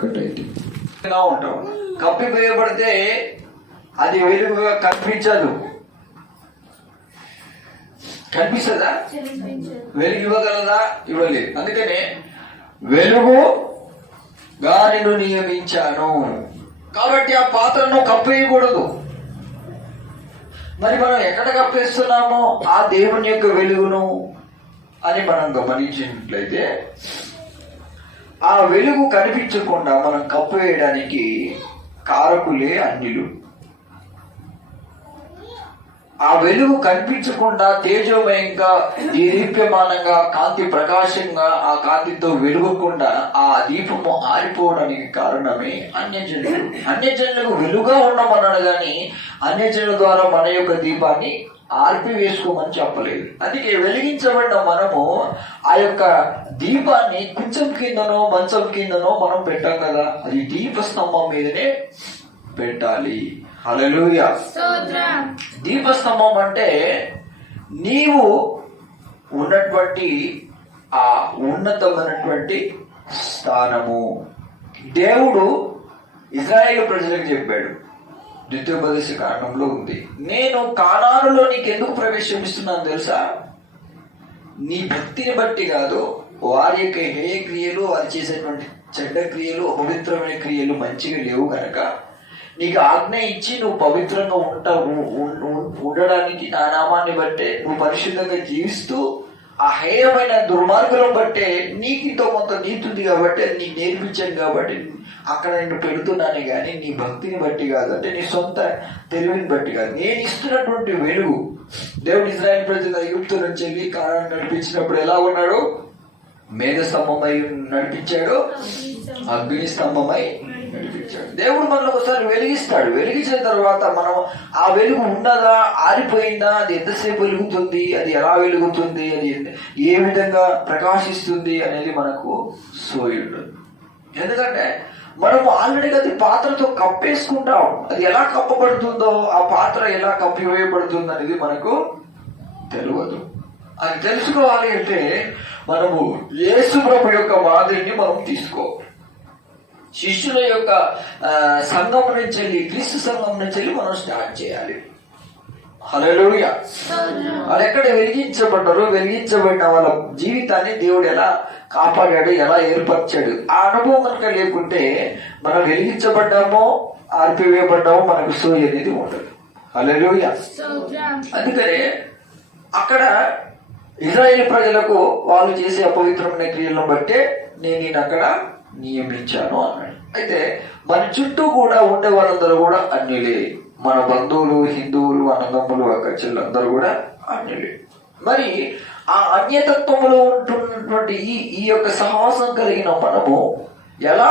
ఒకటైతే ఉంటాం. కప్పివేయబడితే అది వెలుగుగా కనిపించదు. కనిపిస్తుందా? వెలుగు ఇవ్వగలదా? ఇవ్వలేదు. అందుకనే వెలుగుగా నేను నియమించాను. కాబట్టి ఆ పాత్రను కప్పేయకూడదు. మరి మనం ఎక్కడ కప్పేస్తున్నామో ఆ దేవుని యొక్క వెలుగును అని మనం గమనించినట్లయితే ఆ వెలుగు కనిపించకుండా మనం కప్పివేయడానికి కారకులే అన్యులు. ఆ వెలుగు కనిపించకుండా తేజోమయంగా దీప్యమానంగా కాంతి ప్రకాశంగా ఆ కాంతితో వెలుగకుండా ఆ దీపము ఆరిపోవడానికి కారణమే అన్యజనులు. అన్యజనులకు వెలుగా ఉండమన్నాడు కానీ అన్యజనుల ద్వారా మన యొక్క దీపాన్ని ఆర్పివేసుకోమని చెప్పలేదు. అందుకే వెలిగించబడ్డ మనము ఆ యొక్క దీపాన్ని కొంచెం కిందనో మంచం కిందనో మనం పెట్టాం కదా, అది దీపస్తంభం మీదనే పెట్టాలి. హల్లెలూయా. దీపస్తంభం అంటే నీవు ఉన్నటువంటి ఆ ఉన్నతమైనటువంటి స్థానము. దేవుడు ఇశ్రాయేలు ప్రజలకు చెప్పాడు, ద్వితీయోపదేశ కాండంలో ఉంది, నేను కానానులో నీకు ఎందుకు ప్రవేశిస్తున్నాను తెలుసా? నీ భక్తిని బట్టి కాదు, వారి యొక్క హేయ క్రియలు, వారు చేసేటువంటి చెడ్డ క్రియలు, అపవిత్రమైన క్రియలు మంచిగా లేవు కనుక నీకు ఆజ్ఞ ఇచ్చి నువ్వు పవిత్రంగా ఉండడానికి నా నామాన్ని బట్టే నువ్వు పరిశుద్ధంగా జీవిస్తూ ఆ హేయమైన దుర్మార్గులను బట్టే నీకు ఇంతో కొంత నీతి ఉంది కాబట్టి నీకు నేర్పించాను కాబట్టి అక్కడ నేను పెడుతున్నానే కానీ నీ భక్తిని బట్టి కాదు, అంటే నీ సొంత తెలివిని బట్టి కాదు. నేను ఇస్తున్నటువంటి వెలుగు. దేవుడు ఇశ్రాయేలు ప్రజలు ఐగుప్తు నుంచి వెళ్ళి కానాను నడిపించినప్పుడు ఎలా ఉన్నాడు? మేఘస్తంభమై నడిపించాడు, అగ్ని స్తంభమై నడిపించాడు. దేవుడు మనల్ని ఒకసారి వెలిగిస్తాడు. వెలిగించిన తర్వాత మనం ఆ వెలుగు ఉన్నదా, ఆరిపోయిందా, అది ఎంతసేపు వెలుగుతుంది, అది ఎలా వెలుగుతుంది, అది ఏ విధంగా ప్రకాశిస్తుంది అనేది మనకు సోయి ఉండదు. ఎందుకంటే మనం ఆల్రెడీ అది పాత్రతో కప్పేసుకుంటాం. అది ఎలా కప్పబడుతుందో, ఆ పాత్ర ఎలా కప్పివేయబడుతుంది అనేది మనకు తెలియదు. అది తెలుసుకోవాలి అంటే మనము యేసు ప్రభు యొక్క మాదిరిని మనం తీసుకోవాలి. శిష్యుల యొక్క సంఘం నుంచి వెళ్ళి, క్రీస్తు సంఘం నుంచి వెళ్ళి మనం స్టార్ట్ చేయాలి. హల్లెలూయా. వాళ్ళు ఎక్కడ వెలిగించబడ్డారో, వెలిగించబడిన వాళ్ళ జీవితాన్ని దేవుడు ఎలా కాపాడాడు, ఎలా ఏర్పరిచాడు, ఆ అనుభవం కనుక లేకుంటే మనం వెలిగించబడ్డామో ఆర్పివేయబడ్డామో మనకు సోయి అనేది ఉండదు. హల్లెలూయా. అందుకనే అక్కడ ఇశ్రాయేలు ప్రజలకు వాళ్ళు చేసే అపవిత్రమైన క్రియలను బట్టే నేను అక్కడ నియమించాను అన్నాడు. అయితే మన చుట్టూ కూడా ఉండే వాళ్ళందరూ కూడా అన్యులే. మన బంధువులు, హిందువులు, అన్నదమ్ములు, అక్కచెల్లందరూ కూడా అన్యులే. మరి ఆ అన్యతత్వంలో ఉంటున్నటువంటి ఈ యొక్క సహవాసం కలిగిన మనము ఎలా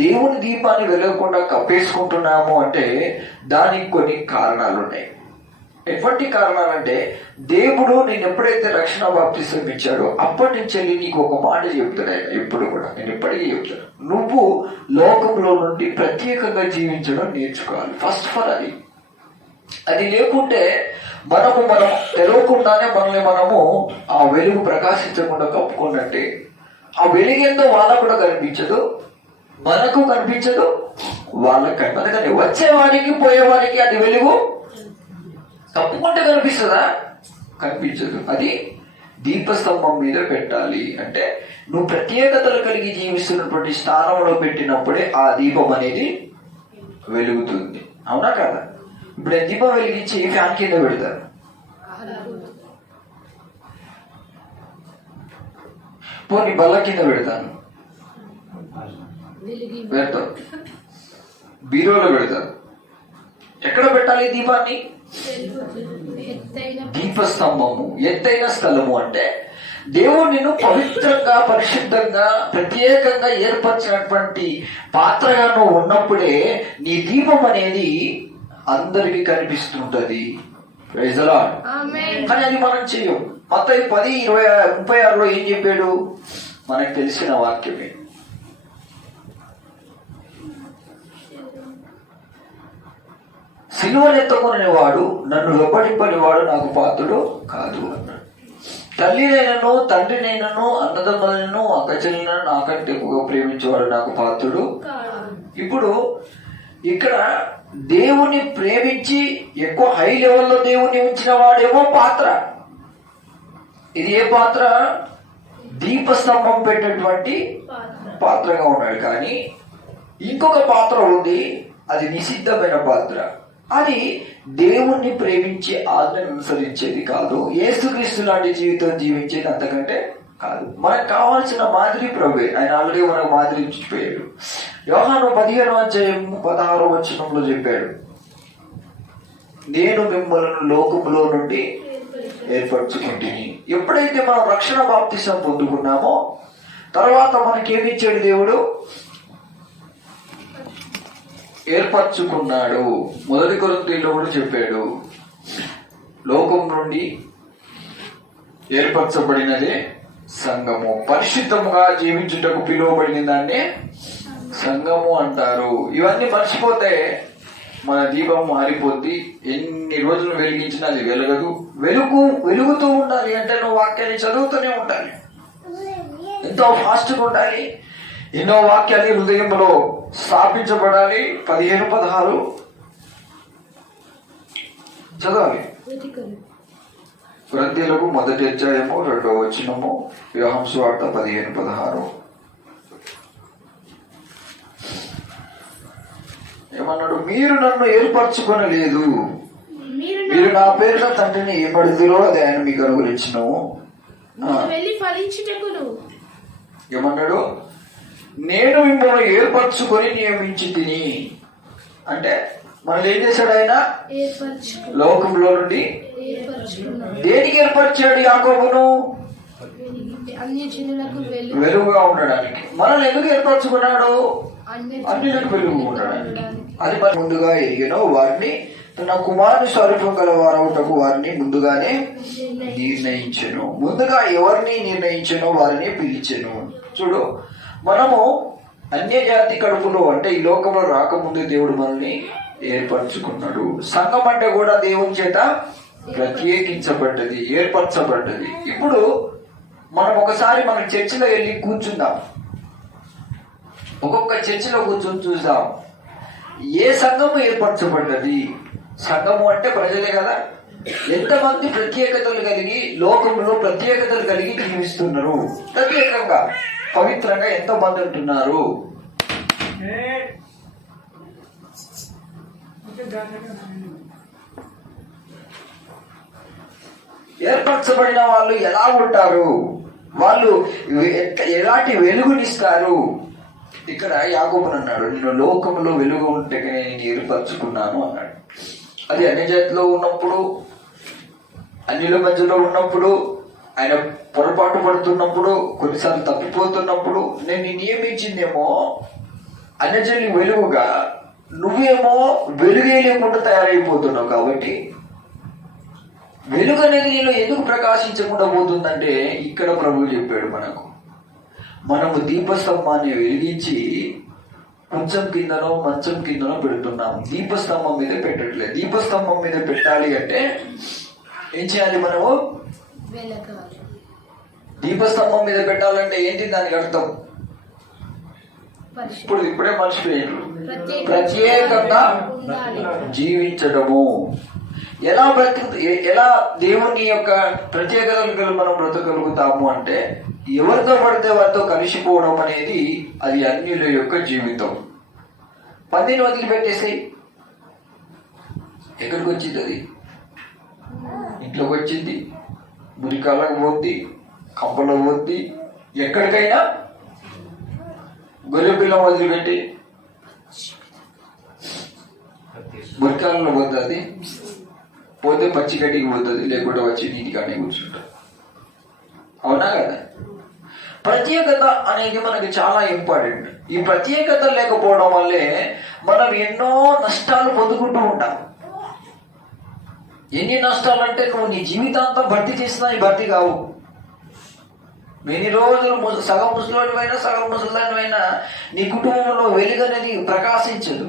దేవుని దీపాన్ని వెలగకుండా కప్పేసుకుంటున్నాము అంటే దానికి కొన్ని కారణాలు ఉన్నాయి. ఎటువంటి కారణాలంటే దేవుడు నేను ఎప్పుడైతే రక్షణ బాప్తిసం ఇచ్చాడో అప్పటి నుంచి వెళ్ళి నీకు ఒక మాట చెప్తాడు ఆయన. ఎప్పుడు కూడా నేను ఎప్పటికీ చెప్తాను, నువ్వు లోకంలో నుండి ప్రత్యేకంగా జీవించడం నేర్చుకోవాలి. ఫస్ట్ ఆఫ్ ఆల్ అది లేకుంటే మనం తెలవకుండానే మనల్ని మనము ఆ వెలుగు ప్రకాశించకుండా కప్పుకున్నట్టే ఆ వెలుగేందో వాళ్ళకు కూడా కనిపించదు, మనకు కనిపించదు, వాళ్ళకి కనిపించదు. అందుకని వచ్చేవారికి పోయేవారికి అది వెలుగు తప్పుకుంటే కనిపిస్తుందా? కనిపించదు. అది దీపస్తంభం మీద పెట్టాలి. అంటే నువ్వు ప్రత్యేకతలు కలిగి జీవిస్తున్నటువంటి స్థానంలో పెట్టినప్పుడే ఆ దీపం అనేది వెలుగుతుంది. అవునా కదా? ఇప్పుడు నేను దీపం వెలిగించి ఫ్యాన్ కింద పెడతాను, పోనీ బల్ల కింద పెడతాను, పెడతాను, బీరోలో పెడతాను. ఎక్కడ పెట్టాలి దీపాన్ని? దీపస్తంభము, ఎత్తైన స్థలము. అంటే దేవుడు నిన్ను పవిత్రంగా, పరిశుద్ధంగా, ప్రత్యేకంగా ఏర్పరిచినటువంటి పాత్రగా నువ్వు ఉన్నప్పుడే నీ దీపం అనేది అందరికి కనిపిస్తుంటది. Praise the Lord. కానీ అది మనం చెయ్యం. మత్తయి 10:36 ఏం చెప్పాడు? మనకు తెలిసిన వాక్యమే. సిలువనెత్తుకునే వాడు నన్ను వెంబడింపని వాడు నాకు పాత్రుడు కాదు అన్నాడు. తల్లినైనను తండ్రినైనను అన్నదమ్ములను అక్కచెల్లినను నాకంటే ఎక్కువగా ప్రేమించేవాడు నాకు పాత్రుడు. ఇప్పుడు ఇక్కడ దేవుని ప్రేమించి ఎక్కువ హై లెవెల్లో దేవుణ్ణి ఉంచిన వాడేమో పాత్ర. ఇది ఏ పాత్ర? దీపస్తంభం పెట్టినటువంటి పాత్రగా ఉన్నాడు. కానీ ఇంకొక పాత్ర ఉంది, అది నిషిద్ధమైన పాత్ర. అది దేవుణ్ణి ప్రేమించి ఆజ్ఞను అనుసరించేది కాదు. యేసుక్రీస్తు లాంటి జీవితం జీవించేది అంతకంటే కాదు. మనకు కావాల్సిన మాదిరి ప్రభువే. ఆయన ఆల్రెడీ మనకు మాదిరి ఇచ్చిపోయాడు. యోహాను 15:16 చెప్పాడు, నేను మిమ్మల్ని లోకములో నుండి ఏర్పరచుకుంటుని. ఎప్పుడైతే మనం రక్షణ బాప్తిసం పొందుకున్నామో తర్వాత మనకేమిచ్చాడు దేవుడు? ఏర్పరచుకున్నాడు. 1 కొరింథీయుల్లో కూడా చెప్పాడు, లోకం నుండి ఏర్పరచబడినదే సంఘము, పరిశుద్ధముగా జీవించుటకు పిలువబడిన దాన్ని సంఘము అంటారు. ఇవన్నీ మర్చిపోతే మన దీపం మారిపోద్ది. ఎన్ని రోజులు వెలిగించినా అది వెలగదు. వెలుగుతూ ఉండాలి అంటే నువ్వు వాక్యాన్ని చదువుతూనే ఉండాలి, ఎంతో ఫాస్ట్గా ఉండాలి. ఎన్నో వాక్యాలు హృదయంలో స్థాపించబడాలి. 15:16 చదవాలి. కొరింథీయులకు 1:2 యోహాను సువార్త 15:16 ఏమన్నాడు? మీరు నన్ను ఏర్పరచుకొనలేదు, మీరు నా పేరున తండ్రిని ఏమడుగులో అది ఆయన మీకు అనుగ్రహించినవు. ఏమన్నాడు? నేను మిమ్మల్ని ఏర్పరచుకొని నియమించి తిని. అంటే మనల్ని ఏం చేశాడు ఆయన? లోకంలో నుండి దేనికి ఏర్పరిచాడు? యాకోబును వెలుగుగా ఉండడానికి. మనల్ని ఎందుకు ఏర్పరచుకున్నాడు? అన్యులకు వెలుగు ఉండడానికి. అది మరి ముందుగా ఎరిగినో వారిని తన కుమారుని స్వరూపం గల వారవుటకు వారిని ముందుగానే నిర్ణయించెను. ముందుగా ఎవరిని నిర్ణయించెనో వారిని పిలిచెను. చూడు, మనము అన్యజాతి కడుపులో అంటే ఈ లోకంలో రాకముందే దేవుడు మనల్ని ఏర్పరచుకున్నాడు. సంఘం అంటే కూడా దేవుని చేత ప్రత్యేకించబడ్డది, ఏర్పరచబడ్డది. ఇప్పుడు మనం ఒకసారి మన చర్చిలో వెళ్ళి కూర్చుందాం, ఒక్కొక్క చర్చిలో కూర్చొని చూద్దాం ఏ సంఘము ఏర్పరచబడ్డది. సంఘము అంటే ప్రజలే కదా. ఎంతమంది ప్రత్యేకతలు కలిగి లోకంలో ప్రత్యేకతలు కలిగి జీవిస్తున్నారు, ప్రత్యేకంగా పవిత్రంగా ఎంతమంది ఉంటున్నారు. ఏర్పరచబడిన వాళ్ళు ఎలా ఉంటారు, వాళ్ళు ఎలాంటి వెలుగునిస్తారు. ఇక్కడ యాకోబు అన్నాడు, నేను లోకంలో వెలుగు ఉంటే నేను ఏర్పరచుకున్నాను అన్నాడు. అది అన్యజాతిలో ఉన్నప్పుడు, అన్యుల మధ్యలో ఉన్నప్పుడు, ఆయన పొరపాటు పడుతున్నప్పుడు, కొన్నిసార్లు తప్పిపోతున్నప్పుడు నేను నియమించిందేమో అన్యజనులు వెలుగుగా, నువ్వేమో వెలుగే లేకుండా తయారైపోతున్నావు. కాబట్టి వెలుగు అనేది నీలో ఎందుకు ప్రకాశించకుండా పోతుందంటే ఇక్కడ ప్రభువు చెప్పాడు మనము దీపస్తంభాన్ని వెలిగించి కొంచెం కిందనో మంచం కిందనో పెడుతున్నాం, దీపస్తంభం మీద పెట్టట్లేదు. దీపస్తంభం మీద పెట్టాలి అంటే ఏం చేయాలి? మనము దీపస్తంభం మీద పెట్టాలంటే ఏంటి దానికి అర్థం? ఇప్పుడే మర్చిపోయారు. ప్రత్యేకంగా జీవించడము. ఎలా దేవుని యొక్క ప్రత్యేకతలు మనం బ్రతకగలుగుతాము అంటే ఎవరితో పడితే వారితో కలిసిపోవడం అనేది అది అన్యుల యొక్క జీవితం. పందిని వదిలిపెట్టేసి ఎక్కడికి వచ్చింది? అది ఇంట్లోకి వచ్చింది, మురికాలకు పోద్ది, కంపలో పోద్ది, ఎక్కడికైనా. గొర్రె పిల్ల వదిలిపెట్టి మురికాలలో పోతుంది, పోతే పచ్చి గడ్డికి పోతుంది, లేకుంటే వచ్చి నీటికానే కూర్చుంటారు. అవునా కదా? ప్రత్యేకత అనేది మనకి చాలా ఇంపార్టెంట్. ఈ ప్రత్యేకత లేకపోవడం వల్లే మనం ఎన్నో నష్టాలు పొందుకుంటూ ఉంటాం. ఎన్ని నష్టాలు అంటే నువ్వు నీ జీవితాంతం భర్తీ చేసినా ఈ భర్తీ కావు. ఎన్ని రోజులు సగం ముసలివైనా సగం ముసలిదానివైనా నీ కుటుంబంలో వెలుగు అనేది ప్రకాశించదు.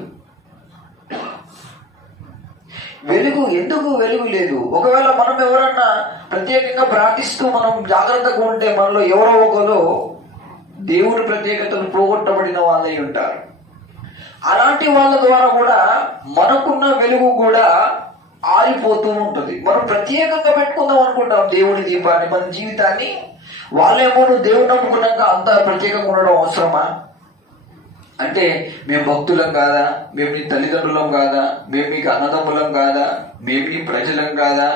వెలుగు ఎందుకు వెలుగు లేదు? ఒకవేళ మనం ఎవరన్నా ప్రత్యేకంగా ప్రార్థిస్తూ మనం జాగ్రత్తగా ఉంటే మనలో ఎవరో ఒకరు దేవుని ప్రత్యేకతను పోగొట్టబడిన వాళ్ళై ఉంటారు. అలాంటి వాళ్ళ ద్వారా కూడా మనకున్న వెలుగు కూడా ఆరిపోతూ ఉంటుంది. మనం ప్రత్యేకంగా పెట్టుకుందాం అనుకుంటాం దేవుని దీపాన్ని, మన జీవితాన్ని. వాళ్ళేమో నువ్వు దేవుని నమ్ముకున్నాక అంత ప్రత్యేకంగా ఉండడం అవసరమా? అంటే మేము భక్తులం కాదా, మేము నీ తల్లిదండ్రులం కాదా, మేము మీకు అన్నదమ్ములం కాదా, మేము నీ ప్రజలం కాదా,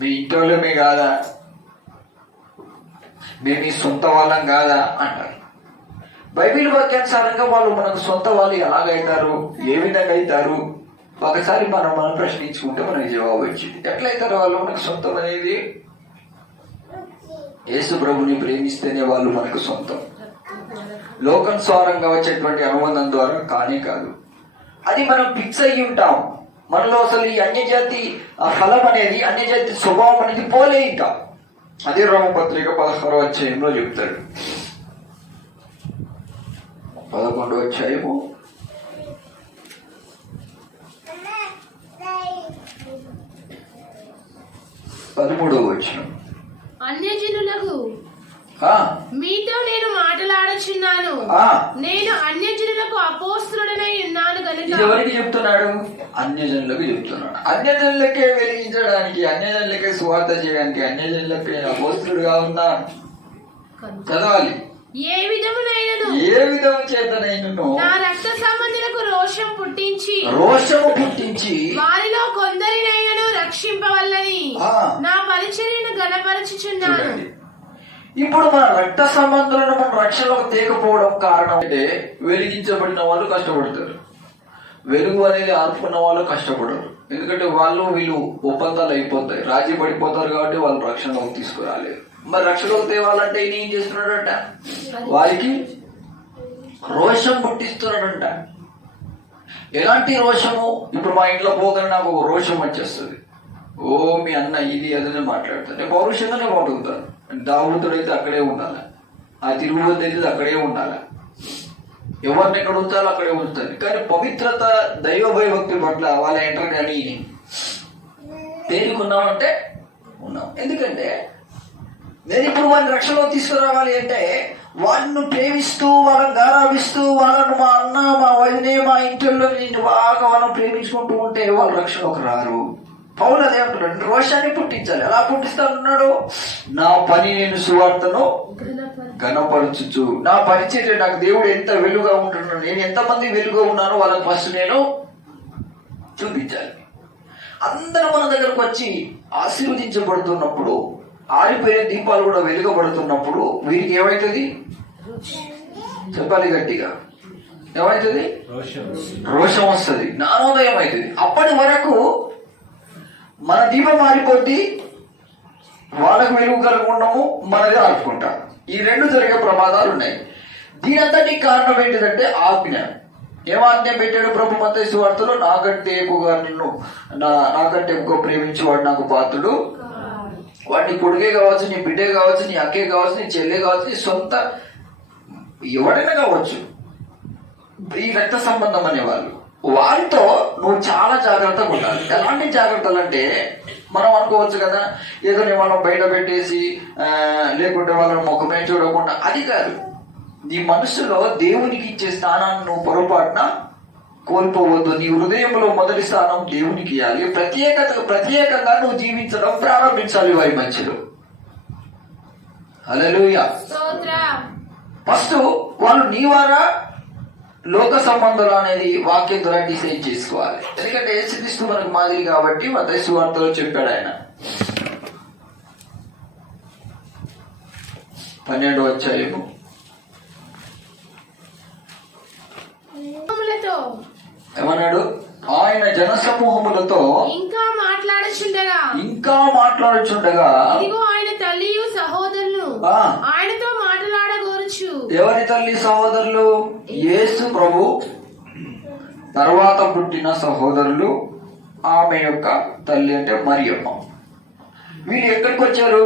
మీ ఇంటోళ్ళమే కాదా, మేము మీ సొంత వాళ్ళం కాదా అంటారు. బైబిల్ వాక్యానుసారంగా వాళ్ళు మనకు సొంత వాళ్ళు ఎలాగైతారు, ఏ విధంగా అవుతారు? ఒకసారి మనం ప్రశ్నించుకుంటే మనకి జవాబు వచ్చింది. ఎట్లయితారు వాళ్ళు మనకు సొంతం అనేది? యేసు ప్రభుని ప్రేమిస్తేనే వాళ్ళు మనకు సొంతం. లోకానుసారంగా వచ్చేటువంటి అనుబంధం ద్వారా కానే కాదు. అది మనం ఫిక్స్ అయ్యి ఉంటాం. మనలో అసలు ఈ అన్యజాతి ఫలం అనేది, అన్యజాతి స్వభావం అనేది పోలే ఇంకా. అదే రోమపత్రిక 16వ అధ్యాయంలో చెప్తాడు. 11వ అధ్యాయము 13వ వచనం. అన్యజనులకు మీతో నేను మాట్లాడుచున్నాను, నేను అన్యజనులకు అపోస్తలుడనై ఉన్నాను గనుక. ఎవరికి చెప్తున్నాడు? అన్యజనులకు చెప్తున్నాడు. అన్యజనులకే వెలిగించడానికి, అన్యజనులకే సువార్త చేయడానికి, అన్యజనులకే అపోస్తలుడుగా ఉన్నాను. చదవాలి. ఏ విధమునైనను, ఏ విధము చేతనైనను నా రక్త సంబంధులకు రోషము పుట్టించి వారిలో కొందరినైనను రక్షింపవల్లని నా పరిచర్యను గణపరచుచున్నాను. ఇప్పుడు మన రక్త సంబంధులను మన రక్షణలోకి తేకపోవడం కారణం అంటే వెలిగించబడిన వాళ్ళు కష్టపడతారు. వెలుగు అనేది ఆర్పుకున్న వాళ్ళు కష్టపడరు. ఎందుకంటే వాళ్ళు వీళ్ళు ఒప్పందాలు అయిపోతాయి, రాజీ పడిపోతారు. కాబట్టి వాళ్ళు రక్షణలోకి తీసుకురాలేదు. మరి రక్షణలోకి తేవాలంటే ఈయన ఏం చేస్తున్నాడంట? వారికి రోషం పుట్టిస్తున్నాడంట. ఎలాంటి రోషము? ఇప్పుడు మా ఇంట్లో పోగానే నాకు ఒక రోషం వచ్చేస్తుంది. ఓ మీ అన్న ఇది అదని మాట్లాడతాను. నేను పౌరుషంగానే మాట్లాడుతాను. దావుతుడైతే అక్కడే ఉండాలి, ఆ తిరుగుబోతు అయితే అక్కడే ఉండాలి, ఎవరిని ఎక్కడ ఉంచాలో అక్కడే ఉంచుతాను. కానీ పవిత్రత, దైవ భయభక్తి పట్ల వాళ్ళ ఎంటర్ కానీ తేరుకున్నామంటే ఉన్నాం. ఎందుకంటే నేను ఇప్పుడు వాళ్ళని రక్షణలో తీసుకురావాలి అంటే వాళ్ళను ప్రేమిస్తూ, వాళ్ళని గారాభిస్తూ, వాళ్ళను మా అన్న, మా వదినే, మా ఇంట్లో నేను బాగా వాళ్ళని ప్రేమించుకుంటూ ఉంటే వాళ్ళు రక్షణలోకి రారు. పౌలు అదే అంటున్నాడు, రోషాన్ని పుట్టించాలి. ఎలా పుట్టిస్తానున్నాడు? నా పని నేను సువార్తను ఘనపరచుచు, నా పరిచర్య, నాకు దేవుడు ఎంత వెలుగుగా ఉంటున్నాడు, నేను ఎంతమంది వెలుగుగా ఉన్నానో వాళ్ళకి ఫస్ట్ నేను చూపించాలి. అందరూ మన దగ్గరకు వచ్చి ఆశీర్వదించబడుతున్నప్పుడు, ఆరిపోయే దీపాలు కూడా వెలుగబడుతున్నప్పుడు వీరికి ఏమవుతుంది? చెప్పాలి గట్టిగా. ఏమవుతుంది? రోషం వస్తుంది, జ్ఞానోదయం అవుతుంది. అప్పటి వరకు మన దీపం మారిపోద్ది, వాళ్ళకు వెలుగు కలుగుకుంటాము, మనది ఆడుకుంటాం. ఈ రెండు జరిగే ప్రమాదాలు ఉన్నాయి. దీనంతటి కారణం ఏంటిదంటే ఆజ్ఞ. ఏమాజ్ఞ పెట్టాడు ప్రభు మత్తయి సువార్తలో? నాకంటే ఎక్కువగా నిన్ను నాకంటే ఎక్కువ ప్రేమించేవాడు నాకు పాత్రుడు. వాడిని కొడుకే కావచ్చు, నీ బిడ్డే కావచ్చు, నీ అక్కే కావచ్చు, నీ చెల్లె కావచ్చు, నీ సొంత ఎవడైనా కావచ్చు, ఈ రక్త సంబంధం అనేవాళ్ళు, వారితో నువ్వు చాలా జాగ్రత్తగా ఉండాలి. ఎలాంటి జాగ్రత్తలు అంటే మనం అనుకోవచ్చు కదా, ఏదో నేను వాళ్ళని బయట పెట్టేసి లేకుంటే వాళ్ళని ముఖమే చూడకుండా, అది కాదు. నీ మనసులో దేవునికి ఇచ్చే స్థానాన్ని నువ్వు పొరపాటున కోల్పోవద్దు. నీ హృదయంలో మొదటి స్థానం దేవునికి ఇవ్వాలి. ప్రత్యేకంగా నువ్వు జీవించడం ప్రారంభించాలి వారి మధ్యలో. హల్లెలూయా. ఫస్ట్ వాళ్ళు నీ వారా లోక సంబంధాలు అనేది వాక్యం ద్వారా డిసైడ్ చేసుకోవాలి. ఎందుకంటే యేసుక్రీస్తు మనకు మాదిరి కాబట్టి మత్తయి సువార్తలో చెప్పాడు ఆయన. 12వ అధ్యాయము ఏమన్నాడు? ఆయన జనసమూహములతో ఇంకా మాట్లాడుచుండగా ఇదిగో ఆయన తల్లియు సహోదరులు ఆయనతో మాట్లాడగోరుచు. ఎవరి తల్లి సహోదరులు? యేసు ప్రభు తర్వాత పుట్టిన సహోదరులు, ఆమె యొక్క తల్లి అంటే మరియమ్మ. వీళ్ళు ఎక్కడికి వచ్చారు?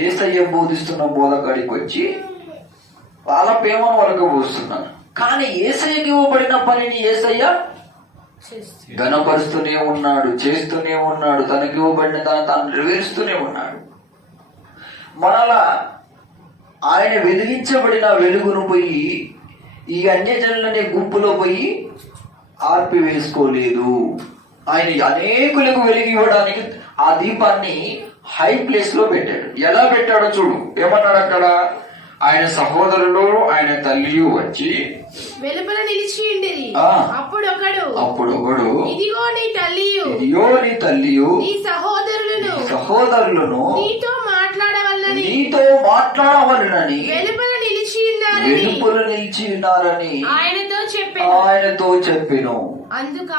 యేసయ్య బోధిస్తున్న బోధకాడికి వచ్చి వాళ్ళ ప్రేమను వాళ్ళకు పోస్తున్నారు. కానీ యేసయ్యకి ఇవ్వబడిన పనిని యేసయ్య ఘనపరుస్తూనే ఉన్నాడు, చేస్తూనే ఉన్నాడు, తనకి ఇవ్వబడిన దాన్ని తాను నెరవేరుస్తూనే ఉన్నాడు. మనలా ఆయన వెలిగించబడిన వెలుగును పోయి ఈ అన్యజనులనే గుంపులో పోయి ఆర్పివేసుకోలేదు. ఆయన అనేకులకు వెలుగు ఇవ్వడానికి ఆ దీపాన్ని హై ప్లేస్ లో పెట్టాడు. ఎలా పెట్టాడో చూడు, ఏమన్నాడు అక్కడ, ఆయన సహోదరులు ఆయన తల్లి వచ్చి వెలుపల నిలిచి ఉండిరి. అప్పుడు ఒకడు ఇదిగో నీ తల్లియు నీ సహోదరులను నీతో మాట్లాడవలనని వెలుపల నిలిచి ఉన్నారని ఆయనతో చెప్పెను. అందుకు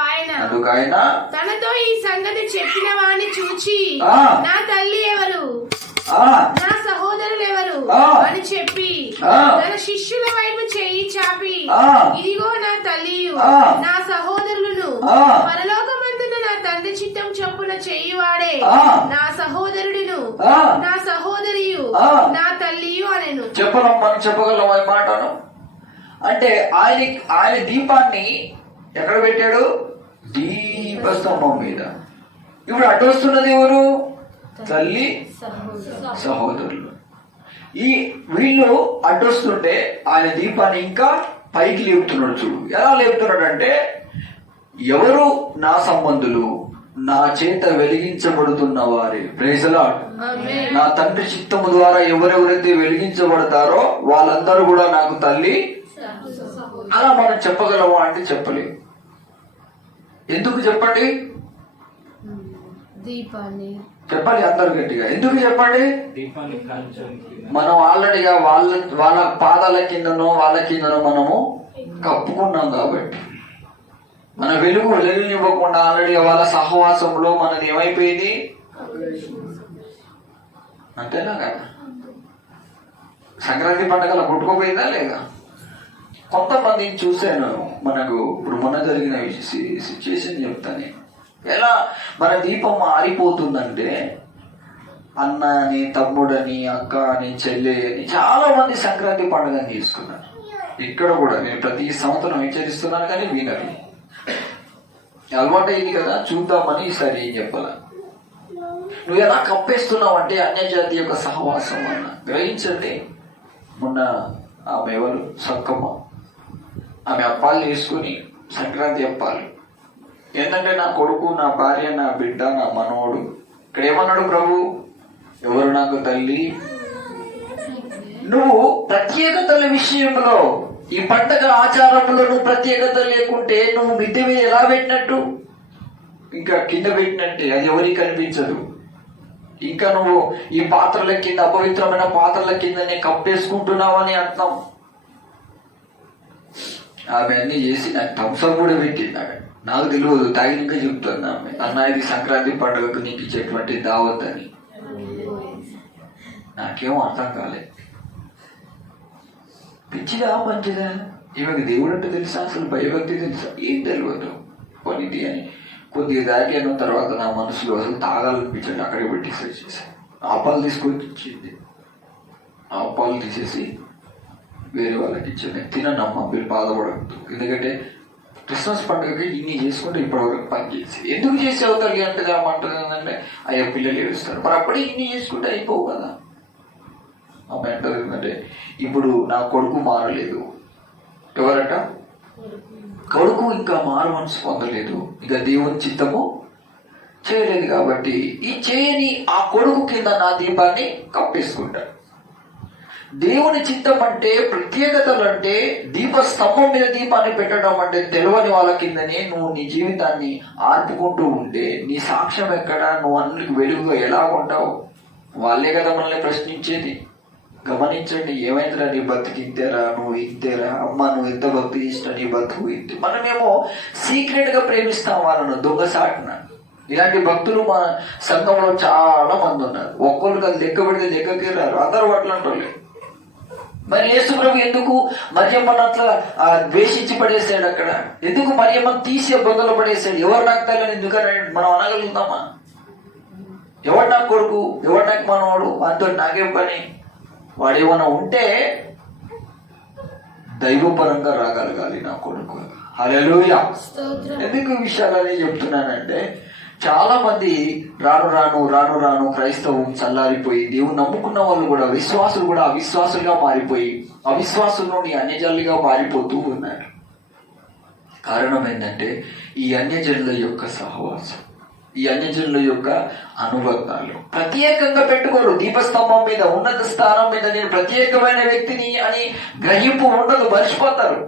ఆయన తనతో ఈ సంగతి చెప్పిన వాణ్ణి చూచి నా తల్లి ఎవరు, నా సహోదరులు ఎవరు అని చెప్పి తన శిష్యుల వైపు చేయి చాపి ఇదిగో నా తల్లియు నా సహోదరులను పరలోకమందున నా తండ్రి చిత్తం చొప్పున చేయువాడే నా సహోదరుడును నా సహోదరియు నా తల్లియు అనెను. మనం చెప్పగలం ఈ మాటను. అంటే ఆయన దీపాన్ని ఎక్కడ పెట్టాడు? దీపస్తంభం మీద. ఇప్పుడు అటు వస్తున్నది ఎవరు? తల్లి సహోదరులు. వీళ్ళు అడ్డొస్తుంటే ఆయన దీపాన్ని ఇంకా పైకి లేపుతున్నాడు. చూడు ఎలా లేపుతున్నాడు అంటే, ఎవరు నా సంబంధులు, నా చేత వెలిగించబడుతున్న వారే. Praise the Lord. నా తండ్రి చిత్తము ద్వారా ఎవరెవరైతే వెలిగించబడతారో వాళ్ళందరూ కూడా నాకు తల్లి. అలా మనం చెప్పగలమా అంటే చెప్పలేము. ఎందుకు చెప్పండి? దీపాన్ని చెప్పాలి అందరు గట్టిగా. ఎందుకు చెప్పండి? మనం ఆల్రెడీగా వాళ్ళ పాదాల కిందనో వాళ్ళ కిందనో మనము కప్పుకున్నాం కాబట్టి మన వెలుగునివ్వకుండా ఆల్రెడీ వాళ్ళ సహవాసంలో మనది ఏమైపోయింది? అంతేనా కదా? సంక్రాంతి పండుగల కొట్టుకోపోయిందా లేదా? కొంతమందిని చూశాను. మనకు ఇప్పుడు మొన్న జరిగిన సిచ్యువేషన్ చెప్తాను. ఎలా మన దీపం ఆరిపోతుందంటే, అన్న అని, తమ్ముడని, అక్క అని, చెల్లె అని చాలా మంది సంక్రాంతి పండుగని తీసుకున్నారు. ఇక్కడ కూడా నేను ప్రతి సంవత్సరం హెచ్చరిస్తున్నాను కానీ వినరు. అలవాటు అయింది కదా, చూద్దామని ఈసారి ఏం చెప్పాల. నువ్వు ఎలా కప్పేస్తున్నావు అంటే అన్యజాతి యొక్క సహవాసం అన్న గ్రహించండి. మొన్న ఆమె ఎవరు, సక్కమ్మ, ఆమె అప్పాలు చేసుకుని సంక్రాంతి అప్పాలు. ఏంటంటే నా కొడుకు, నా భార్య, నా బిడ్డ, నా మనోడు. ఇక్కడ ఏమన్నాడు ప్రభు? ఎవరు నాకు తల్లి? నువ్వు ప్రత్యేకతల విషయంలో, ఈ పండగ ఆచారంలో నువ్వు ప్రత్యేకత లేకుంటే నువ్వు మిద్దె మీద ఎలా పెట్టినట్టు? ఇంకా కింద పెట్టినట్టే, అది ఎవరికి కనిపించదు. ఇంకా నువ్వు ఈ పాత్రల కింద, అపవిత్రమైన పాత్రల కిందనే కప్పేసుకుంటున్నావు అని అర్థం. ఆమె అన్ని చేసి నాకు థమ్స్అప్ కూడా పెట్టింది. నాకు తెలియదు, తాగినాక చెప్తుంది ఆమె, అన్న ఇది సంక్రాంతి పండుగకు నీకు ఇచ్చేటువంటి దావత్ అని. నాకేమో అర్థం కాలేదు. పిచ్చిదా మంచిదా? ఈమెకు దేవుడు అంటే తెలుసా? అసలు భయభక్తి తెలుసా? ఏం తెలియదు. కొనిది అని కొద్దిగా దాకాను. తర్వాత నా మనసులో అసలు తాగాలనిపించండి, అక్కడికి పెట్టి ఆపాలు తీసుకొని ఇచ్చింది. ఆపాలు తీసేసి వేరే వాళ్ళకి ఇచ్చింది. తినమ్మా, మీరు బాధపడద్దు. ఎందుకంటే క్రిస్మస్ పండుగకి ఇన్ని చేసుకుంటే ఇప్పటివరకు పని చేసి ఎందుకు చేసి అవుతారు అంటే ఏమంటుందంటే, అయ్యా పిల్లలు ఏడుస్తారు. మరి అప్పుడే ఇన్ని చేసుకుంటే అయిపోవు కదా. అమ్మాయి అంటారు ఏంటంటే, ఇప్పుడు నా కొడుకు మారలేదు. ఎవరట? కొడుకు ఇంకా మారు మనసు పొందలేదు, ఇక దేవుని చిత్తము చేయలేదు కాబట్టి ఈ చేయని ఆ కొడుకు కింద నా దీపాన్ని కప్పేసుకుంటారు. దేవుని చిత్తం అంటే, ప్రత్యేకతలు అంటే, దీపస్తంభం మీద దీపాన్ని పెట్టడం అంటే తెలియని వాళ్ళ కిందనే నువ్వు నీ జీవితాన్ని ఆర్పుకుంటూ ఉంటే నీ సాక్ష్యం ఎక్కడ? నువ్వు అన్నిటికి వెలుగుగా ఎలా ఉంటావు? వాళ్ళే కదా మనల్ని ప్రశ్నించేది. గమనించండి, ఏమైందిరా నీ బతుకు ఇంతేరా, నువ్వు ఇంతేరా, అమ్మ నువ్వు ఎంత భక్తి చేసినా నీ బతుకు ఇంతే. మనమేమో సీక్రెట్ గా ప్రేమిస్తాం వాళ్ళను, దొంగసాటున. ఇలాంటి భక్తులు మన సంఘంలో చాలా మంది ఉన్నారు. ఒక్కరు కాదు, లెక్క పెడితే లెక్కకి రారు, అందరూ అట్లాంటి. మరి యేసు ప్రభు ఎందుకు మరియమ్మను అట్లా ద్వేషించి పడేసాడు? అక్కడ ఎందుకు మరియమ్మను తీసి బొందలు పడేసాడు? ఎవరు నాకు తల్లని ఎందుకని మనం అనగలుగుతామా? ఎవరు నాకు కొడుకు, ఎవరు నాకు మనవాడు, అంతో నాకేం పని? వాడు ఏమన్నా ఉంటే దైవపరంగా రాగలగాలి నా కొడుకు. హల్లెలూయా. స్తోత్రం. ఎందుకు ఈ విషయాలని చెప్తున్నానంటే, చాలా మంది రాను రాను రాను రాను క్రైస్తవం చల్లారిపోయి, దేవుని నమ్ముకున్న వాళ్ళు కూడా, విశ్వాసులు కూడా అవిశ్వాసులుగా మారిపోయి, అవిశ్వాసుల నుండి అన్యజనులుగా మారిపోతూ ఉన్నారు. కారణం ఏంటంటే ఈ అన్యజనుల యొక్క సహవాసం, ఈ అన్యజనుల యొక్క అనుబంధాలు. ప్రత్యేకంగా పెట్టుకోరు. దీపస్తంభం మీద, ఉన్నత స్థానం మీద నేను ప్రత్యేకమైన వ్యక్తిని అని గ్రహింపు ఉండదు, మర్చిపోతారు.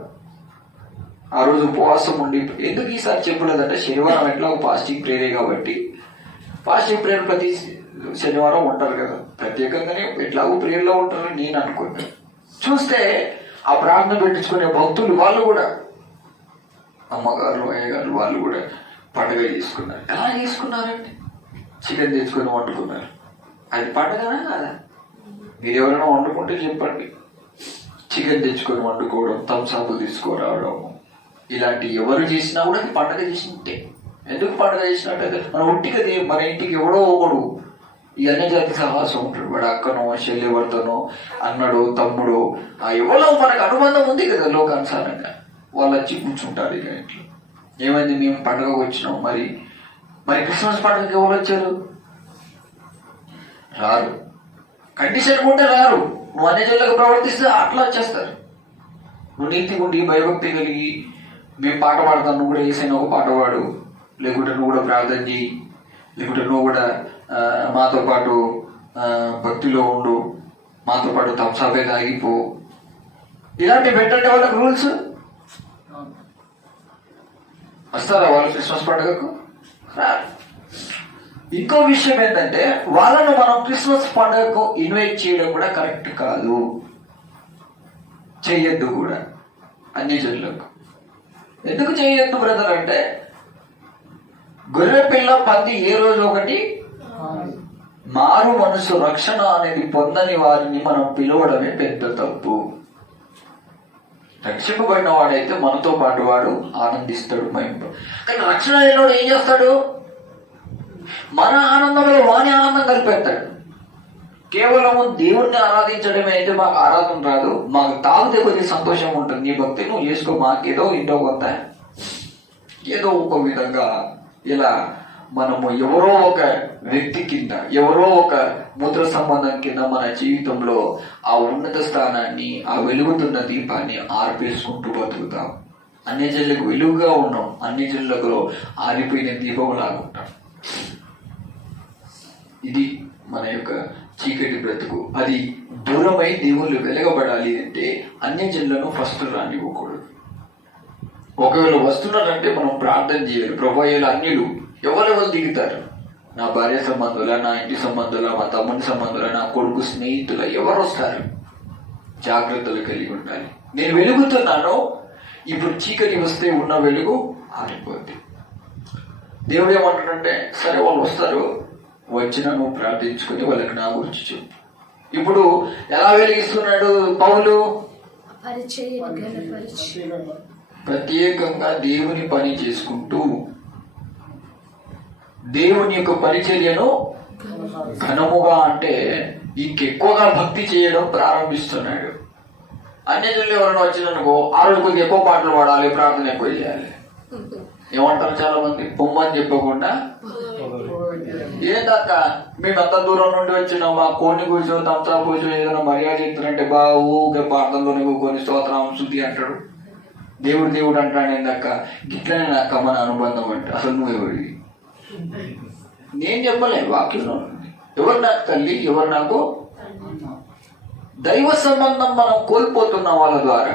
ఆ రోజు ఉపవాసం ఉండి, ఎందుకు ఈసారి చెప్పలేదంటే శనివారం ఎట్లా ఫాస్టింగ్ ప్రేరే కాబట్టి, ఫాస్టింగ్ ప్రేయర్ ప్రతి శనివారం ఉంటారు కదా, ప్రత్యేకంగానే ఎట్లాగో ప్రేయర్లో ఉంటారని నేను అనుకున్నాను. చూస్తే ఆ ప్రార్థన పెట్టించుకునే భక్తులు వాళ్ళు కూడా, అమ్మగారు అయ్యగారు వాళ్ళు కూడా పండుగ చేసుకున్నారు. ఎలా చేసుకున్నారండి? చికెన్ తెచ్చుకొని వండుకున్నారు. అది పండుగనా కాదా? మీరు ఎవరైనా వండుకుంటే చెప్పండి. చికెన్ తెచ్చుకొని వండుకోవడం, థమ్సాపులు తీసుకురావడం, ఇలాంటి ఎవరు చేసినా కూడా అది పండుగ చేసినట్టే. ఎందుకు పండుగ చేసినట్టే? మన ఒట్టిగా మన ఇంటికి ఎవడో ఒకడు ఈ అన్యజాతి సహవాసం ఉంటాడు. వాడు అక్కనో చెల్లెవర్తనో అన్నడో తమ్ముడో ఎవరో మనకు అనుబంధం ఉంది కదా లోకానుసారంగా, వాళ్ళు వచ్చి కూర్చుంటారు ఇక ఇంట్లో. ఏమైంది, మేము పండుగకు వచ్చినాం, మరి క్రిస్మస్ పండుగకి ఎవరు వచ్చారు? రారు. కండిషన్ ఉంటే రారు. నువ్వు అన్యజనులకు ప్రవర్తిస్తే అట్లా వచ్చేస్తారు. నువ్వు నీతి ఉండి భయభక్తి కలిగి మేము పాట పాడతాను, నువ్వు కూడా ఏసైనా ఒక పాట పాడు, లేకుంటే నువ్వు కూడా ప్రార్థన చేయి, లేకుంటే నువ్వు కూడా మాతో పాటు భక్తిలో ఉండు, మాతో పాటు థమ్సాపే తాగిపో, ఇలాంటివి పెట్టండి వాళ్ళకి రూల్స్. వస్తారా వాళ్ళు క్రిస్మస్ పండుగకు? ఇంకో విషయం ఏంటంటే, వాళ్ళను మనం క్రిస్మస్ పండుగకు ఇన్వైట్ చేయడం కూడా కరెక్ట్ కాదు, చెయ్యొద్దు కూడా అన్యజనులకు. ఎందుకు చేయొద్దు బ్రదర్ అంటే, గొర్రె పిల్ల పంది ఏ రోజు ఒకటి మారు మనసు రక్షణ అనేది పొందని వారిని మనం పిలవడమే పెద్ద తప్పు. రక్షింపబడిన వాడైతే మనతో పాటు వాడు ఆనందిస్తాడు, కానీ రక్షణ లేనివాడు ఏం చేస్తాడు? మన ఆనందంలో వాని ఆనందం కలిపేస్తాడు. కేవలము దేవుణ్ణి ఆరాధించడమే అయితే మాకు ఆరాధన రాదు, మాకు తాగితే కొద్ది సంతోషం ఉంటుంది, నీ భక్తి నువ్వు చేసుకో, మాకేదో ఇంటో కొంత ఏదో ఒక విధంగా ఇలా మనము ఎవరో ఒక వ్యక్తి కింద, ఎవరో ఒక ముద్ర సంబంధం కింద మన జీవితంలో ఆ ఉన్నత స్థానాన్ని, ఆ వెలుగుతున్న దీపాన్ని ఆర్పేసుకుంటూ బతుకుతాం. అన్యజనులకు వెలుగుగా ఉన్నాం, అన్యజనులకు ఆరిపోయిన దీపం లాగా ఉంటాం. ఇది మన యొక్క చీకటి బ్రతుకు. అది దూరమై దేవుళ్ళు వెలగబడాలి అంటే అన్యజనులను ఫస్ట్ రానివ్వకూడదు. ఒకవేళ వస్తున్నారంటే మనం ప్రార్థన చేయాలి. ప్రభువుల అన్యులు ఎవరెవరు దిగుతారు? నా భార్య సంబంధుల, నా ఇంటి సంబంధుల, మా తమ్ముని సంబంధుల, నా కొడుకు స్నేహితుల, ఎవరు వస్తారు? జాగ్రత్తలు కలిగి ఉండాలి. నేను వెలుగుతున్నాను, ఇప్పుడు చీకటి వస్తే ఉన్న వెలుగు ఆరిపోద్ది. దేవుడు ఏమంటాడంటే, సరే వాళ్ళు వస్తారు, వచ్చినా నువ్వు ప్రార్థించుకొని వాళ్ళకి నా గురించి చెప్పు. ఇప్పుడు ఎలా వెలిగిస్తున్నాడు పౌలు? ప్రత్యేకంగా దేవుని పని చేసుకుంటూ దేవుని యొక్క పరిచర్యను ఘనముగా, అంటే ఇంకెక్కువగా భక్తి చేయడం ప్రారంభిస్తున్నాడు. అన్యజనులు ఎవరైనా వచ్చిననుకో, ఆ రోజు కొద్దిగా ఎక్కువ పాటలు పాడాలి, ప్రార్థన ఎక్కువ చేయాలి. ఏమంటారు చాలా మంది, పొమ్మని చెప్పకుండా, ఏందక్క మేమంత దూరం నుండి వచ్చినాం, మా కోడిని కూర్చో తంతా కూర్చో ఏదైనా మర్యాద చెప్తారంటే ఊకే ప్రార్థనలోనే కొన్ని స్తోత్రం శుద్ధి అంటాడు, దేవుడు దేవుడు అంటాడు. ఏందక్క గిట్లనే అక్క మన అనుబంధం అంటే? అసలు నువ్వెవరి? నేను చెప్పలే, వాక్యంలో ఎవరు నాకు తల్లి, ఎవరు నాకు? దైవ సంబంధం మనం కోల్పోతున్నాం వాళ్ళ ద్వారా.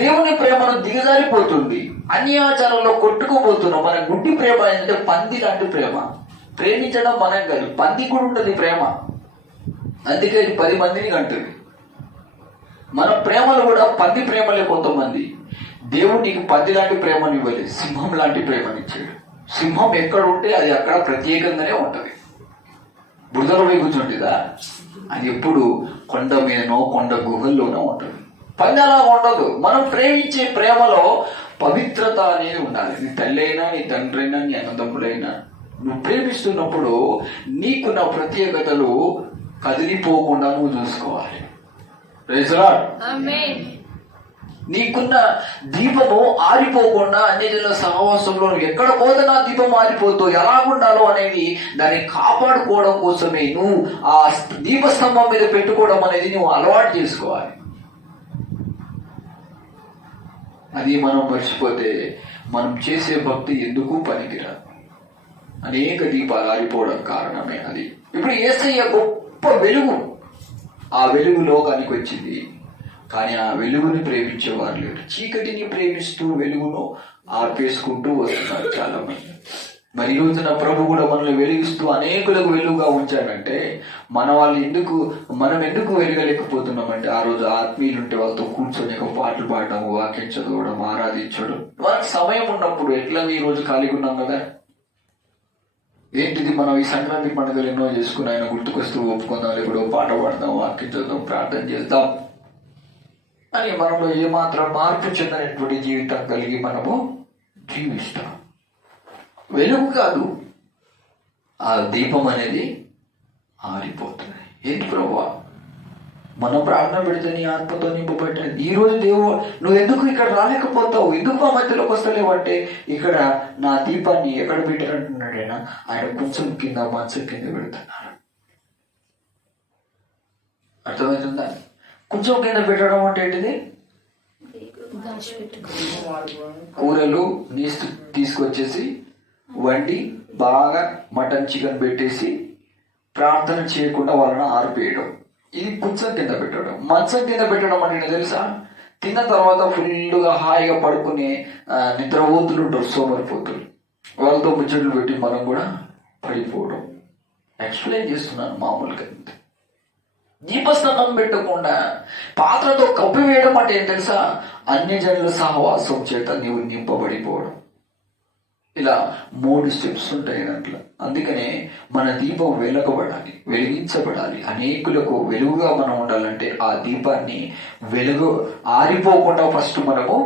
దేవుని ప్రేమను దిగజారిపోతుంది, అన్యాచారంలో కొట్టుకుపోతున్నాం. మన గుడ్డి ప్రేమ ఏంటంటే పంది లాంటి ప్రేమ. ప్రేమించడం మనం కాదు, పంది కూడా ఉంటుంది ప్రేమ, అందుకే 10 మందిని కంటుంది. మన ప్రేమలు కూడా పంది ప్రేమలే. కొంతమంది దేవుడు నీకు పంది లాంటి ప్రేమను ఇవ్వలేదు, సింహం లాంటి ప్రేమనిచ్చాడు. సింహం ఎక్కడ ఉంటే అది అక్కడ ప్రత్యేకంగానే ఉంటది. బురదలో పోయి కూర్చుంటుందా? అది ఎప్పుడు కొండ మీదనో కొండ గుహల్లోనో ఉంటుంది. పంది అలా ఉండదు. మనం ప్రేమించే ప్రేమలో పవిత్రత అనేది ఉండాలి. నీ తల్లి అయినా, నీ తండ్రి అయినా, నీ అన్నదమ్ములైనా, నువ్వు ప్రేమిస్తున్నప్పుడు నీకు నా ప్రత్యేకతలు కదిలిపోకుండా నువ్వు చూసుకోవాలి. Praise the Lord. నీకున్న దీపము ఆరిపోకుండా అన్యజనుల సహవాసంలో నువ్వు ఎక్కడ పోతే నా దీపం ఆరిపోతావు, ఎలా ఉండాలో అనేది దాన్ని కాపాడుకోవడం కోసమే నువ్వు ఆ దీపస్తంభం మీద పెట్టుకోవడం అనేది నువ్వు అలవాటు చేసుకోవాలి. అది మనం మర్చిపోతే మనం చేసే భక్తి ఎందుకు పనికిరాదు. అనేక దీపాలు ఆరిపోవడం కారణమే అది. ఇప్పుడు యేసయ్య గొప్ప వెలుగు, ఆ వెలుగు లోకానికి వచ్చింది, కానీ ఆ వెలుగుని ప్రేమించేవారు లేరు. చీకటిని ప్రేమిస్తూ వెలుగును ఆర్పేసుకుంటూ వస్తున్నారు చాలా మంది. మరి ఈ రోజున ప్రభు కూడా మనల్ని వెలిగిస్తూ అనేకులకు వెలుగుగా ఉంచాడంటే మనం ఎందుకు వెలగలేకపోతున్నామంటే ఆ రోజు ఆత్మీయులు ఉంటే వాళ్ళతో కూర్చొని ఒక పాటలు పాడడం, వాక్యం చదవడం, ఆరాధించడం, వాళ్ళకి సమయం ఉన్నప్పుడు. ఎట్లా ఈ రోజు ఖాళీగా ఉన్నాం కదా, ఏంటిది మనం ఈ సంక్రాంతి పండుగలు ఎన్నో చేసుకుని ఆయన గుర్తుకొస్తూ ఒప్పుకుందాం, లేకపోతే పాట పాడదాం, వాక్యం చదువుదాం, ప్రార్థన చేద్దాం అని మనలో ఏమాత్రం మార్పు చెందినటువంటి జీవితం కలిగి మనము జీవిస్తాం. వెలుగు కాదు, ఆ దీపం అనేది ఆరిపోతుంది. ఏంటి ప్రభువా, మనం ప్రార్థన పెడితే నీ ఆత్మతో నింపబడ్డది. ఈ రోజు నువ్వు ఎందుకు ఇక్కడ రాలేకపోతావు, ఎందుకు మా మధ్యలోకి వస్తలేవు అంటే, ఇక్కడ నా దీపాన్ని ఎక్కడ పెట్టారంటున్నాడైనా ఆయన కొంచెం కింద మంచం కింద పెడుతున్నాడు. అర్థమవుతుందా? కొంచెం కింద పెట్టడం అంటే ఏంటిది? కూరలు నీసు తీసుకొచ్చేసి వండి బాగా మటన్ చికెన్ పెట్టేసి ప్రార్థన చేయకుండా వాళ్ళని ఆరిపేయడం, ఇది కొంచెం కింద పెట్టడం. మంచం కింద పెట్టడం అంటే తెలుసా, తిన్న తర్వాత ఫుల్గా హాయిగా పడుకుని నిద్రపోతులు ఉంటారు, సోమరిపోతులు, వాళ్ళతో ముచ్చట్లు పెట్టి మనం కూడా పడిపోవడం. ఎక్స్ప్లెయిన్ చేస్తున్నాను మామూలుగా. దీపస్తంభం పెట్టకుండా పాత్రతో కప్పివేయడం అంటే ఏం తెలుసా, అన్యజనుల సహవాసం చేత నీవు నింపబడిపోవడం. ఇలా 3 స్టెప్స్ ఉంటాయి దాంట్లో. అందుకనే మన దీపం వెలిగించబడాలి. అనేకులకు వెలుగుగా మనం ఉండాలంటే ఆ దీపాన్ని ఆరిపోకుండా ఫస్ట్ మనము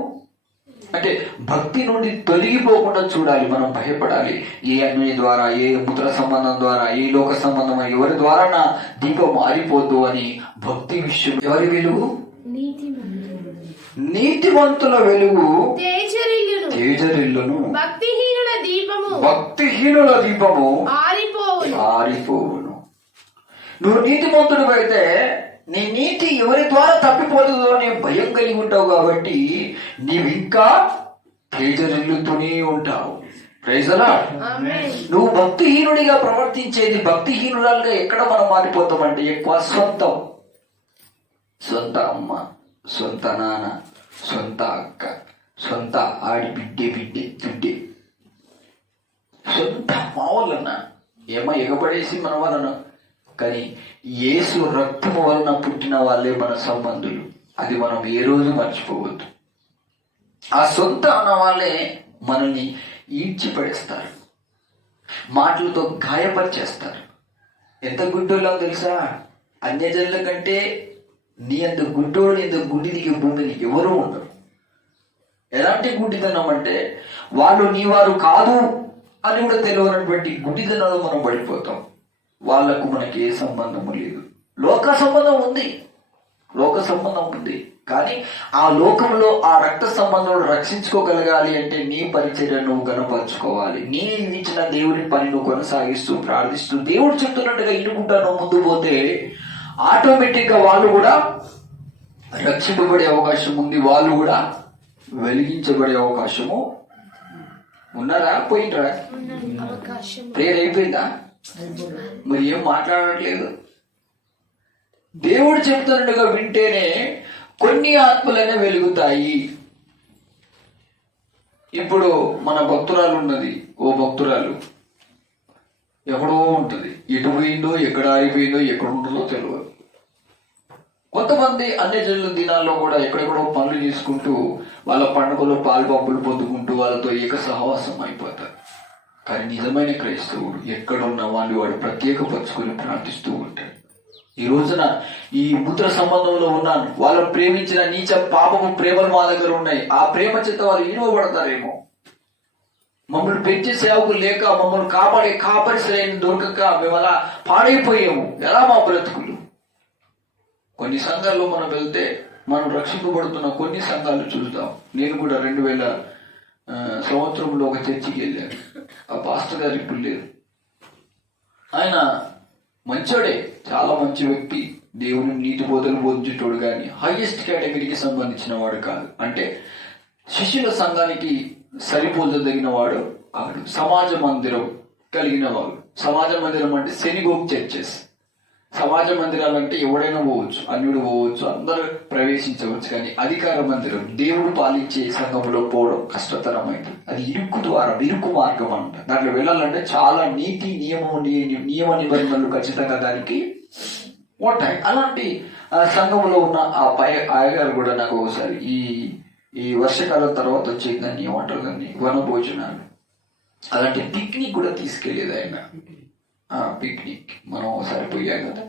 అంటే భక్తి నుండి తొలగిపోకుండా చూడాలి. మనం భయపడాలి, ఏ అన్యుని ద్వారా, ఏ ముద్ర సంబంధం ద్వారా, ఏ లోక సంబంధం, ఎవరి ద్వారా నా దీపం ఆరిపోద్దు అని భక్తి విషయం. ఎవరి వెలుగు? నీతివంతుల వెలుగు తేజరిల్లును, భక్తిహీనుల దీపము ఆరిపోవును. నువ్వు నీతిమంతుడు అయితే నీ నీతి ఎవరి ద్వారా తప్పిపోతుందో అనే భయం కలిగి ఉంటావు కాబట్టి నీవు ఇంకా తేజరిల్లుతూనే ఉంటావు. Praise the Lord. నువ్వు భక్తిహీనుడిగా ప్రవర్తించేది, భక్తిహీనురాలుగా ఎక్కడ మనం మారిపోతామంటే ఎక్కువ సొంత అమ్మ, సొంత నాన్న, సొంత అక్క, సొంత ఆడి బిడ్డే, సొంత మావులన్నా ఏమో ఎగపడేసి మన వాళ్ళను. కానీ యేసు రక్తము వలన పుట్టిన వాళ్ళే మన సంబంధులు. అది మనం ఏ రోజు మర్చిపోవద్దు. ఆ సొంత అన్న వాళ్ళే మనల్ని ఈడ్చిపడేస్తారు, మాటలతో గాయపరిచేస్తారు. ఎంత గుడ్డోళ్ళో తెలుసా, అన్యజనుల కంటే నీ అంత గుడ్డోడు, నీ అంత గుడ్డి దిగే భూమిని ఎవరూ ఉండరు. ఎలాంటి గుడ్డితనం అంటే వాళ్ళు నీ వారు కాదు అని కూడా తెలియనటువంటి గుడ్డితనంలో మనం పడిపోతాం. వాళ్లకు మనకి ఏ సంబంధము లేదు. లోక సంబంధం ఉంది, కానీ ఆ లోకంలో ఆ రక్త సంబంధంలో రక్షించుకోగలగాలి అంటే నీ పరిచర్య నువ్వు గణపరచుకోవాలి. నీ ఇచ్చిన దేవుని పని నువ్వు కొనసాగిస్తూ ప్రార్థిస్తూ దేవుడు చెప్తున్నట్టుగా ఇనుకుంటా నువ్వు ముందు పోతే ఆటోమేటిక్ గా వాళ్ళు కూడా రక్షింపబడే అవకాశం ఉంది, వాళ్ళు కూడా వెలిగించబడే అవకాశము. ఉన్నారా? పోయిండ్రా? ప్రేయర్ అయిపోయిందా? మరి ఏం మాట్లాడట్లేదు. దేవుడు చెప్తున్నట్టుగా వింటేనే కొన్ని ఆత్మలనే వెలుగుతాయి. ఇప్పుడు మన భక్తురాలు ఉన్నది, ఓ భక్తురాలు ఎక్కడో ఉంటుంది, ఎటు పోయిందో, ఎక్కడ ఆగిపోయిందో, ఎక్కడ ఉంటుందో తెలియదు. కొంతమంది అన్యజనుల దినాల్లో కూడా ఎక్కడెక్కడో పనులు చేసుకుంటూ వాళ్ళ పండుగలో పాలుపంపులు పొందుకుంటూ వాళ్ళతో ఏక సహవాసం అయిపోతారు. కానీ నిజమైన క్రైస్తవుడు ఎక్కడున్న వాడు ప్రత్యేకపరుచుకొని ప్రార్థిస్తూ ఉంటాడు. ఈ రోజున ఈ ముద్ర సంబంధంలో ఉన్నాను, వాళ్ళు ప్రేమించిన నీచ పాపము ప్రేమలు మా దగ్గర ఉన్నాయి, ఆ ప్రేమ చేత వాళ్ళు ఈనవబడతారేమో. మమ్మల్ని పెంచే సేవకులు లేక, మమ్మల్ని కాపాడే కాపరిసరైన దొరకక మేము అలా పాడైపోయాము. ఎలా మా బ్రతుకులు? కొన్ని సంఘాల్లో మనం వెళ్తే మనం రక్షింపబడుతున్న కొన్ని సంఘాలు చూద్దాం. నేను కూడా 2000 సంవత్సరంలో ఒక చర్చికి వెళ్ళాను. ఆ పాస్టర్ గారు ఇప్పుడు లేరు. ఆయన మంచోడే, చాలా మంచి వ్యక్తి, దేవుని నీతి బోధలు బోధించేటోడు, కానీ హైయెస్ట్ కేటగిరీకి సంబంధించిన వాడు కాదు. అంటే శిష్యుల సంఘానికి సరిపోదగిన వాడు ఆడు. సమాజ మందిరం కలిగిన వాడు. సమాజ మందిరం అంటే సెనిగోగ్ చర్చెస్. సమాజ మందిరాలు అంటే ఎవడైనా పోవచ్చు, అన్యుడు పోవచ్చు, అందరూ ప్రవేశించవచ్చు. కానీ అధికార మందిరం, దేవుడు పాలించే సంఘంలో పోవడం కష్టతరమైంది. అది ఇరుకు ద్వారా, ఇరుకు మార్గం అంట. దాంట్లో వెళ్ళాలంటే చాలా నీతి నియమ నిబంధనలు ఖచ్చితంగా దానికి ఉంటాయి. అలాంటి సంఘంలో ఉన్న ఆ అయ్యగారు కూడా నాకు ఒకసారి ఈ వర్షాకాలం తర్వాత వచ్చే దాన్ని ఏమంటారు, దాన్ని వనభోజనాలు, అలాంటి పిక్నిక్ కూడా తీసుకెళ్లేది ఆయన. పిక్నిక్ మనం ఒకసారి పోయాం కదా,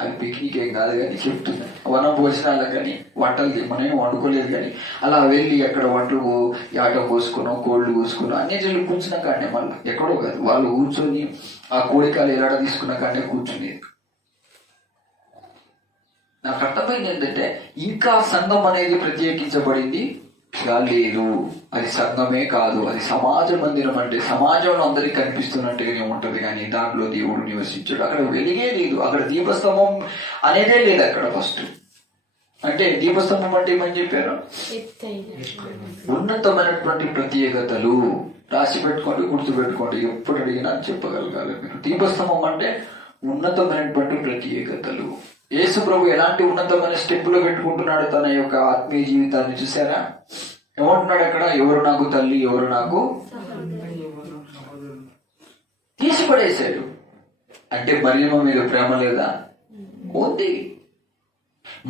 అది పిక్నిక్ ఏం కాదు కానీ చెప్తున్నా. వన భోజనాలకు కానీ వంటలు మనం వండుకోలేదు, కానీ అలా వెళ్ళి అక్కడ వంటలు ఆట కోసుకున్నాం, కోళ్ళు కోసుకున్నాం, అన్ని చెల్లి కూర్చున్న కాడనే, మళ్ళీ ఎక్కడో కాదు, వాళ్ళు కూర్చొని ఆ కోడికాలు ఎలాడ తీసుకున్న కాడనే కూర్చునేది. నాకు అర్థమైంది ఏంటంటే ఇంకా సంఘం అనేది ప్రత్యేకించబడింది లేదు. అది సంఘమే కాదు, అది సమాజ మందిరం. అంటే సమాజంలో అందరికి కనిపిస్తున్నట్టుగానే ఉంటది, కానీ దాంట్లో దేవుడు నివసించాడు. అక్కడ వెలిగే లేదు, అక్కడ దీపస్తంభం అనేదే లేదు అక్కడ. ఫస్ట్ అంటే దీపస్తంభం అంటే ఏమని చెప్పారు, ఉన్నతమైనటువంటి ప్రత్యేకతలు. రాసి పెట్టుకోండి, గుర్తు పెట్టుకోండి, ఎప్పుడు అడిగినా చెప్పగలగాలి మీరు. దీపస్తంభం అంటే ఉన్నతమైనటువంటి ప్రత్యేకతలు. యేసు ప్రభు ఎలాంటి ఉన్నతమైన స్టెప్పులో పెట్టుకుంటున్నాడు తన యొక్క ఆత్మీయ జీవితాన్ని. చూసారా, ఏమంటున్నాడు అక్కడ, ఎవరు నాకు తల్లి, ఎవరు నాకు తీసిపడేశాడు. అంటే మరియమ్మ మీద ప్రేమ లేదా? ఉంది.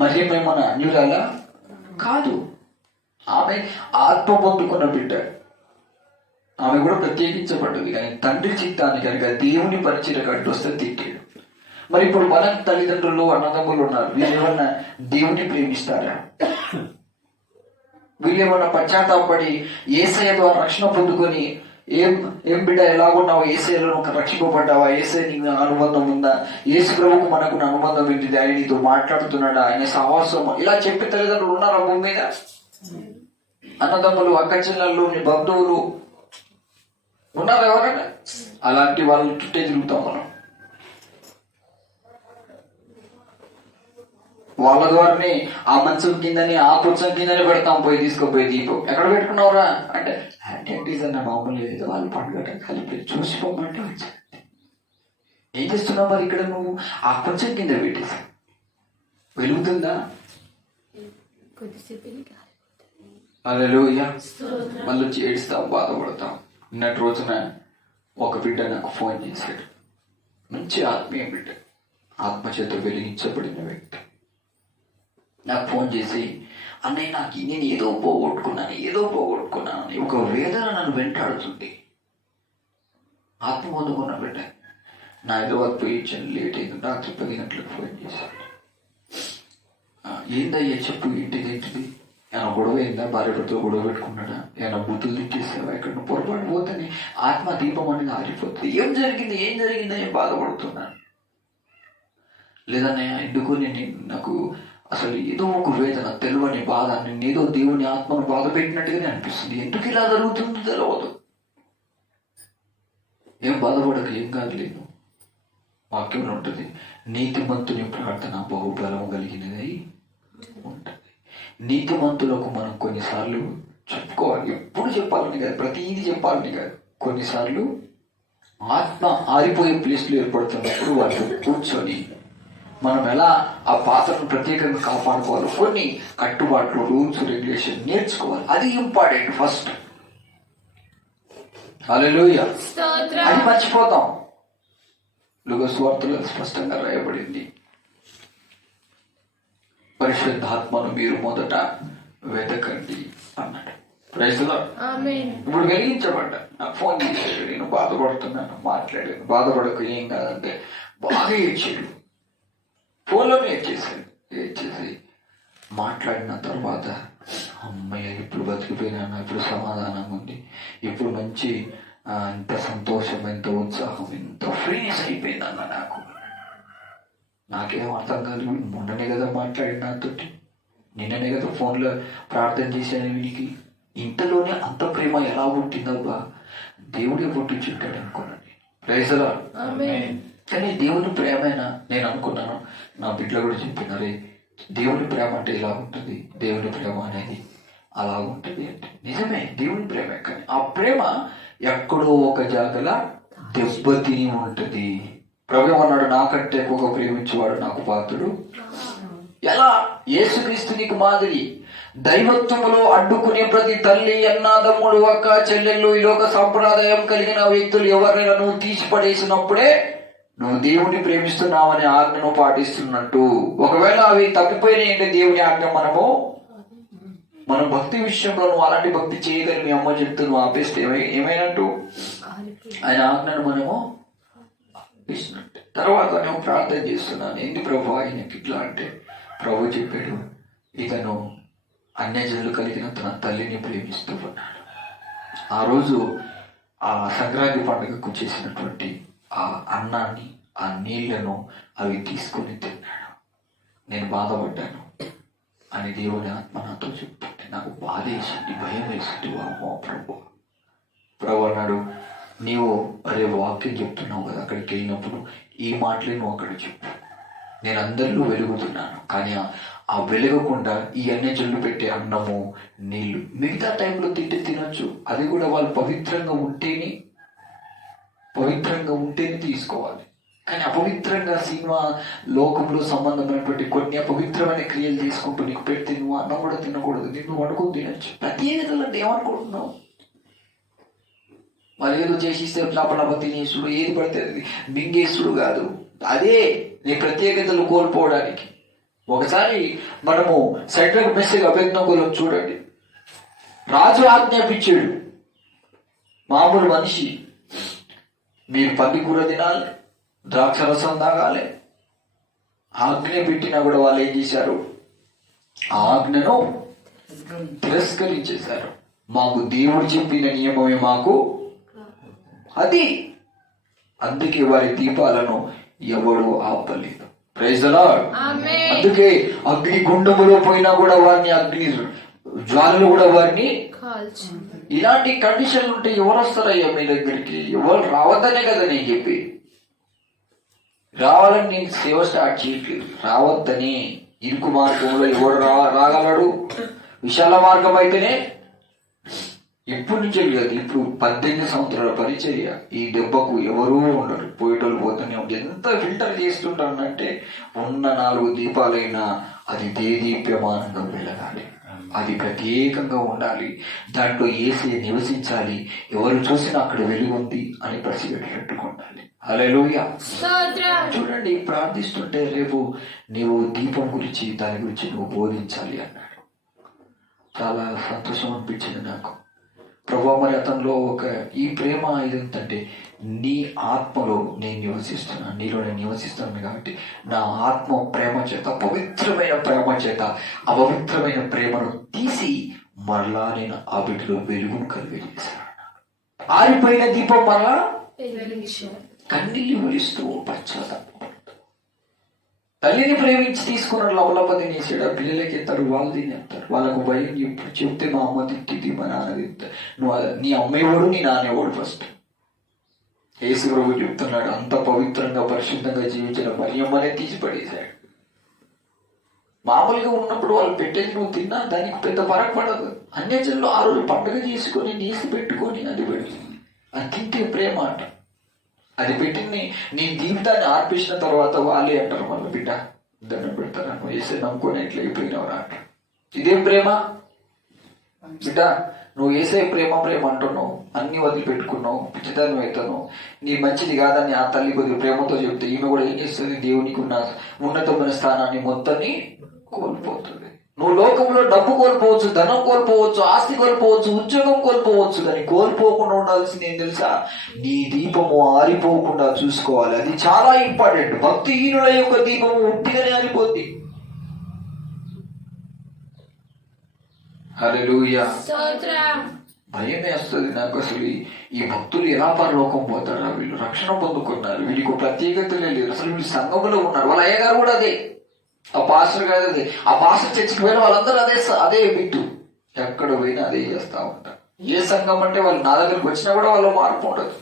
మరియమ్మ ఏమన్నా అన్యురాలా? కాదు. ఆమె ఆత్మ పొందుకున్న బిడ్డ, ఆమె కూడా ప్రత్యేకించబడ్డది. కానీ తండ్రి చిత్తాన్ని కనుక దేవుని పరిచయం కట్టు వస్తే తిట్టాడు. మరి ఇప్పుడు మన తల్లిదండ్రులు, అన్నదమ్ములు ఉన్నారు, వీళ్ళేమన్నా దేవుని ప్రేమిస్తారా? వీళ్ళేమన్నా పశ్చాత్తాపడి యేసయ్య ద్వారా రక్షణ పొందుకొని ఏం బిడ్డ ఎలాగున్నావు, యేసయ్యలో రక్షింపబడ్డావా, యేసయ్య నీకు అనుబంధం ఉందా, యేసు ప్రభువుకు మనకు అనుబంధం ఏంటిది, ఆయన నీతో మాట్లాడుతున్నాడా, ఆయన సహవాసం, ఇలా చెప్పే తల్లిదండ్రులు ఉన్నారా భూమి మీద? అన్నదమ్ములు, అక్క చెల్లెళ్ళు, నీ బంధువులు ఉన్నారా ఎవరైనా? అలాంటి వాళ్ళు చుట్టే తిరుగుతాం మనం. వాళ్ళ ద్వారానే ఆ మంచం కిందని, ఆ పుచ్చం కిందని పెడతాం, పోయి తీసుకుపోయి దీపం. ఎక్కడ పెట్టుకున్నావురా అంటే అన్న మామూలు ఏదో వాళ్ళు పండుగ కలిపి చూసిపోమంటే వచ్చా. ఏం చేస్తున్నావు మరి ఇక్కడ నువ్వు? ఆ పుచ్చం కింద పెట్టేసి వెలుగుతుందా? హల్లెలూయా. మళ్ళీ వచ్చి ఏడుస్తాం, బాధపడతాం. నిన్నటి రోజున ఒక బిడ్డ నాకు ఫోన్ చేశాడు. మంచి ఆత్మీయ బిడ్డ, ఆత్మచేత వెలిగించబడిన వ్యక్తి. నాకు ఫోన్ చేసి, అన్నయ్య నాకు నేను ఏదో పోగొట్టుకున్నాను, ఒక వేదన నన్ను వెంటాడుతుంది. ఆత్మ పొందుకున్న బిడ్డ. నా హైదరాబాద్ పోయి లేట్ అయింది, రాత్రి 10 గంటలకు ఫోన్ చేశాడు. ఏందయ్యా చెప్పు, ఏంటిది? ఏమైనా గొడవ అయిందా? భార్యతో గొడవ పెట్టుకున్నాడా? ఏమైనా బుద్ధులు తిట్టేసావా? ఎక్కడ పొరపాటు పోతేనే ఆత్మ దీపం అనేది ఆరిపోతుంది. ఏం జరిగిందని బాధపడుతున్నాను. లేదన్నయ్య, ఎందుకు నాకు అసలు ఏదో ఒక వేదన, తెలియని బాధ, నేనేదో దేవుని ఆత్మను బాధ పెట్టినట్టుగానే అనిపిస్తుంది. ఎందుకు ఇలా జరుగుతుందో తెలియదు. ఏం బాధపడక, ఏం కాదులేదు. వాక్యంలో ఉంటుంది, నీతిమంతుని ప్రార్థన బహుబలము కలిగినదై ఉంటుంది. నీతిమంతులకు మనం కొన్నిసార్లు చెప్పుకోవాలి. ఎప్పుడు చెప్పాలని కాదు, ప్రతిదీ చెప్పాలని కాదు. కొన్నిసార్లు ఆత్మ ఆరిపోయే ప్లేస్లు ఏర్పడుతున్నప్పుడు వాళ్ళు కూర్చొని మనం ఎలా ఆ పాత్రను ప్రత్యేకంగా కాపాడుకోవాలి, కొన్ని కట్టుబాట్లు, రూల్స్, రెగ్యులేషన్ నేర్చుకోవాలి. అది ఇంపార్టెంట్ ఫస్ట్. హల్లెలూయా. అది మర్చిపోతాం. లూకా సువార్తలో స్పష్టంగా రాయబడింది, పరిశుద్ధాత్మను మీరు మొదట వెతకండి అన్నాడు. Praise the Lord. ఇప్పుడు వెలిగించబడ్డా. నాకు ఫోన్ చేశాడు, నేను బాధపడుతున్నాను, మాట్లాడాను. బాధపడకు, ఏం కాదంటే బాగా ఏడ్చాడు. ఫోన్లోనే ఏడ్చేసి మాట్లాడిన తర్వాత, అమ్మయ్య ఇప్పుడు బతికిపోయినా, ఇప్పుడు సమాధానం ఉంది, ఇప్పుడు మంచి ఎంత సంతోషం, ఎంత ఉత్సాహం, ఎంత ఫ్రీనెస్ అయిపోయిందన్న. నాకేం అర్థం కాదు. మొన్ననే కదా మాట్లాడి నాతోటి, నిన్ననే కదా ఫోన్లో ప్రార్థన చేశాను వీడికి. ఇంతలోనే అంత ప్రేమ ఎలా పుట్టిందబ్బా, దేవుడే పుట్టించుంటాడు అనుకున్నాను. Praise the Lord. కానీ దేవుని ప్రేమైనా నేను అనుకున్నాను, నా బిడ్డలు కూడా చెప్పినారే దేవుని ప్రేమ అంటే ఇలా ఉంటుంది, దేవుని ప్రేమ అనేది అలా ఉంటుంది అంటే నిజమే, దేవుని ప్రేమే. కానీ ఆ ప్రేమ ఎక్కడో ఒక జాగల దెబ్బతిని ఉంటుంది. ప్రభు అన్నాడు, నాకంటే ఎక్కువగా ప్రేమించేవాడు నాకు పాత్రుడు. ఎలా? యేసుక్రీస్తు నీకు మాదిరి. దైవత్వములో అడ్డుకునే ప్రతి తల్లి, అన్నాదమ్ముడు, అక్క, చెల్లెళ్ళు, ఈ లోక సాంప్రదాయం కలిగిన వ్యక్తులు ఎవరైనా నువ్వు తీసిపడేసినప్పుడే నువ్వు దేవుని ప్రేమిస్తున్నావని ఆజ్ఞను పాటిస్తున్నట్టు. ఒకవేళ అవి తప్పిపోయినాయంటే దేవుని ఆజ్ఞ మనం భక్తి విషయంలో నువ్వు అలాంటి భక్తి చేయగలి మీ అమ్మ చెప్తూ నువ్వు ఆపేస్తే ఏమైనట్టు? ఆయన ఆజ్ఞను మనము ఇస్తున్నట్టు. తర్వాత నేను ప్రార్థన చేస్తున్నాను, ఏంది ప్రభు ఆయనకి ఇట్లా అంటే, ప్రభు చెప్పాడు, ఇతను అన్యజనులు కలిగిన తన తల్లిని ప్రేమిస్తూ ఉన్నాడు. ఆ రోజు ఆ సంక్రాంతి పండుగకు చేసినటువంటి ఆ అన్నాన్ని, ఆ నీళ్లను అవి తీసుకొని తిన్నాడు. నేను బాధపడ్డాను అని దేవుని ఆత్మ నాతో చెప్తుంటే నాకు బాధ వేసింది, భయం వేసింది. అమ్మో ప్రభు అన్నాడు, నీవు రేపు వాక్యం చెప్తున్నావు కదా, అక్కడికి వెళ్ళినప్పుడు ఈ మాటలే నువ్వు అక్కడ చెప్పు. నేను అందరిలో వెలుగుతున్నాను, కానీ ఆ వెలగకుండా ఈ అన్యజనులు పెట్టే అన్నము, నీళ్లు మిగతా టైంలో తినొచ్చు, అది కూడా వాళ్ళు పవిత్రంగా ఉంటేనే తీసుకోవాలి. కానీ అపవిత్రంగా సినిమా లోకంలో సంబంధమైనటువంటి కొన్ని అపవిత్రమైన క్రియలు తీసుకుంటూ నీకు పెడితే నువ్వు అన్నం కూడా తినకూడదు, నువ్వు వండుకొని తినచ్చు. ప్రత్యేకతలు అంటే ఏమనుకుంటున్నావు? మరి ఏదో చేసిస్తే లాపలాప తినేసుడు, ఏది పడితే అది మింగేసుడు కాదు. అదే నీ ప్రత్యేకతలు కోల్పోవడానికి. ఒకసారి మనము సెంట్రల్ మెస్సేజ్ అభిజ్ఞకులను చూడండి. రాజు ఆజ్ఞాపించాడు, మామూలు మనిషి, మీరు పంది కూర తినాలి, ద్రాక్ష రసం తాగాలి. ఆజ్ఞ పెట్టినా కూడా వాళ్ళు ఏం చేశారు? ఆజ్ఞను తిరస్కరించేశారు. మాకు దేవుడు చెప్పిన నియమమే మాకు అది. అందుకే వారి దీపాలను ఎవడు ఆపలేదు. Praise the Lord. అందుకే అగ్ని గుండములో పోయినా కూడా వారిని, అగ్ని జ్వాలలు కూడా వారిని. ఇలాంటి కండిషన్లు ఉంటే ఎవరు వస్తారయ్యా మీ దగ్గరికి? ఎవరు రావద్దనే కదా నేను చెప్పి. రావాలని నేను సేవ స్టార్ట్ చేయట్లేదు, రావద్దని. ఇరుకు మార్గంలో ఎవడు రాగలడు? విశాల మార్గం అయితేనే. ఇప్పుడు నుంచి లేదు, ఇప్పుడు 18 సంవత్సరాల పరిచర్య. ఈ దెబ్బకు ఎవరూ ఉండరు, పోయేటోళ్ళు పోతూనే ఉంటారు. ఎంత ఫిల్టర్ చేస్తుంటానంటే ఉన్న 4 దీపాలైనా అది దేదీప్యమానంగా వెలగాలి, అది ప్రత్యేకంగా ఉండాలి, దాంట్లో ఏసీ నివసించాలి, ఎవరు చూసినా అక్కడ వెలుగుంది అని పసిగట్టేటట్టుగా ఉండాలి. హల్లెలూయా. చూడండి, ప్రార్థిస్తుంటే రేపు నీవు దీపం గురించి, దాని గురించి నువ్వు బోధించాలి అన్నాడు. చాలా సంతోషం అనిపించింది నాకు. ప్రభు మరి అతనిలో ఈ ప్రేమ ఇదంటే, నీ ఆత్మలో నేను నివసిస్తున్నాను, నీలో నేను నివసిస్తున్నాను కాబట్టి నా ఆత్మ ప్రేమ చేత, పవిత్రమైన ప్రేమ చేత అపవిత్రమైన ప్రేమను తీసి మరలా నేను ఆ బిడ్డలో వెలుగును కలిగజేశాను. ఆరిపోయిన దీపం మరలా కన్నీళ్ళు విలుస్తూ పశ్చాత్తాపం. తల్లిని ప్రేమించి తీసుకున్నాడు, లవలప తినేసాడు. ఆ పిల్లలకి ఎత్తాడు, వాళ్ళు తినేస్తారు. వాళ్ళకు భయం. ఎప్పుడు చెప్తే మా అమ్మ తిట్టింది, మా నాన్న తింటారు. నువ్వు నీ అమ్మేవాడు, నీ నానేవాడు ఫస్ట్. యేసు ప్రభు చెప్తున్నాడు, అంత పవిత్రంగా పరిశుద్ధంగా జీవించిన మరియమ్మనే తీసి పడేశాడు. మామూలుగా ఉన్నప్పుడు వాళ్ళు పెట్టేది నువ్వు తిన్నా దానికి పెద్ద ఫరక్ పడదు. అన్యజనులు ఆ రోజు పండుగ చేసుకొని నీసి పెట్టుకొని అది పెడుతుంది. అది తింటే ప్రేమ అంట. అది పెట్టింది నీ జీవితాన్ని ఆర్పించిన తర్వాత వాళ్ళే అంటారు, మళ్ళీ బిడ్డ దండం పెడతారా, నువ్వు వేసే నమ్ముకొని ఎట్లా అయిపోయినవరా అంట. ఇదేం ప్రేమ బిడ్డ? నువ్వు వేసే ప్రేమ అంటున్నావు, అన్ని వదిలిపెట్టుకున్నావు, పిచ్చిదాన్ని అవుతాను, నీ మంచిది కాదని ఆ తల్లి కొద్దిగా ప్రేమతో చెప్తే ఈమె కూడా ఏం చేస్తుంది? దేవునికి ఉన్న ఉన్నతమైన స్థానాన్ని మొత్తాన్ని కోల్పోతుంది. నువ్వు లోకంలో డబ్బు కోల్పోవచ్చు, ధనం కోల్పోవచ్చు, ఆస్తి కోల్పోవచ్చు, ఉద్యోగం కోల్పోవచ్చు, కానీ కోల్పోకుండా ఉండాల్సింది ఏం తెలుసా? నీ దీపము ఆరిపోకుండా చూసుకోవాలి. అది చాలా ఇంపార్టెంట్. భక్తిహీనుల యొక్క దీపము ఉట్టిగానే ఆరిపోద్ది. హల్లెలూయా. భయం వేస్తుంది నాకు. అసలు ఈ భక్తులు ఎలా పరలోకం పోతారా? వీళ్ళు రక్షణ పొందుకున్నారు, వీళ్ళకి ప్రత్యేకతలే లేదు, అసలు వీళ్ళు సంఘములో ఉన్నారు. వాళ్ళ అయ్యగారు కూడా అదే. ఆ పాస్టర్ కాదు అది, ఆ పాస్టర్ చర్చికి పోయిన వాళ్ళందరూ అదే బిట్టు, ఎక్కడ పోయినా అదే చేస్తా ఉంటారు. ఏ సంఘం అంటే వాళ్ళు నా దగ్గరికి వచ్చినా కూడా వాళ్ళు మార్పు ఉండదు.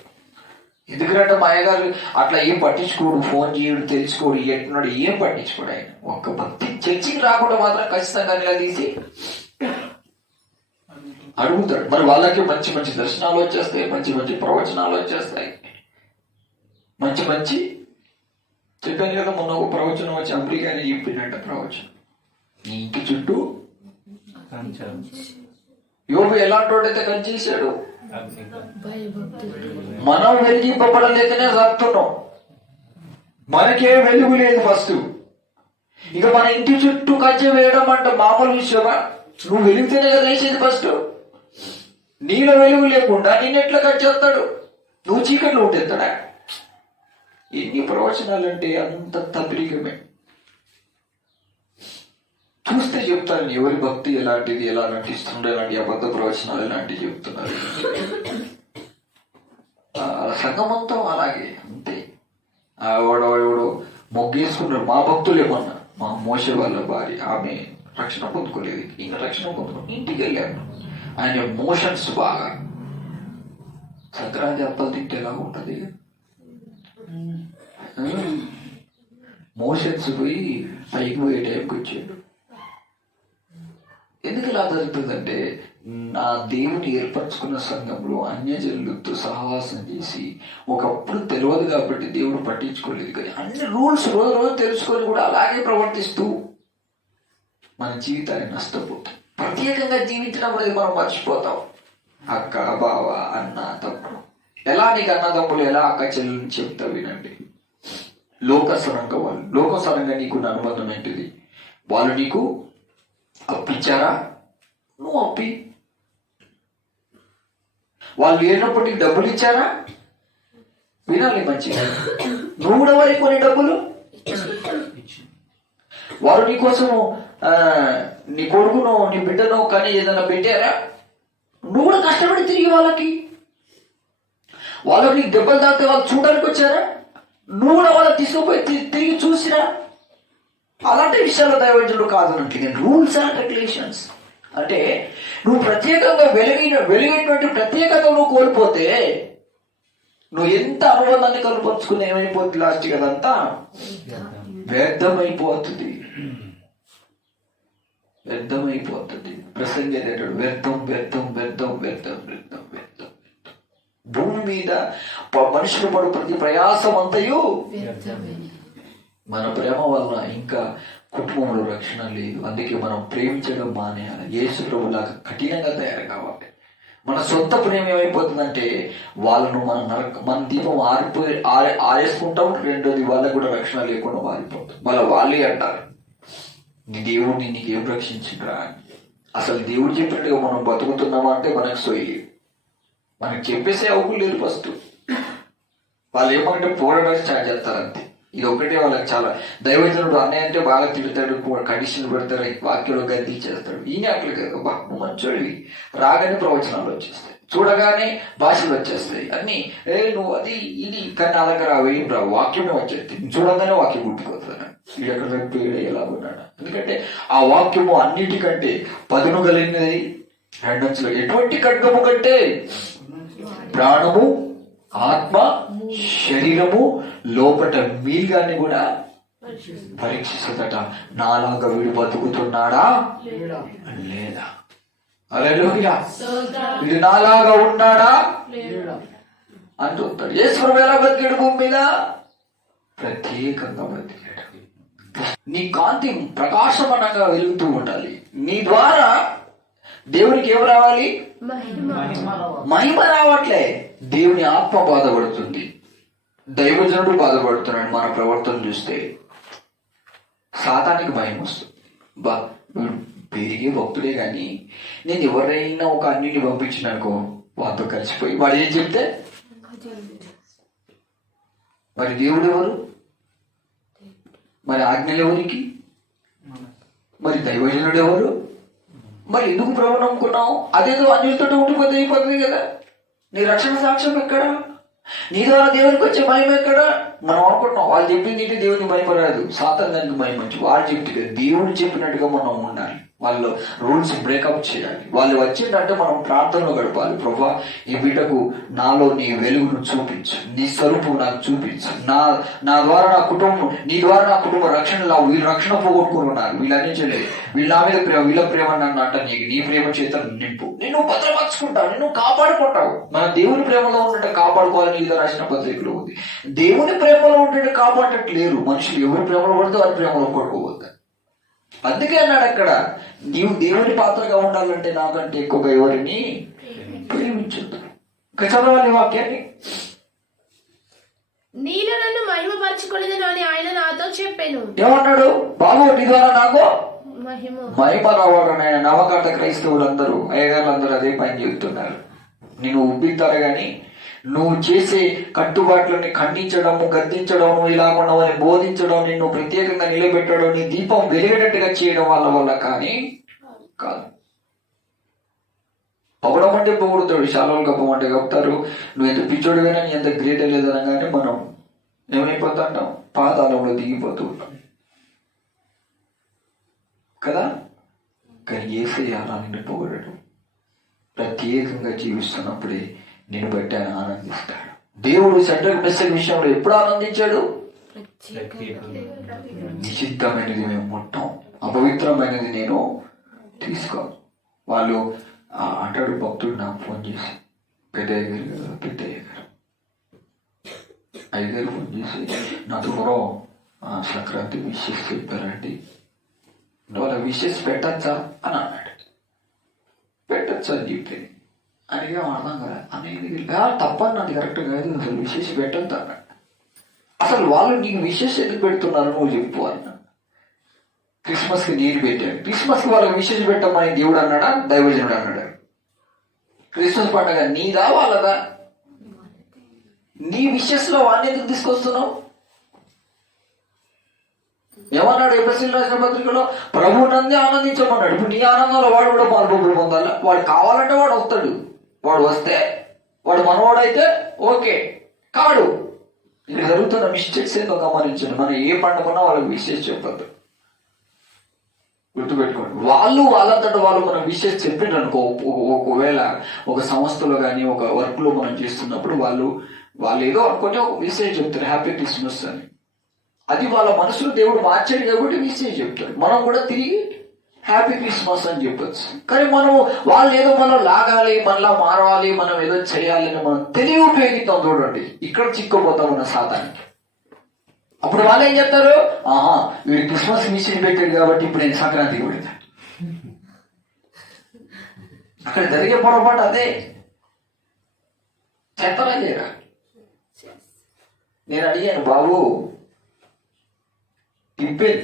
ఎందుకంటే మా అయ్యగారు అట్లా ఏం పట్టించుకోడు, ఫోన్ చేయడు, తెలుసుకోడు, ఎట్టున్నాడు, ఏం పట్టించుకోడు. ఆయన ఒక్క భక్తి చర్చికి రాకుండా మాత్రం ఖచ్చితంగా నిలదీసి అడుగుతాడు. మరి వాళ్ళకి మంచి మంచి దర్శనాలు వచ్చేస్తాయి, మంచి మంచి ప్రవచనాలు వచ్చేస్తాయి, మంచి మంచి చెప్పాను కదా. మొన్న ఒక ప్రవచనం వచ్చి అమెరికాని చెప్పిందంట ప్రవచనం, నీ ఇంటి చుట్టూ యోబు ఎలాంటోడైతే కంచేశాడు. మనం వెలిగింపబడలేకనే చదువుతున్నాం, మనకే వెలుగు లేదు ఫస్ట్. ఇక మన ఇంటి చుట్టూ కంచె వేయడం అంటే మామూలు విషయమా? నువ్వు వెలిగితేనే కదా వేసేది ఫస్ట్. నీలో వెలుగు లేకుండా నేను ఎట్లా కంచేస్తాడు? నువ్వు చీకట్లో ఉంటేస్తాడా? ఎన్ని ప్రవచనాలంటే అంత తబ్లీగమే. చూస్తే చెప్తాను ఎవరి భక్తి ఎలాంటిది, ఎలా నటిస్తుండే, ఎలాంటి అబద్ధ ప్రవచనాలు ఎలాంటివి చెప్తున్నారు. సంఘం మొత్తం అలాగే అంతే. ఎవడో మొగ్గేసుకున్నారు. మా భక్తులు ఏమన్నా, మా మోసే వాళ్ళ భార్య, ఆమె రక్షణ పొందుకోలేదు, ఈయన రక్షణ పొందుకోలేదు, ఇంటికి వెళ్ళాను. ఆయన మోషన్స్ బాగా. సంక్రాంతి అప్పలు తింటే ఎలా ఉంటుంది? మోషన్స్ పోయి పైకి పోయే టైంకి వచ్చాడు. ఎందుకు ఇలా జరుగుతుందంటే, నా దేవుని ఏర్పరచుకున్న సంఘంలో అన్యజనులతో సహవాసం చేసి ఒకప్పుడు తెలియదు కాబట్టి దేవుడు పట్టించుకోలేదు. కానీ అన్ని రూల్స్ రోజు రోజు తెలుసుకొని కూడా అలాగే ప్రవర్తిస్తూ మన జీవితాన్ని నష్టపోతాం. ప్రత్యేకంగా జీవించడం అనేది మనం మర్చిపోతాం. అక్క, బావ, అన్న, తమ్ముడు. ఎలా నీకు అన్నదమ్ములు, ఎలా అక్క చెల్లెని చెప్తా వినండి. లోకసరంగా వాళ్ళు, లోకసరంగా నీకున్న అనుబంధం ఏంటిది? వాళ్ళు నీకు అప్పించారా? నువ్వు అప్పి. వాళ్ళు లేనప్పుడు నీకు డబ్బులు ఇచ్చారా? వినాలి మంచిగా. నువ్వు కూడా వారికి కొన్ని డబ్బులు. వారు నీకోసం నీ కొడుకును, నీ బిడ్డను కానీ ఏదైనా పెట్టారా? నువ్వు కూడా కష్టపడి తిరిగి వాళ్ళకి. వాళ్ళు నీకు దెబ్బలు తాగితే వాళ్ళు చూడడానికి వచ్చారా? నువ్వు కూడా వాళ్ళని తీసుకుపోయి తిరిగి చూసిరా? అలాంటి విషయాల్లో దైవజనుడు కాదు అంటే రూల్స్ అండ్ రెగ్యులేషన్స్. అంటే నువ్వు ప్రత్యేకంగా వెలిగినటువంటి ప్రత్యేకత నువ్వు కోల్పోతే నువ్వు ఎంత అనుబంధాన్ని కలుపరుచుకుని ఏమైపోతుంది? లాస్ట్ కదంతా వ్యర్థమైపోతుంది. ప్రసంగి అనేటాడు వ్యర్థం వ్యర్థం వ్యర్థం వ్యర్థం వ్యర్థం వ్యర్థం. భూమి మీద మనుషులు పడు ప్రతి ప్రయాసం అంతయు మన ప్రేమ వల్ల ఇంకా కుటుంబంలో రక్షణ లేదు. అందుకే మనం ప్రేమించడం మానేయాలి. యేసు ప్రభులాగా కఠినంగా తయారు కావాలి. మన సొంత ప్రేమ ఏమైపోతుందంటే వాళ్ళను మన దీపం ఆరేసుకుంటాం. రెండోది వాళ్ళకు కూడా రక్షణ లేకుండా మారిపోతుంది. వాళ్ళే అంటారు, నీ దేవుడిని నీకేం రక్షించిండ్రా అని. అసలు దేవుడు చెప్పినట్టుగా మనం బతుకుతున్నామా అంటే మనకు సోయి, మనకు చెప్పేసే అవకులు లేదు ఫస్ట్. వాళ్ళు ఏమంటే పోరాడడం స్టార్ట్ చేస్తారు అంతే. ఇది ఒకటే వాళ్ళకి చాలా. దైవజనుడు అన్నయ్య అంటే బాగా తిడతాడు, కండిషన్లు పెడతారు, వాక్యంలో గద్దీ చేస్తాడు. ఈయన అట్లా కదా, నువ్వు మంచోడివి. రాగానే ప్రవచనాలు వచ్చేస్తాయి, చూడగానే భాషలు వచ్చేస్తాయి అన్ని. నువ్వు అది ఇది, కానీ నా దగ్గర అవేం రావు, వాక్యమే వచ్చేస్తుంది. చూడగానే వాక్యం గుర్తుకొస్తుంది. ఇది ఎక్కడ పేడ ఎలా ఉన్నాడు? ఎందుకంటే ఆ వాక్యము అన్నిటికంటే పదును కలిగినది, రెండంచులు. ఎటువంటి ఖడ్గము కంటే ప్రాణము, ఆత్మ, శరీరము లోపట మీగాన్ని కూడా పరీక్షిస్తుందట. నాలాగా వీడు బతుకుతున్నాడా లేదా? హల్లెలూయా. వీడు నాలాగా ఉన్నాడా అంటుంటాడు. యేసు ఎలా బతికాడు భూమి మీద? ప్రత్యేకంగా బతికాడు. నీ కాంతి ప్రకాశమానంగా వెలుగుతూ ఉండాలి. నీ ద్వారా దేవునికి ఏం రావాలి? మహిమ రావట్లే. దేవుని ఆత్మ బాధపడుతుంది, దైవజనుడు బాధపడుతున్నాడు. మన ప్రవర్తన చూస్తే సాతానికి భయం వస్తుంది. పెరిగే భక్తుడే కానీ నేను ఎవరైనా ఒక అన్నిని పంపించినాకో వాటితో కలిసిపోయి వాడు ఏం చెప్తే, మరి దేవుడు ఎవరు? మరి ఆజ్ఞలు ఎవరికి? మరి దైవజనుడు ఎవరు? మరి ఎందుకు ప్రభు నమ్ముకున్నావు? అదేదో అన్నిటితో ఉండిపోతే అయిపోతుంది కదా. నీ రక్షణ సాక్ష్యం ఎక్కడ? నీ ద్వారా దేవునికి వచ్చే మహిమ ఎక్కడ? మనం అనుకుంటున్నాం వాళ్ళు చెప్పింది ఏంటి, దేవుని మహిమ రాదు, సాతాను దానికి మహిమ వచ్చి వాళ్ళు చెప్తే దేవుడు చెప్పినట్టుగా మనం ఉండాలి. వాళ్ళు రూల్స్ బ్రేకప్ చేయాలి. వాళ్ళు వచ్చిందంటే మనం ప్రార్థనలో గడపాలి. ప్రభా, ఈ బిడ్డకు నాలో నీ వెలుగును చూపించు, నీ స్వరూపు నాకు చూపించు, నా ద్వారా నా కుటుంబం, నీ ద్వారా నా కుటుంబ రక్షణ, వీళ్ళు రక్షణ పోగొట్టుకున్నారు, వీళ్ళు అన్నీ చేయలేదు, వీళ్ళు నా మీద ప్రేమ, వీళ్ళ ప్రేమ నన్ను అంట, నీకు నీ ప్రేమ చేత నింపు, నిన్ను భద్రపరచుకుంటావు, నిన్ను కాపాడుకుంటావు. మన దేవుని ప్రేమలో ఉన్నట్టు కాపాడుకోవాలని ఇది రాసిన పత్రికలో ఉంది. దేవుని ప్రేమలో ఉంటే కాపాడట్లేరు మనుషులు. ఎవరి ప్రేమలో పడితే వారి ప్రేమలో పడుకోవద్దు. అందుకే అన్నాడు అక్కడ, నీవు దేవుని పాత్రగా ఉండాలంటే నాకంటే ఎక్కువగా ఎవరిని ప్రేమించొద్దు. చదవాలి వాక్యాన్ని. నీలో నన్ను మహిమపరచుకునేదని అని ఆయన నాతో చెప్పాను. ఏమన్నాడు? బాబు, నీ ద్వారా నాకు మహిమ రావడం. ఆయన నవకర్త క్రైస్తవులందరూ, అయ్యగారులందరూ అదే పని చెబుతున్నారు. నేను ఉబ్బిస్తారు గాని నువ్వు చేసే కట్టుబాట్లని ఖండించడము, గద్దించడం, ఇలాగున్నావని బోధించడం, నిన్ను ప్రత్యేకంగా నిలబెట్టడం, నీ దీపం వెలిగేటట్టుగా చేయడం వల్ల కానీ కాదు. పొగడమంటే పొగుడుతాడు, శాలలు గొప్పమంటే గొప్పతారు. నువ్వు ఎంత పిచ్చోడివైనా నీ ఎంత గ్రేట్ లేదనగానే మనం ఏమైపోతా అంటాం, పాతాళంలో దిగిపోతూ ఉంటాం కదా. కానీ యేసయ్య నిన్ను పొగడడు. ప్రత్యేకంగా జీవిస్తున్నప్పుడే నిన్ను బట్టి ఆయన ఆనందిస్తాడు. దేవుడు సెంట్రల్ మెసేజ్ విషయంలో ఎప్పుడు ఆనందించాడు? నిషిద్ధమైనది మేము ముట్టాం, అపవిత్రమైనది నేను తీసుకో. వాళ్ళు అంటాడు భక్తుడు నాకు ఫోన్ చేసి, పెద్దయ్య గారు కదా, పెద్దయ్య గారు అయ్యగారు ఫోన్ చేసి నాతో కూడా సంక్రాంతి విషెస్ చెప్పారండి, వాళ్ళ విషెస్ పెట్టచ్చా అని అన్నాడు. పెట్టచ్చా అని చెప్తే అడిగా అర్థం కదా అనేది తప్పన్నది కరెక్ట్ కాదు, అసలు విశేష పెట్టద్దు అన్నాడు. అసలు వాళ్ళు నీకు విశేష ఎందుకు పెడుతున్నారు నువ్వు చెప్పు అన్నా. క్రిస్మస్ కి నీరు పెట్టాడు. క్రిస్మస్ కి వాళ్ళకి విశేష పెట్టమని దేవుడు అన్నాడా, దైవజనుడు అన్నాడు? క్రిస్మస్ పండుగ నీదా వాళ్ళదా? నీ విషెస్ లో వాడిని ఎందుకు తీసుకొస్తున్నావు? ఏమన్నాడు ఎఫెసీయులకు రాసిన పత్రికలో? ప్రభు నందే ఆనందించమన్నాడు. ఇప్పుడు నీ ఆనందంలో వాడు కూడా పాల్పొందులు పొందాలి. వాడు కావాలంటే వాడు వస్తాడు, వాడు వస్తే వాడు మనవాడైతే ఓకే, కాడు. ఇక్కడ జరుగుతున్న మిస్టేక్స్ ఏందో గమనించండి. మనం ఏ పండుగన్నా వాళ్ళకి విషయం చెప్పద్దు, గుర్తుపెట్టుకోండి. వాళ్ళంతటా వాళ్ళు మనం విషయం చెప్పినారు అనుకో, ఒకవేళ ఒక సంస్థలో కానీ ఒక వర్క్ లో మనం చేస్తున్నప్పుడు వాళ్ళు ఏదో అనుకుంటే ఒక విషయం చెప్తారు, హ్యాపీ క్రిస్మస్ అని. అది వాళ్ళ మనసులో దేవుడు మార్చాడు కాబట్టి విషయం చెప్తారు. మనం కూడా తిరిగి హ్యాపీ క్రిస్మస్ అని చెప్పచ్చు. కానీ మనం వాళ్ళు ఏదో మనం లాగాలి, మనలా మారవాలి, మనం ఏదో చేయాలి అని మనం తెలివి ఉపయోగిస్తాం. చూడండి, ఇక్కడ చిక్కుపోతాం మన శాతానికి. అప్పుడు వాళ్ళు ఏం చెప్తారు, వీడు క్రిస్మస్ మిషన్ పెట్టాడు కాబట్టి ఇప్పుడు నేను సంక్రాంతికి పెడతా. అక్కడ జరిగే పొరపాటు అదే. చెప్పరా లేరా? నేను అడిగాను, బాబు తిప్పేది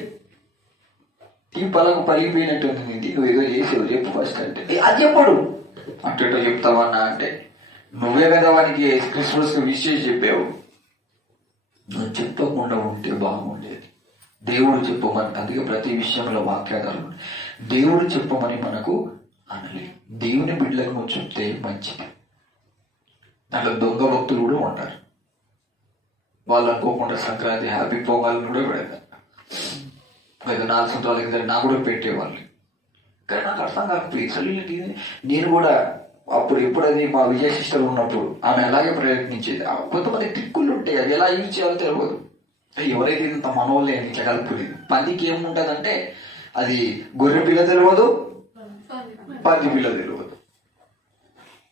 పలకు పలిగిపోయినట్టుంది, నువ్వు ఏదో చేసావు రేపు ఫస్ట్ అంటే అది చెప్పడు. అంటే చెప్తావన్నా అంటే నువ్వే కదా వానికి క్రిస్మస్ విషయం చెప్పావు. నువ్వు చెప్పకుండా ఉంటే బాగుండేది. దేవుడు చెప్పమని, అందుకే ప్రతి విషయంలో వాక్యాధారం దేవుడు చెప్పమని మనకు అనలే. దేవుని బిడ్డలకు నువ్వు చెప్తే మంచిది. దాంట్లో దొంగ భక్తులు కూడా ఉంటారు. వాళ్ళు అనుకోకుండా సంక్రాంతి హ్యాపీ పొంగాలను కూడా పెడతారు. 4 సంవత్సరాల నాకు కూడా పెట్టేవాళ్ళు. కానీ నాకు అర్థం కాకపోయింది. అసలు నేను కూడా అప్పుడు ఎప్పుడది మా విజయ సిస్టర్ ఉన్నప్పుడు ఆమె అలాగే ప్రయత్నించేది. కొంతమంది ట్రిక్కులు ఉంటాయి, అది ఎలా యూజ్ చేయాలో తెలియదు. ఎవరైతే ఇంత మనోళ్ళే అని ఇట్లా కలుపులేదు. పందికి ఏముంటుందంటే అది గొర్రె పిల్ల తెలియదు, పంది పిల్ల తెలియదు.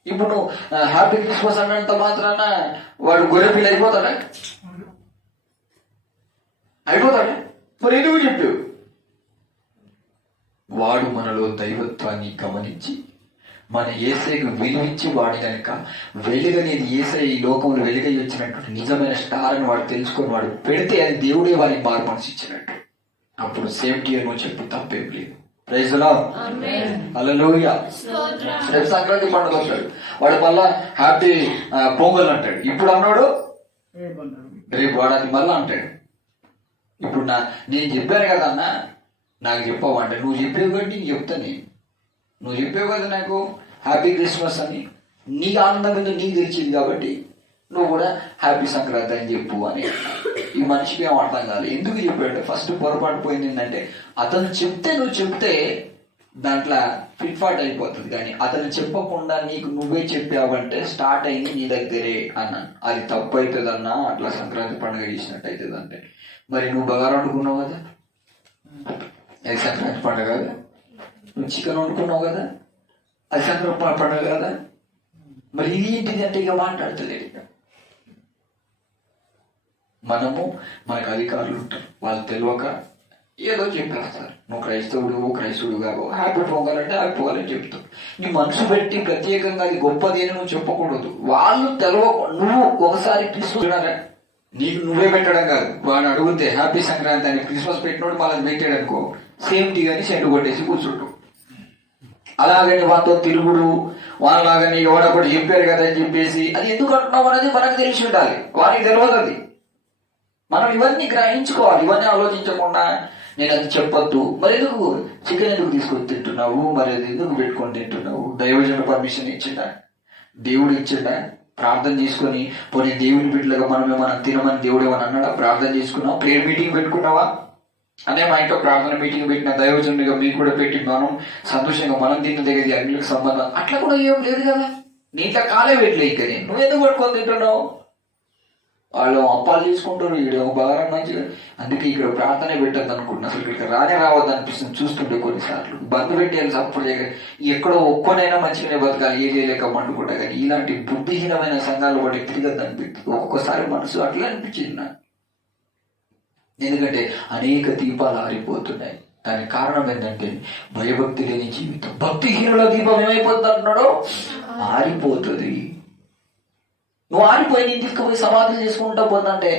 ఇప్పుడు నువ్వు హ్యాపీ క్రిస్మస్ అన్నంత మాత్రాన వాడు గొర్రె పిల్ల అయిపోతాడా? మరి ఎందుకు చెప్పావు? వాడు మనలో దైవత్వాన్ని గమనించి మన యేసయ్యకు విలువించి వాడి కనుక వెలుగనేది యేసయ్య ఈ లోకంలో వెలుగై వచ్చినట్టు నిజమైన స్టార్ అని వాడు తెలుసుకొని వాడు పెడితే అది దేవుడే వారికి మారు మనసు ఇచ్చినట్టు. అప్పుడు సేఫ్టీ అని చెప్పి తప్పేం లేదు. ప్రైజ్ ది లార్డ్, హల్లెలూయా. రేపు సంక్రాంతి పండుగ వస్తాడు, వాడు మళ్ళా హ్యాపీ పొంగల్ అంటాడు. ఇప్పుడు అన్నాడు, రేపు వాడాది మళ్ళా అంటాడు. ఇప్పుడు నేను చెప్పాను కదా అన్న, నాకు చెప్పావు అంటే నువ్వు చెప్పేవి కాబట్టి నీకు చెప్తాను. నువ్వు చెప్పేవు కదా నాకు హ్యాపీ క్రిస్మస్ అని, నీకు ఆనందం మీద నీకు తెలిసింది కాబట్టి నువ్వు కూడా హ్యాపీ సంక్రాంతి అని చెప్పు అని. ఈ మనిషికి ఏం అర్థం కాదు. ఎందుకు చెప్పాడు? ఫస్ట్ పొరపాటు పోయింది ఏంటంటే, అతను చెప్తే నువ్వు చెప్తే దాంట్లో ఫిట్ఫాట్ అయిపోతుంది, కానీ అతను చెప్పకుండా నీకు నువ్వే చెప్పావంటే స్టార్ట్ అయింది నీ దగ్గరే అన్నాను. అది తప్పు అవుతుంది అన్నా, అట్లా సంక్రాంతి పండుగ చేసినట్టు అవుతుంది అంటే. మరి నువ్వు బగారు వండుకున్నావు కదా, అది సంక్రాంతి పండుగ కదా. నువ్వు చికెన్ వండుకున్నావు కదా, అది సంక్రాంతి పండుగ కదా. మరి ఇది ఏంటిది అంటే ఇక మాట్లాడతలేదు. ఇక మనకు అధికారులు ఉంటారు, వాళ్ళు తెలియక ఏదో చెప్పేస్తారు. నువ్వు క్రైస్తవుడు కావు, హ్యాపీ పొంగల్ అంటే హ్యాపీ పొంగల్ అని చెప్తావు. నీ మనసు పెట్టి ప్రత్యేకంగా అది గొప్పది అని నువ్వు చెప్పకూడదు. వాళ్ళు తెలియక నువ్వు ఒకసారి క్రిస్మస్ నీకు నువ్వే పెట్టడం కాదు, వాడు అడిగితే హ్యాపీ సంక్రాంతి అని క్రిస్మస్ పెట్టినోడు మళ్ళీ పెట్టాడు అనుకో, సేమ్ టీ అని సెంటు కొట్టేసి కూర్చుంటు. అలాగని వాళ్ళతో తిరుగుడు, వాళ్ళలాగని ఎవడొకటి చెప్పారు కదా అని చెప్పేసి అది ఎందుకు అంటున్నావు అనేది మనకు తెలిసి ఉండాలి, వారికి తెలియదు. అది మనం ఇవన్నీ గ్రహించుకోవాలి. ఇవన్నీ ఆలోచించకుండా నేను అది చెప్పొద్దు. మరి ఎందుకు చికెన్ ఎందుకు తీసుకొని తింటున్నావు, మరి అది ఎందుకు పెట్టుకొని తింటున్నావు? దైవజనుడు పర్మిషన్ ఇచ్చిండా? దేవుడు ఇచ్చిండా? ప్రార్థన చేసుకొని పోనీ దేవుని బిడ్డలుగా మనం తినమని దేవుడు ఏమని అన్నాడా? ప్రార్థన చేసుకున్నావు, ప్రేయర్ మీటింగ్ పెట్టుకున్నావా? అనే మా ఇంట్లో ప్రార్థన మీటింగ్ పెట్టిన దైవజనుడిగా మీకు కూడా పెట్టి మనం సంతోషంగా మనం తిన్న దగ్గర అన్నిలకు సంబంధం అట్లా కూడా ఏం లేదు కదా. నీట్లా కాలే పెట్టలే. ఇక నువ్వెందుకు పట్టుకొని తింటున్నావు? వాళ్ళు అప్పాలు చేసుకుంటారు, ఇక్కడ బాగా మంచిగా. అందుకే ఇక్కడ ప్రార్థన పెట్టద్దు అనుకుంటున్నా, అసలు ఇక్కడ రావద్దు అనిపిస్తుంది చూస్తుంటే కొన్నిసార్లు. బంద్ పెట్టేయాలి అప్పుడు, ఎక్కడో ఒక్కనైనా మంచిగానే బతకాలి, ఏ చేయలేక మండుకుంటా. కానీ ఇలాంటి బుద్ధిహీనమైన సంఘాలు పడి తిరగద్దు అనిపిస్తుంది. ఒక్కొక్కసారి మనసు అట్లా అనిపించింది నాకు. ఎందుకంటే అనేక దీపాలు ఆరిపోతున్నాయి. దానికి కారణం ఏంటంటే భయభక్తి లేని జీవితం. భక్తిహీనుల దీపం ఏమైపోతుంది అంటున్నాడో, ఆరిపోతుంది. నువ్వు ఆరిపోయి నేను తీసుకుపోయి సమాధులు చేసుకుంటా పోతుంటే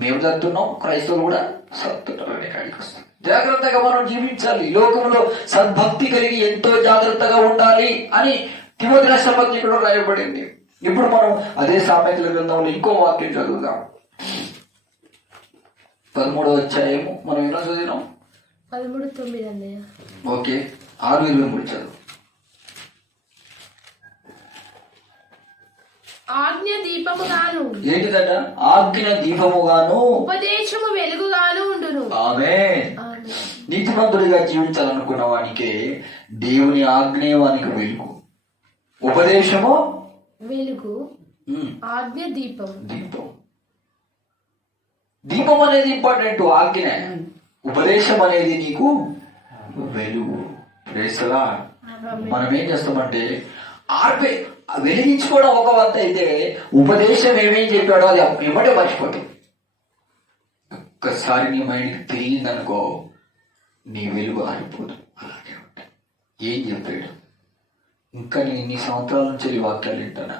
మేము చదువుతున్నాం, క్రైస్తవులు కూడా చదువుతున్నారు అనే కాడికి వస్తాం. జాగ్రత్తగా మనం జీవించాలి. లోకంలో సద్భక్తి కలిగి ఎంతో జాగ్రత్తగా ఉండాలి అని తిమోతి రాసిన పత్రికలో రాయబడింది. ఇప్పుడు మనం అదే సామెతల గ్రంథంలో ఇంకో వాక్యం చదువుదాం. 13వ అధ్యాయము మనం ఎలా చదివినాం? 13:9 అన్నయ్య. ఓకే, 6:23 చదువు. ఆజ్ఞ దీపముగాను. ఏంటిదట? ఆజ్ఞ దీపముగాను, ఉపదేశము వెలుగుగాను ఉండును. ఆమేన్. నీతిమంతుడిగా జీవించాలనుకున్న వానికి దేవుని ఆజ్ఞే వానికి వెలుగు, ఉపదేశము వెలుగు, ఆజ్ఞ దీపం. దీపం అనేది ఇంపార్టెంట్, ఆజ్ఞ. ఉపదేశం అనేది నీకు వెలుగు. ప్రేసలా మనం ఏం చేస్తామంటే వెలిగించుకోవడం ఒక వంత అయితే, ఉపదేశం ఏమేం చెప్పాడో అది ఎమ్మటే మర్చిపోతాం. ఒక్కసారి నీ మైండ్కి తిరిగిందనుకో, నీ వెలుగు ఆరిపోదు. అలాగే ఉంటాయి. ఏం చెప్పాడు? ఇంకా నేను ఇన్ని సంవత్సరాల నుంచి ఈ వాక్యాలు వింటానా?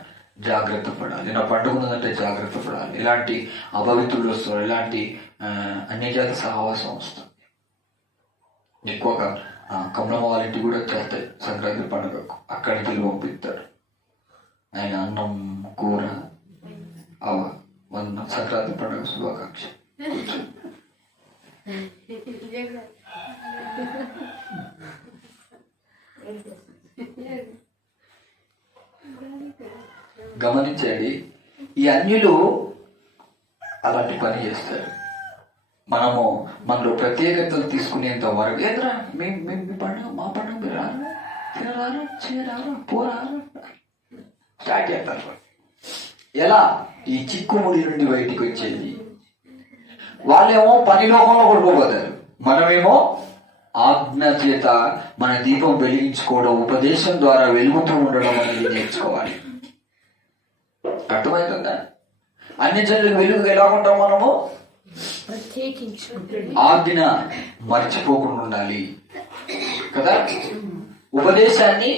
జాగ్రత్త పడాలి. నా పండుగ ఉన్నదంటే జాగ్రత్త పడాలి. ఇలాంటి అపవిత్రులు వస్తారు, ఇలాంటి అన్యజాతి సహవాసం వస్తుంది. ఎక్కువగా కమలమ్మ వాళ్ళ ఇంటికి కూడా వచ్చేస్తాయి సంక్రాంతి పండుగకు. అక్కడికి వెళ్ళి పంపిస్తారు. ఆయన అన్నం కూర సంక్రాంతి పండుగ శుభాకాంక్ష. గమనించండి, ఈ అన్యులు అలాంటి పని చేస్తారు. మనము మనలో ప్రత్యేకతలు తీసుకునేంత వరకు ఎదురా మేము పండుగ మా పండుగ మీరు రారు, తినరారు, చేయరారు, పోరారు స్టార్ట్ చేస్తారు. ఎలా? ఈ చిక్కుముడి నుండి బయటికి వచ్చేది. వాళ్ళేమో పని లోకంలో కొట్టుకోపోతారు, మనమేమో ఆజ్ఞ చేత మన దీపం వెలిగించుకోవడం, ఉపదేశం ద్వారా వెలుగుతూ ఉండడం అనేది నేర్చుకోవాలి. అర్థమవుతుందా? అన్ని జనులకు వెలుగు ఎలా ఉంటాం మనము? ఆజ్ఞ మర్చిపోకుండా ఉండాలి కదా, ఉపదేశాన్ని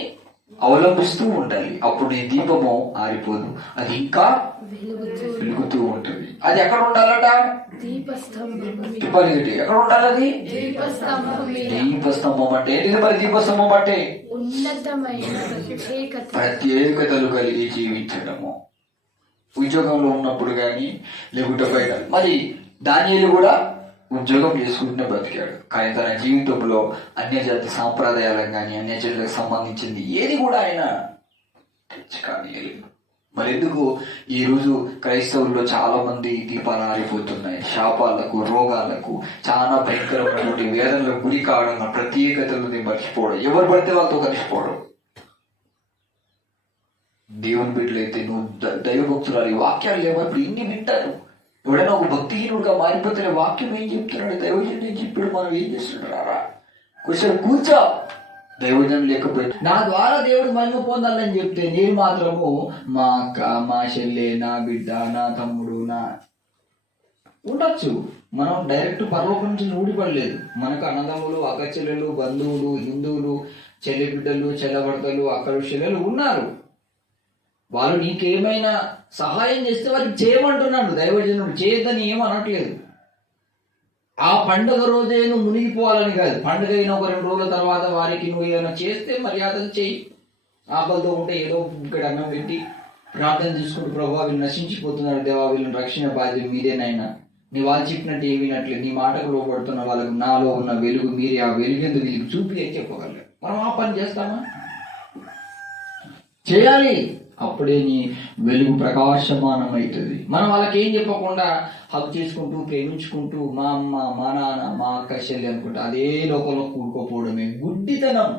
అవలంబిస్తూ ఉండాలి. అప్పుడు నీ దీపము ఆరిపోదు, అది ఇంకా వెలుగుతూ ఉంటుంది. అది ఎక్కడ ఉండాలట? ఎక్కడ ఉండాలి అది? దీపస్తంభం అంటే ఏంటిది? మరి దీపస్తంభం అంటే ప్రత్యేకతలు కలిగి జీవించడము. ఉద్యోగంలో ఉన్నప్పుడు కానీ లేకుంటే బయట. మరి దానియేలు కూడా ఉద్యోగం చేసుకుంటూనే బ్రతికాడు, కానీ తన జీవితంలో అన్యజాతి సాంప్రదాయాలకు కానీ అన్యజాతులకు సంబంధించింది ఏది కూడా ఆయన కానీ మరి ఎందుకు ఈరోజు క్రైస్తవుల్లో చాలా మంది దీపాలు ఆరిపోతున్నాయి? శాపాలకు, రోగాలకు, చాలా భయంకరమైనటువంటి వేదనలకు గురి కావడం, ప్రత్యేకతలని మర్చిపోవడం, ఎవరు పడితే వాళ్ళతో కలిసిపోవడం. దేవుని బిడ్డలైతే నువ్వు దైవభక్తురాలు, ఈ వాక్యాలు ఎవరు ఇన్ని వింటారు? ఎవడైనా ఒక భక్తిహీనుడిగా మారిపోతే వాక్యం ఏం చెప్తున్నాడు, దైవజనుడు ఏం చెప్పాడు, మనం ఏం చేస్తున్నారా? కొంచెం కూర్చో. దైవజనం లేకపోతే నా ద్వారా దేవుడు మహిమ పొందాలని చెప్తే నేను మాత్రము మా అక్క, మా చెల్లె, నా బిడ్డ, నా తమ్ముడు, నా ఉండొచ్చు. మనం డైరెక్ట్ పరలోకం నుంచి ఊడిపడలేదు. మనకు అన్నదమ్ములు, అక్క చెల్లెలు, బంధువులు, హిందువులు, చెల్లి బిడ్డలు, చెల్లబడతలు, అక్కలు, చెల్లెలు ఉన్నారు. వాళ్ళు నీకేమైనా సహాయం చేస్తే వారికి చేయమంటున్నాడు దైవజనుడు, చేయొద్దని ఏమనట్లేదు. ఆ పండుగ రోజే నువ్వు మునిగిపోవాలని కాదు. పండుగ అయిన ఒక 2 రోజుల తర్వాత వారికి నువ్వు ఏమైనా చేస్తే మర్యాదలు చేయి. ఆకలితో ఉంటే ఏదో ఇక్కడ అన్నం పెట్టి ప్రార్థన చేసుకుంటూ, ప్రభావ వీళ్ళు నశించిపోతున్నారు దేవా, వీళ్ళని రక్షణ బాధ్యత మీదేనైనా, నీ వాళ్ళు చెప్పినట్టు ఏమి వినట్లేదు, నీ మాటకు లోపడుతున్న వాళ్ళకు నాలో ఉన్న వెలుగు మీరే, ఆ వెలుగెందు వీళ్ళకి చూపి అని చెప్పగలరు. మనం ఆ పని చేస్తామా? చేయాలి. అప్పుడే నీ వెలుగు ప్రకాశమానం అవుతుంది. మనం వాళ్ళకి ఏం చెప్పకుండా హక్ చేసుకుంటూ, ప్రేమించుకుంటూ, మా అమ్మ, మా నాన్న, మా అక్క, చెల్లి అనుకుంటా అదే లోకంలో కూడుకోపోవడమే గుడ్డితనం.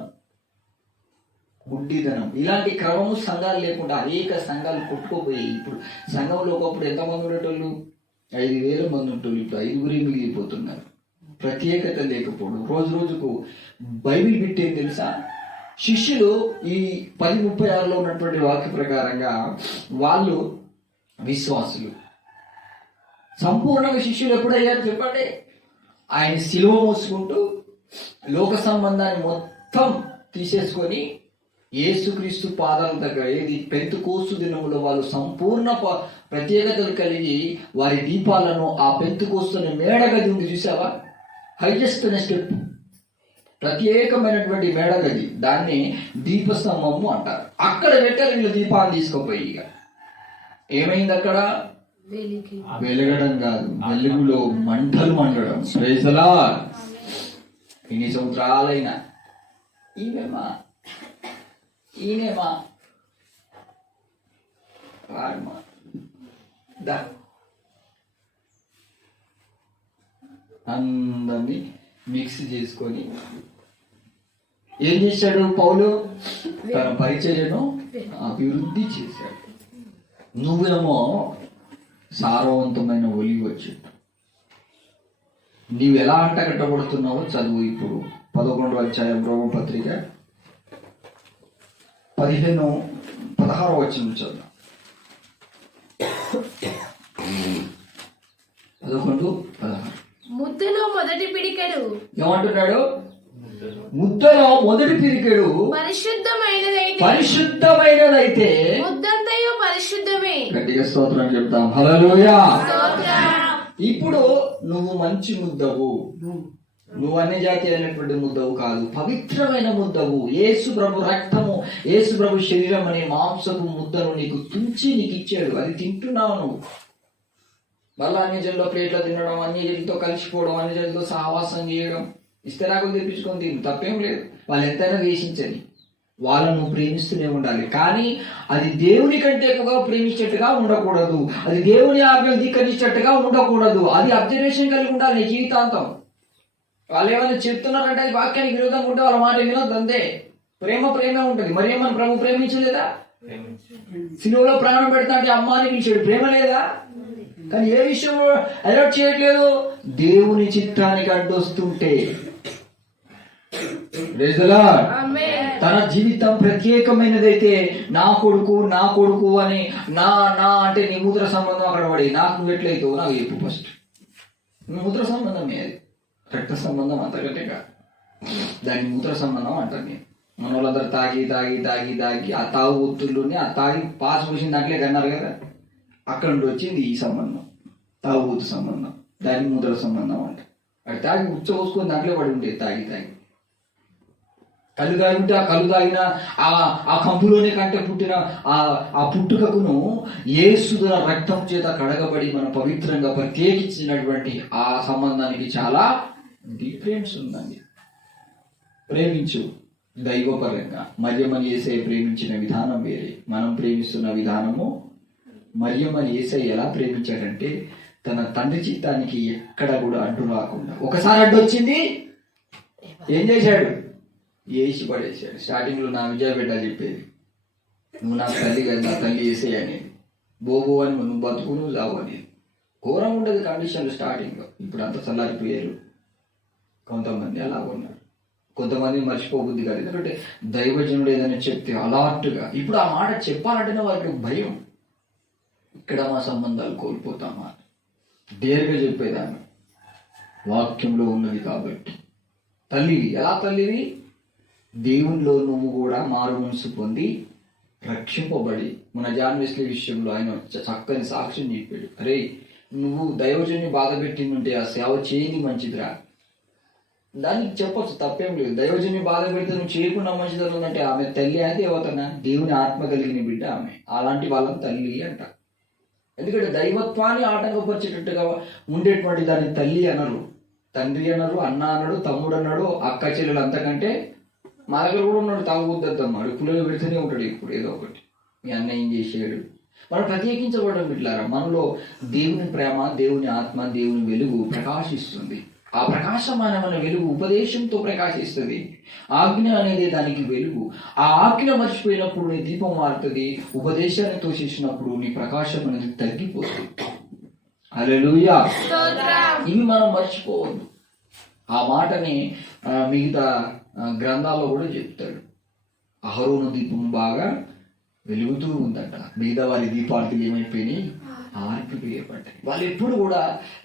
ఇలాంటి క్రమము సంఘాలు లేకుండా అనేక సంఘాలు కొట్టుకోపోయాయి. ఇప్పుడు సంఘంలో ఒకప్పుడు ఎంతమంది ఉండేటోళ్ళు? 5,000 మంది ఉంటోళ్ళు. ఇప్పుడు 5గురే మిగిలిపోతున్నారు. ప్రత్యేకత లేకపోవడం. రోజు రోజుకు బైబిల్ బిట్టేం తెలుసా? శిష్యులు ఈ 10:36లో ఉన్నటువంటి వాక్య ప్రకారంగా వాళ్ళు విశ్వాసులు. సంపూర్ణంగా శిష్యులు ఎప్పుడయ్యారు చెప్పండి? ఆయన సిలువ మోసుకుంటూ లోక సంబంధాన్ని మొత్తం తీసేసుకొని యేసుక్రీస్తు పాదాల దగ్గర, ఏది పెంతెకోస్తు దినములో వాళ్ళు సంపూర్ణ ప్రత్యేకతలు కలిగి వారి దీపాలను ఆ పెంతెకోస్తుని మేడగది ఉంది చూసావా? హైయెస్ట్ స్టెప్, ప్రత్యేకమైనటువంటి మేడగది, దాన్ని దీపస్తంభము అంటారు. అక్కడ పెట్టారు వీళ్ళు దీపాన్ని తీసుకుపోయి. ఇక ఏమైంది అక్కడ? వెలగడం కాదు, వెలుగులో మంటలు మండడం. Praise the lord. ఇన్ని సంవత్సరాలైనా ఈయనేమా అందరినీ మిక్స్ చేసుకొని ఏం చేశాడు పౌలు? తన పరిచర్యను అభివృద్ధి చేశాడు. నువ్వేమో సారవంతమైన ఒలివ చెట్టు. నీవు ఎలా అంటగట్టబడుతున్నావో చదువు. ఇప్పుడు 11వ అధ్యాయం రోమపత్రిక 15-16 వచనం చదువు. 11-16. ముద్దలో మొదటి పిడికెడు ఏమంటున్నాడు? ముద్దలో మొదటి పిడికెడు పరిశుద్ధమైనదైతే ముద్దంతయు పరిశుద్ధమే. గట్టిగా స్తోత్రం చెప్తాం. హల్లెలూయా. ఇప్పుడు నువ్వు మంచి ముద్దవు. నువ్వు అన్ని జాతి అయినటువంటి ముద్దవు కాదు, పవిత్రమైన ముద్దవు. యేసు ప్రభు రక్తము, యేసు ప్రభు శరీరం అనే మాంసపు ముద్దను నీకు తుంచి నీకు ఇచ్చాడు. అది తింటున్నావు నువ్వు. మళ్ళీ అన్ని జనుల ప్లేట్లో తినడం, అన్ని జనులతో కలిసిపోవడం, అన్ని జనులతో సహవాసం చేయడం, ఇస్తరాకులు తెప్పించుకొని తిని తప్పేం లేదు. వాళ్ళు ఎంతైనా వేషించని, వాళ్ళను నువ్వు ప్రేమిస్తూనే ఉండాలి. కానీ అది దేవుని కంటే ఎక్కువగా ప్రేమించేట్టుగా ఉండకూడదు. అది దేవుని ఆజ్ఞలు ధిక్కరించేట్టుగా ఉండకూడదు. అది అబ్జర్వేషన్ కలిగి ఉండాలి నీ జీవితాంతం. వాళ్ళు ఏమైనా చెప్తున్నారంటే అది వాక్యానికి విరోధంగా ఉంటే వాళ్ళ మాట వినొద్దు అంతే. ప్రేమే ఉంటుంది. మరి ఏమన్నా ప్రభు ప్రేమించలేదా? సిలువలో ప్రాణం పెడతా అంటే అమ్మాని పిలిచాడు, ప్రేమ లేదా? కానీ ఏ విషయంలో అలర్ట్ చేయట్లేదు? దేవుని చిత్తానికి అడ్డొస్తుంటే. తన జీవితం ప్రత్యేకమైనదైతే నా కొడుకు అని నా అంటే నీ మూత్ర సంబంధం అక్కడ పడి నాకు నువ్వు ఎట్లయితావు నాకు చెప్పు ఫస్ట్. మూత్ర సంబంధమే అది, రక్త సంబంధం అంతకంటే కాదు. దాన్ని మూత్ర సంబంధం అంటాను నేను. మన వాళ్ళందరూ తాగి ఆ తాగు ఒత్తుల్లోనే ఆ తాగి పాస్ పోసిన దాంట్లో కన్నారు కదా, అక్కడ నుండి వచ్చింది ఈ సంబంధం, తాగుబోతు సంబంధం. దాన్ని మూత్ర సంబంధం అంట. అక్కడ తాగి ఉచ్చపోసుకొని దాంట్లో పడి ఉండేది తాగి కళ్ళు తాగి ఉంటే ఆ కళ్ళు తాగిన ఆ కంపులోనే కంటే పుట్టిన ఆ పుట్టుకకును యేసుల రక్తం చేత కడగబడి మన పవిత్రంగా ప్రత్యేకించినటువంటి ఆ సంబంధానికి చాలా డిఫరెన్స్ ఉందండి. ప్రేమించు. దైవపరంగా మరియమ్మని యేసయ్య ప్రేమించిన విధానం వేరే, మనం ప్రేమిస్తున్న విధానము. మరియమ్మని యేసయ్య ఎలా ప్రేమించాడంటే తన తండ్రి చిత్తానికి ఎక్కడ కూడా అడ్డు రాకుండా, ఒకసారి అడ్డు వచ్చింది ఏం చేశాడు? వేసి పడేసాడు. స్టార్టింగ్ లో నా విజయబిడ్డ చెప్పేది, నువ్వు నా తల్లి కదా, నా తల్లి యేసయ్య అనేది, బోబో అని నువ్వు బతుకు నువ్వు చావు అనేది. ఘోరం ఉండేది కండిషన్లు స్టార్టింగ్ లో. ఇప్పుడు అంతా చల్లారిపోయారు. కొంతమంది అలా ఉన్నారు, కొంతమంది మర్చిపోబుద్ది కాదు. ఎందుకంటే దైవజనుడు ఏదైనా చెప్తే అలర్ట్గా, ఇప్పుడు ఆ మాట చెప్పాలంటేనే వారికి భయం. ఇక్కడ మా సంబంధాలు కోల్పోతామా? డేర్గా చెప్పేదాన్ని వాక్యంలో ఉన్నది కాబట్టి. తల్లివి, ఎలా తల్లివి? దేవునిలో నువ్వు కూడా మారు మనసు పొంది రక్షింపబడి, మన జాన్ వెస్లీ విషయంలో ఆయన చక్కని సాక్ష్యం చెప్పాడు. అరే నువ్వు దైవజన్ని బాధ పెట్టిందంటే ఆ సేవ చేయని మంచిదిరా, దానికి చెప్పొచ్చు, తప్పేం లేదు. దైవజన్ని బాధ పెడితే నువ్వు చేయకుండా మంచిదంటే ఆమె తల్లి అయితే దేవతనా? దేవుని ఆత్మ కలిగిన బిడ్డ ఆమె. అలాంటి వాళ్ళని తల్లి అంట. ఎందుకంటే దైవత్వాన్ని ఆటంకపరిచేటట్టుగా ఉండేటువంటి దాన్ని తల్లి అనరు, తండ్రి అనరు, అన్న అన్నాడు, తమ్ముడు అన్నాడు, అక్క చెల్లెలు. అంతకంటే మా దగ్గర కూడా ఉన్నాడు తాగుబోద్దమ్మా, పుల్లలు పెడుతూనే ఉంటాడు ఇప్పుడు ఏదో ఒకటి. మీ అన్న ఏం చేసాడు? మనం ప్రత్యేకించబడడం బిడ్డలారా. మనలో దేవుని ప్రేమ, దేవుని ఆత్మ, దేవుని వెలుగు ప్రకాశిస్తుంది. ఆ ప్రకాశమానమైన వెలుగు ఉపదేశంతో ప్రకాశిస్తుంది. ఆజ్ఞ అనేది దానికి వెలుగు. ఆ ఆజ్ఞ మర్చిపోయినప్పుడు నీ దీపం మారుతుంది. ఉపదేశాన్ని తోసేసినప్పుడు నీ ప్రకాశం అనేది తగ్గిపోతుంది. హల్లెలూయా. ఇవి మనం మర్చిపోవద్దు. ఆ మాటని మిగతా గ్రంథాల్లో కూడా చెప్తాడు. అహరోను దీపం బాగా వెలుగుతూ ఉందట, మిగతా వారి దీపార్థులు ఏమైపోయినాయి? ఆర్పివేయబడ్డాయి. వాళ్ళు ఎప్పుడు కూడా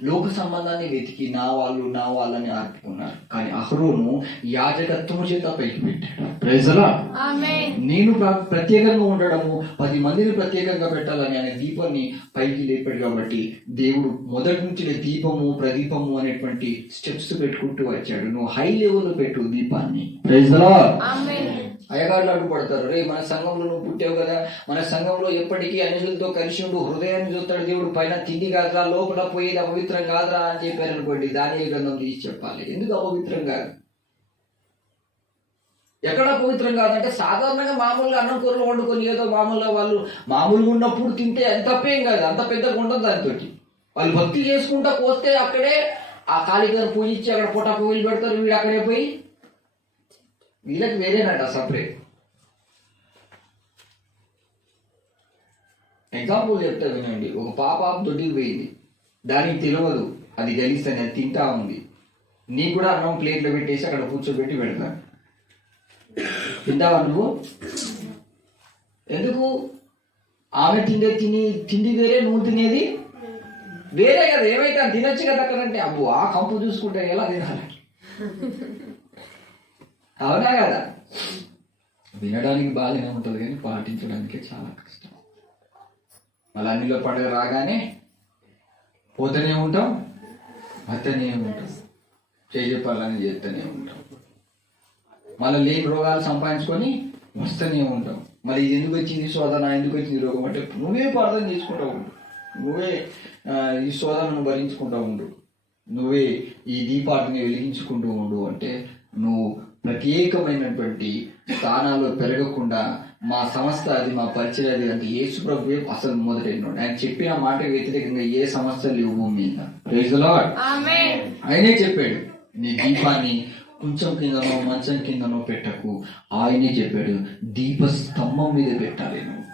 లోక సంబంధాన్ని వెతికి నా వాళ్ళని ఆర్పుకున్నారు. కానీ అహరోను యాజకత్వము చేత పైకి పెట్టాడు. Praise the Lord. నేను ప్రత్యేకంగా ఉండడము, 10 మందిని ప్రత్యేకంగా పెట్టాలని అనే దీపాన్ని పైకి లేపాడు. కాబట్టి దేవుడు మొదటి నుంచి దీపము ప్రదీపము అనేటువంటి స్టెప్స్ పెట్టుకుంటూ వచ్చాడు. నువ్వు హై లెవెల్లో పెట్టు దీపాన్ని. Praise the Lord. అయ్యగాళ్ళు అడ్డుపడతారు. రే మన సంఘంలో నువ్వు పుట్టావు కదా, మన సంఘంలో ఎప్పటికీ అన్యులతో కలిసి ఉండు, హృదయాన్ని చూస్తాడు దేవుడు, పైన తిండి కాదురా, లోపల పోయేది అపవిత్రం కాదురా అని చెప్పారు అనుకోండి. దానియేలు గ్రంథం తీసి చెప్పాలి, ఎందుకు అపవిత్రం కాదు? ఎక్కడ అపవిత్రం కాదంటే సాధారణంగా మామూలుగా అన్నం కూరలు వండుకొని ఏదో మామూలుగా వాళ్ళు మామూలుగా ఉన్నప్పుడు తింటే అది తప్పేం కాదు, అంత పెద్దగా ఉండదు. దానితో వాళ్ళు భక్తి చేసుకుంటా పోస్తే అక్కడే ఆ కాళికను పూజించి అక్కడ పొట్టా పువ్వులు పెడతారు. వీడు అక్కడే పోయి, వీళ్ళకి వేరేనట సపరేట్. ఎగ్జాంపుల్ చెప్తా వినండి. ఒక పాప దొడ్డికి పోయింది, దానికి తెలియదు అది గెలిస్తాను, అది తింటా ఉంది. నీకు కూడా అన్నం ప్లేట్లో పెట్టేసి అక్కడ కూర్చోబెట్టి పెడతాను, తింటావా నువ్వు? ఎందుకు? ఆమె తిండి వేరే, నువ్వు తినేది వేరే కదా. ఏమైతే తినొచ్చు కదా అక్కడంటే, అబ్బో ఆ కంపు చూసుకుంటే ఎలా తినాలి? అవునా కదా? వినడానికి బాగానే ఉంటుంది కానీ పాటించడానికే చాలా కష్టం. మళ్ళీ అన్నిలో పండుగ రాగానే పోతూనే ఉంటాం, వస్తూనే ఉంటాం, చెప్పాలని చేస్తూనే ఉంటాం. మళ్ళీ లేని రోగాలు సంపాదించుకొని వస్తూనే ఉంటాం. మరి ఇది ఎందుకు వచ్చింది శోధన, ఎందుకు వచ్చింది రోగం అంటే నువ్వే ప్రార్థన చేసుకుంటూ ఉండు, నువ్వే ఈ శోధనను భరించుకుంటూ ఉండు, నువ్వే ఈ దీపాన్ని వెలిగించుకుంటూ ఉండు. అంటే నువ్వు ప్రత్యేకమైనటువంటి స్థానాల్లో పెరగకుండా మా సంస్థ అది, మా పరిచయం అది అంటే యేసు ప్రభువే అసలు మొదలైన ఆయన చెప్పిన మాట వ్యతిరేకంగా ఏ సమస్య లేవు భూమి మీద. Praise the Lord. ఆయనే చెప్పాడు, నీ దీపాన్ని కొంచెం కిందనో మంచం కిందనో పెట్టకు. ఆయనే చెప్పాడు, దీపస్తంభం మీద పెట్టాలి నువ్వు.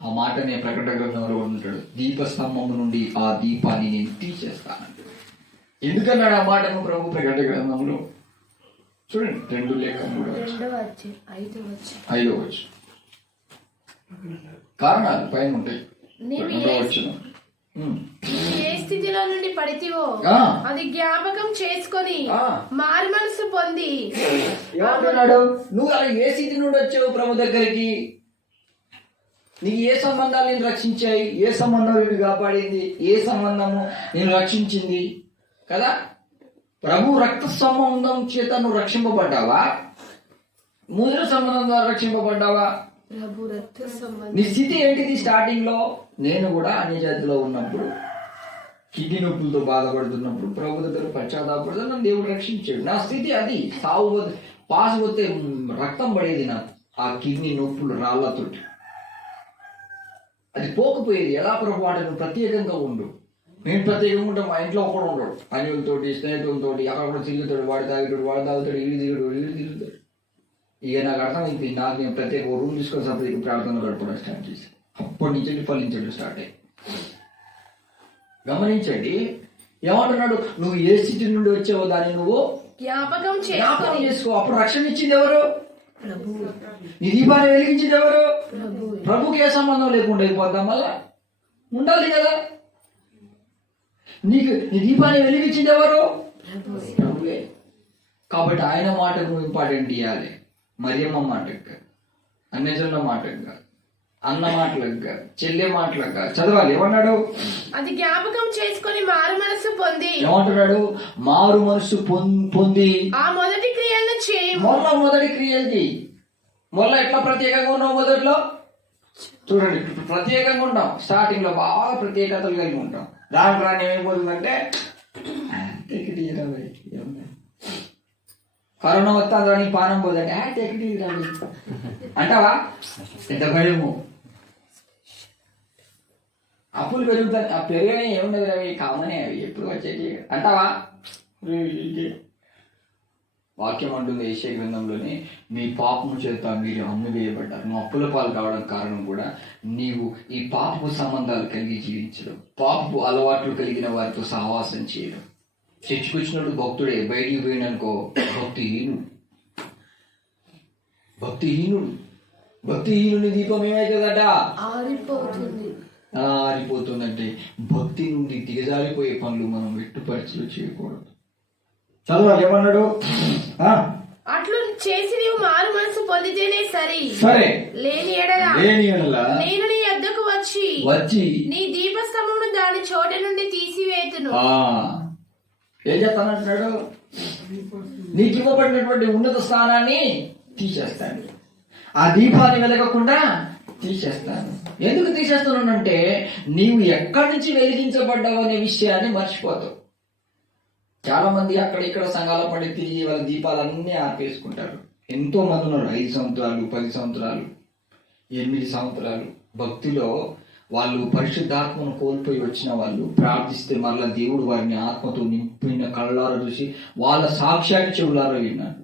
ఆ మాటనే ప్రకటన గ్రంథంలో ఉంటాడు, దీపస్తంభం నుండి ఆ దీపాన్ని నేను తీసేస్తానంటే. ఎందుకన్నాడు ఆ మాటను ప్రభు ప్రకటన గ్రంథంలో? చూడండి 2:3 కారణాలు పైన ఉంటాయి. ఏ స్థితిలో నుండి పడితివో అది జ్ఞాపకం చేసుకొని మారు మనసు పొంది. ఏమంటున్నాడు? నువ్వు అలా ఏ స్థితి నుండి వచ్చావు ప్రభు దగ్గరికి? నీకు ఏ సంబంధాలు నేను రక్షించాయి? ఏ సంబంధం నేను కాపాడింది? ఏ సంబంధము నేను రక్షించింది కదా? ప్రభు రక్త సంబంధం చేత నువ్వు రక్షింపబడ్డావా? ముద్ర సంబంధం ద్వారా రక్షింపబడ్డావా? నీ స్థితి ఏంటిది? స్టార్టింగ్ లో నేను కూడా అన్ని జాతిలో ఉన్నప్పుడు, కిడ్నీ నొప్పులతో బాధపడుతున్నప్పుడు ప్రభు దగ్గర పశ్చాత్తాపడుతూ నన్ను దేవుడు రక్షించాడు. నా స్థితి అది. పాస్ పోతే రక్తం పడేది నాకు, ఆ కిడ్నీ నొప్పులు రాళ్లతోటి. అది పోకపోయేది. ఎలా ప్రభు అంటే నువ్వు ప్రత్యేకంగా ఉండు. నేను ప్రత్యేకంగా ఉంటాం, మా ఇంట్లో ఒకడు ఉండడు. అన్యులతోటి, స్నేహితులతోటి, అక్కడ కూడా తిరుగుతాడు, వాడు తాగుతాడు, ఇల్లు తిరుగుతాడు. ఇక నాకు అర్థమైంది. నాకు నేను ప్రత్యేక రూమ్ తీసుకొని సపరేట్ ప్రార్థన గడపడం స్టార్ట్ చేసి అప్పటి నుంచి ఫలించడం స్టార్ట్ అయ్యి. గమనించండి, ఏమంటున్నాడు? నువ్వు ఏ స్థితి నుండి వచ్చావో దాన్ని నువ్వు జ్ఞాపకం చేసుకో. అప్పుడు రక్షణ ఇచ్చింది ఎవరు? నీ దీపాన్ని వెలిగించింది ఎవరు? ప్రభుకి ఏ సంబంధం లేకుండా అయిపోద్దాం, మళ్ళా ఉండాలి కదా. నీకు నీ దీపాన్ని వెలిగించింది ఎవరు? ప్రభువే. కాబట్టి ఆయన మాటకు నువ్వు ఇంపార్టెంట్ ఇవ్వాలి. మరియమ్మ మాటగా, అన్యజనుల మాటగా, అన్న మాటలుగా, చెల్లె మాటలుగా చదవాలి. ఏమన్నాడు? అది జ్ఞాపకం చేసుకొని మారు మనసు పొంది. ఏమంటున్నాడు? మారు మనసు పొంది ఆ మొదటి క్రియలను చేయి. మొదటి క్రియలు చేయి. మొదలు ఎట్లా ప్రత్యేకంగా ఉన్నావు? మొదట్లో చూడండి, ప్రత్యేకంగా ఉంటాం. స్టార్టింగ్ లో బాగా ప్రత్యేకతలు కలిగి ఉంటాం. రాని ఏమైపోతుందంటే కరోనా వస్తా రాని పానం పోదండి, అంటావా? ఎంత భయము. అప్పులు పెరుగుతాయి. ఆ పెరిగిన ఏమున్నది రవి, కామనే, అవి ఎప్పుడు వచ్చేది అంటావా? వాక్యం అంటుంది యెషయా గ్రంథంలోని, మీ పాపము చేత మీరు అమ్మివేయబడ్డారు. నువ్వు అప్పుల పాలు కావడానికి కారణం కూడా నీవు ఈ పాపపు సంబంధాలు కలిగి జీవించడం, పాపపు అలవాట్లు కలిగిన వారితో సహవాసం చేయడం. చర్చకొచ్చినప్పుడు భక్తుడే, బయటికి పోయిననుకో భక్తిహీనుడి దీపం ఏమవుతుందట? ఆరిపోతుందంటే భక్తి నుండి దిగజారిపోయే పనులు మనం ఎట్టుపరిచయం చేయకూడదు. చదవాలి. ఏమన్నాడు? అట్లు చేసి నీవు మారు మనసు పొందితేనే సరే, లేని ఎడల నేను నీ యొద్దకు వచ్చి నీ దీపస్తంభమును దాని చోట నుండి తీసివేతును. ఏం చెప్తానంటున్నాడు? నీకు ఇవ్వబడినటువంటి ఉన్నత స్థానాన్ని తీసేస్తాను. ఆ దీపాన్ని వెలగకుండా తీసేస్తాను. ఎందుకు తీసేస్తున్నానంటే నీవు ఎక్కడి నుంచి వెలిగించబడ్డావు అనే విషయాన్ని మర్చిపోతావు. చాలా మంది అక్కడ ఇక్కడ సంఘాల పడి తిరిగి వాళ్ళ దీపాలన్నీ ఆపేసుకుంటారు. ఎంతో మంది ఉన్నారు 5 సంవత్సరాలు, 10 సంవత్సరాలు, 8 సంవత్సరాలు భక్తిలో వాళ్ళు పరిశుద్ధాత్మను కోల్పోయి వచ్చిన వాళ్ళు ప్రార్థిస్తే మరలా దేవుడు వారిని ఆత్మతో నింపిన కళ్ళారా చూసి వాళ్ళ సాక్ష్యాన్ని చెవులారా విన్నారు.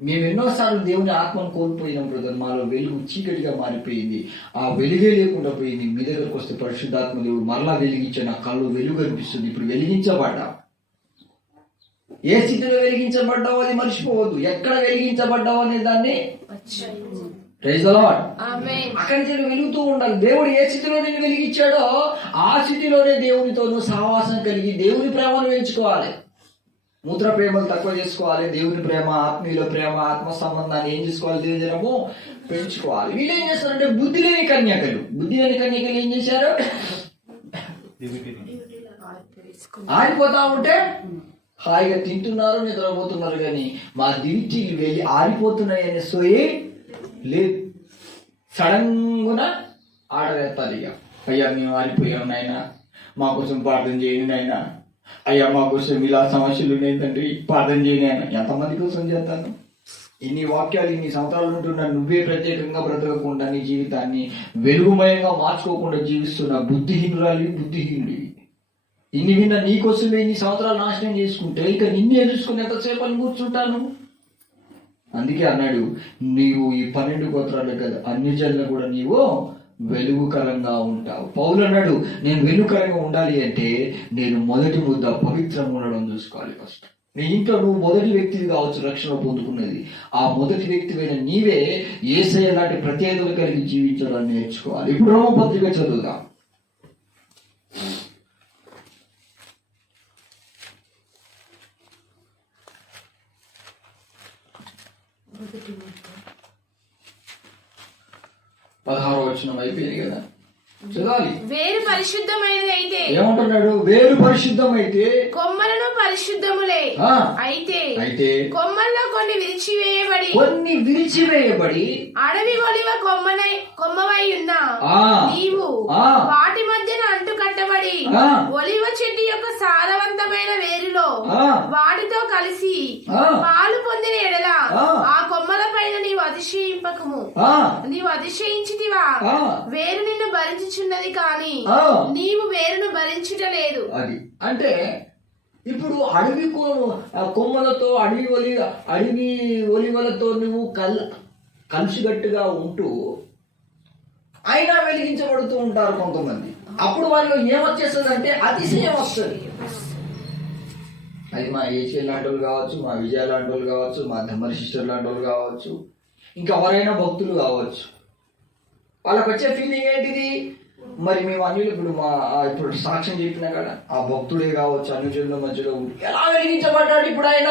మేము ఎన్నోసార్లు దేవుని ఆత్మను కోల్పోయినాం బ్రదర్, మాలో వెలుగు చీకటిగా మారిపోయింది, ఆ వెలుగే లేకుండా పోయింది. మీ దగ్గరకు వస్తే పరిశుద్ధాత్మ దేవుడు మరలా వెలిగించే నా కళ్ళు వెలుగు అనిపిస్తుంది. ఇప్పుడు వెలిగించబడ్డా. ఏ స్థితిలో వెలిగించబడ్డావో అది మర్చిపోవద్దు. ఎక్కడ వెలిగించబడ్డావు అనే దాన్ని అక్కడి నుంచి వెలుగుతూ ఉండాలి. దేవుడు ఏ స్థితిలో నేను వెలిగించాడో ఆ స్థితిలోనే దేవునితో సహవాసం కలిగి దేవుని ప్రేమను పెంచుకోవాలి. మూత్ర ప్రేమలు తక్కువ చేసుకోవాలి. దేవుని ప్రేమ, ఆత్మీయుల ప్రేమ, ఆత్మ సంబంధాన్ని ఏం చేసుకోవాలి? దేవుని జనము పెంచుకోవాలి. వీళ్ళు ఏం చేస్తారంటే బుద్ధి లేని కన్యకలు ఏం చేశారు? ఆరిపోతా ఉంటే హాయిగా తింటున్నారు, నిద్రపోతున్నారు, కానీ మా దివిటీలు వెళ్ళి ఆరిపోతున్నాయి అనే సోయే లేదు. సడన్గా ఆడవేస్తారు. ఇక అయ్యా మేము ఆరిపోయాం నాయన, మా కోసం ప్రార్థన చేయండి నాయన, అయ్యా మా కోసం ఇలా సమస్యలు ఉన్నాయి తండ్రి ప్రార్థన చేయండి ఆయన. ఎంతమంది కోసం చేస్తాను? ఇన్ని వాక్యాలు ఇన్ని సంవత్సరాలు ఉంటున్నాను, నువ్వే ప్రత్యేకంగా బ్రతకకుండా నీ జీవితాన్ని వెలుగుమయంగా మార్చుకోకుండా జీవిస్తున్నా బుద్ధిహీనుడివి. ఇన్ని విన్న నీకోసమే ఇన్ని సంవత్సరాలు నాశనం చేసుకుంటే ఇక నిన్ను ఎదుర్కొని ఎంతసేపు అని కూర్చుంటాను. అందుకే అన్నాడు, నీవు ఈ 12 గోత్రాలు కదా అన్ని జనులు కూడా నీవు వెలుగుకరంగా ఉంటావు. పౌలు అన్నాడు, నేను వెలుగుకరంగా ఉండాలి అంటే నేను మొదటి ముద్ద పవిత్రంగా ఉండడం చూసుకోవాలి. ఫస్ట్ నీ ఇంట్లో నువ్వు మొదటి వ్యక్తివి కావచ్చు రక్షణ పొందుకున్నది. ఆ మొదటి వ్యక్తివైన నీవే యేసయ్య లాంటి ప్రత్యేకతలు కలిగి జీవించాలని నేర్చుకోవాలి. ఇప్పుడు రోమపత్రిక చదువుదాం. పదహారో వచనం అయిపోయింది కదా, చదవాలి. వేరు పరిశుద్ధమైనది అయితే ఏమంటున్నాడు? వేరు పరిశుద్ధమైతే కొమ్మలను పరిశుద్ధములే. అయితే కొమ్మల్లో కొన్ని విరిచివేయబడి అడవి ఒలివ కొమ్మవై ఉన్నా నీవు వాటి మధ్యన అంటు కట్టబడి ఒలివ చెట్టు యొక్క సారవంతమైన వేరులో వాటితో కలిసి పాలు పొందిన ఎడల అతిశయింపకము. ఆ, నీవు అతిశయించితివా? ఆ. వేరు నిన్ను భరించుచున్నది కానీ ఆ. నీవు వేరును భరించుట లేదు. అది అంటే ఇప్పుడు అడవి కొమ్మలతో అడవి ఒలివలతో నువ్వు కలిసిగట్టుగా ఉంటూ అయినా వెలిగించబడుతూ ఉంటారు కొంతమంది. అప్పుడు వాళ్ళు ఏమొచ్చేస్తుంది అంటే అతిశయం వస్తుంది. అది మా ఏషియన్ లాంటి వాళ్ళు కావచ్చు, మా విజయ లాంటి వాళ్ళు కావచ్చు, మా ధమ్మరి సిస్టర్ లాంటి వాళ్ళు కావచ్చు, ఇంకెవరైనా భక్తులు కావచ్చు. వాళ్ళకి వచ్చే ఫీలింగ్ ఏంటిది? మరి మేము అన్యులు ఇప్పుడు సాక్ష్యం చెప్పినా కదా, ఆ భక్తుడే కావచ్చు అన్యజనుల మధ్యలో ఉండి ఎలా వెలిగించబడ్డాడు? ఇప్పుడు ఆయన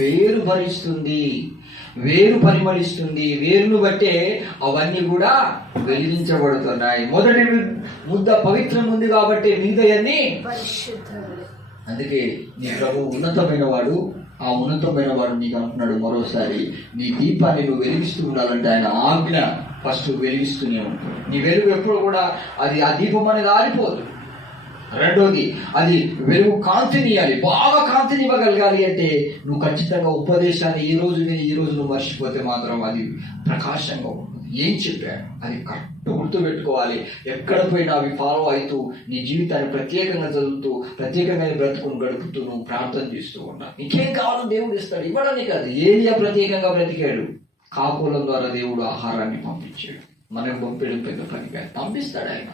వేరు భరిస్తుంది, వేరు పరిమళిస్తుంది. వేరును బట్టే అవన్నీ కూడా వెలిగించబడుతున్నాయి. మొదటి ముద్ద పవిత్రం ఉంది కాబట్టి మిగతాయన్నీ పరిశుద్ధములు. అందుకే నీ ప్రభు ఉన్నతమైన వాడు. ఆ ఉన్నతమైన వాడు నీకు అంటున్నాడు మరోసారి, నీ దీపాన్ని నువ్వు వెలిగిస్తూ ఉండాలంటే ఆయన ఆజ్ఞ ఫస్ట్ వెలిగిస్తూనే ఉంటుంది. నీ వెలుగు ఎప్పుడు కూడా అది ఆ దీపం అనేది ఆరిపోదు. రెండోది, అది వెలుగు కాంతినియాలి, బాగా కాంతినివ్వగలగాలి అంటే నువ్వు ఖచ్చితంగా ఉపదేశాన్ని ఈ రోజు నువ్వు మర్చిపోతే మాత్రం అది ప్రకాశంగా ఉంటుంది. ఏం చెప్పాను అది కరెక్ట్ గుర్తుపెట్టుకోవాలి. ఎక్కడ పోయినా అవి ఫాలో అవుతూ నీ జీవితాన్ని ప్రత్యేకంగా చదువుతూ ప్రత్యేకంగా బ్రతుకుని గడుపుతూ నువ్వు ప్రార్థన చేస్తూ ఉంటావు. నీకేం కావాలో దేవుడు ఇస్తాడు. ఇవ్వడానికి కాదు, ఏలియా ప్రత్యేకంగా బ్రతికాడు. కాకుల ద్వారా దేవుడు ఆహారాన్ని పంపించాడు. మనం పంపేయడం పెద్ద పని కాదు, పంపిస్తాడు ఆయన.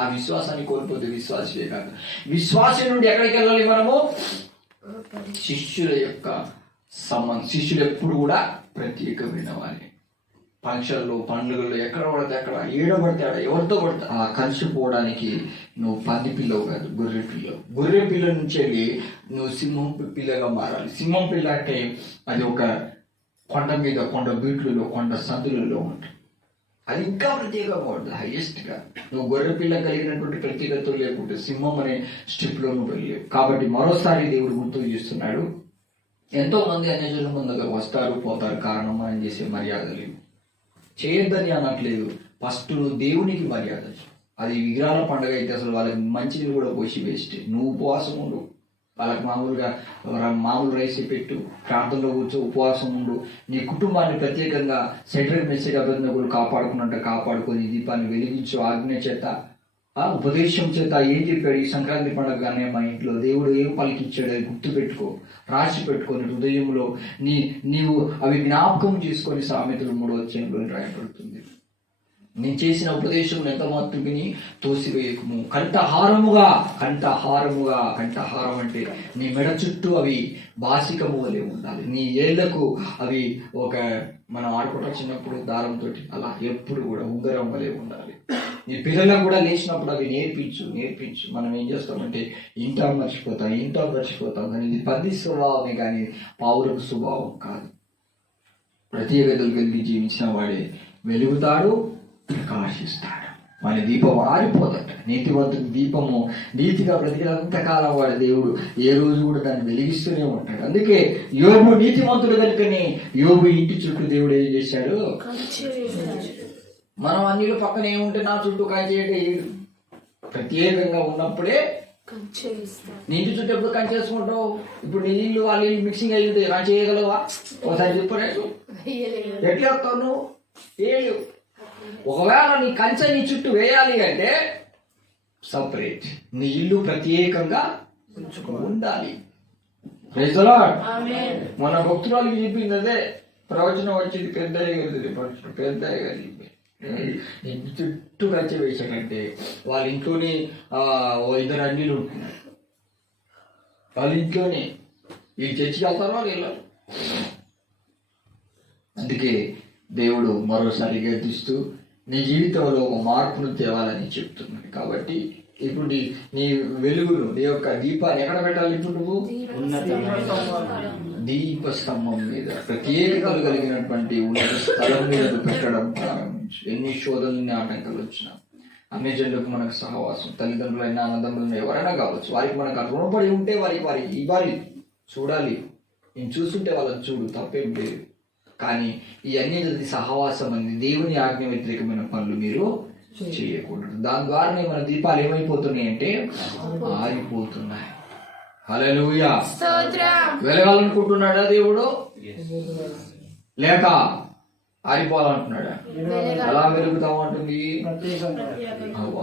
ఆ విశ్వాసాన్ని కోల్పోతే విశ్వాసే కాదు. విశ్వాసం నుండి ఎక్కడికి వెళ్ళాలి మనము? శిష్యుల యొక్క సంబంధం. శిష్యులు ఎప్పుడు కూడా ప్రత్యేకమైన వారి ఫంక్షన్లు పండుగలు ఎక్కడ పడితే అక్కడ ఏడబడితే ఆడ ఎవరితో పడితే ఆ కలిసిపోవడానికి నువ్వు పంది పిల్లవు కాదు, గొర్రె పిల్లవు. గొర్రె పిల్ల నుంచి వెళ్ళి నువ్వు సింహం పిల్లగా మారాలి. సింహం పిల్ల అంటే అది ఒక కొండ మీద, కొండ బీట్లలో, కొండ సందులలో ఉంటుంది. అది ఇంకా ప్రత్యేకంగా ఉంటుంది, హైయెస్ట్గా. నువ్వు గొర్రె పిల్ల కలిగినటువంటి ప్రత్యేకత లేకుంటే సింహం అనే స్టెప్లో నువ్వు వెళ్ళలేవు. కాబట్టి మరోసారి దేవుడు గుర్తు చేస్తున్నాడు, ఎంతో మంది అన్యజనుల మన దగ్గర వస్తారు పోతారు, కారణం మనం చేసే మర్యాద లేదు. చేయొద్దని అనట్లేదు, ఫస్ట్ నువ్వు దేవునికి మర్యాద. అది విగ్రహాల పండుగ అయితే అసలు వాళ్ళకి మంచిని కూడా పోసి వేస్ట్. నువ్వు ఉపవాసం ఉండు, వాళ్ళకి మామూలు రైస్ పెట్టు, ప్రాంతంలో కూర్చో, ఉపవాసం ఉండు. నీ కుటుంబాన్ని ప్రత్యేకంగా సెంట్రల్ మెసేజ్ అభివృద్ధి కాపాడుకున్నట్టు కాపాడుకొని దీపాన్ని వెలిగించు. ఆజ్ఞ చేత, ఉపదేశం చేత ఏం చెప్పాడు ఈ సంక్రాంతి పండుగగానే మా ఇంట్లో దేవుడు ఏం పలికిచ్చాడు అది గుర్తు పెట్టుకో, రాసి పెట్టుకొని హృదయంలో నీవు అవి జ్ఞాపకం చేసుకొని సామెతలు 3వ అధ్యాయంలో రాయబడుతుంది. నేను చేసిన ఉపదేశం ఎంత మాత్రుని తోసివేయకము. కంఠహారముగా, కంఠహారం అంటే నీ మెడ చుట్టూ అవి బాసికము వలె ఉండాలి. నీ ఏళ్లకు అవి ఒక మనం ఆడుకుంటా చిన్నప్పుడు దారంతో అలా ఎప్పుడు కూడా ఉంగరం వలె ఉండాలి. నీ పిల్లలకు కూడా లేచినప్పుడు అవి నేర్పించు. మనం ఏం చేస్తామంటే ఇంటా మర్చిపోతాం కానీ ఇది పంది స్వభావమే కానీ పౌరపు స్వభావం కాదు. ప్రత్యేకతలు కలిగి జీవించిన వాడే వెలుగుతాడు, ప్రకాశిస్తాడు. మన దీపం ఆరిపోదట. నీతివంతుని దీపము నీతిగా బ్రతికినంతకాలం వాడి దేవుడు ఏ రోజు కూడా దాన్ని వెలిగిస్తూనే ఉంటాడు. అందుకే యోబు నీతివంతుడు కనుకనే యోబు ఇంటి చుట్టూ దేవుడు ఏం చేశాడు? మనం అన్నిలు పక్కన ఏముంటే నా చుట్టూ కంచేయట ఏడు. ప్రత్యేకంగా ఉన్నప్పుడే నీ ఇంటి చుట్టూ ఎప్పుడు కంచేసుకుంటావు? ఇప్పుడు నీ ఇల్లు వాళ్ళ ఇల్లు మిక్సింగ్ అయ్యి ఉంటే కంచేయగలవా? ఒకసారి చెప్పలేదు, ఎట్లా వస్తావు నువ్వు? ఏళ్ళు. ఒకవేళ నీ కంచె నీ చుట్టూ వేయాలి అంటే సపరేట్, నీ ఇల్లు ప్రత్యేకంగా ఉండాలి. మన భక్తురాలకి చెప్పింది అదే ప్రవచనం వచ్చింది. పెద్దయ్య గారి ఇంటి చుట్టూ కంచె వేసాడంటే వాళ్ళ ఇంట్లోనే 2 అన్నిలు ఉంటున్నారు. వాళ్ళ ఇంట్లోనే ఈ చర్చికి వెళ్తారో వాళ్ళు వెళ్ళారు. అందుకే దేవుడు మరోసారి గర్దిస్తూ నీ జీవితంలో ఒక మార్పును తేవాలని చెప్తున్నాడు. కాబట్టి ఇప్పుడు నీ వెలుగును, నీ యొక్క దీపాన్ని ఎక్కడ పెట్టాలి? ఇప్పుడు నువ్వు దీపస్తంభం మీద, ప్రత్యేకతలు కలిగినటువంటి ఉన్నత స్థలం మీద పెట్టడం ప్రారంభించు. ఎన్ని శోధనలు ఆటంకాలు వచ్చినా, అన్ని జనులకు మనకు సహవాసం, తల్లిదండ్రులైనా అన్నదమ్ములైనా ఎవరైనా కావచ్చు, వారికి మనకు రుణపడి ఉంటే వారికి ఇవ్వాలి, చూడాలి. నేను చూస్తుంటే వాళ్ళని చూడు, తప్పేం లేదు. కానీ ఈ అన్యజనుల సహవాసం అనేది దేవుని ఆజ్ఞ వ్యతిరేకమైన పనులు మీరు చేయకూడదు. దాని ద్వారానే మన దీపాలు ఏమైపోతున్నాయి అంటే ఆరిపోతున్నాయి. హల్లెలూయా. వెలగాలనుకుంటున్నాడా దేవుడు? లేక ఆరిపోవాలంటున్నాడా? ఎలా వెలుగుతావు అంటుంది? ప్రత్యేకంగా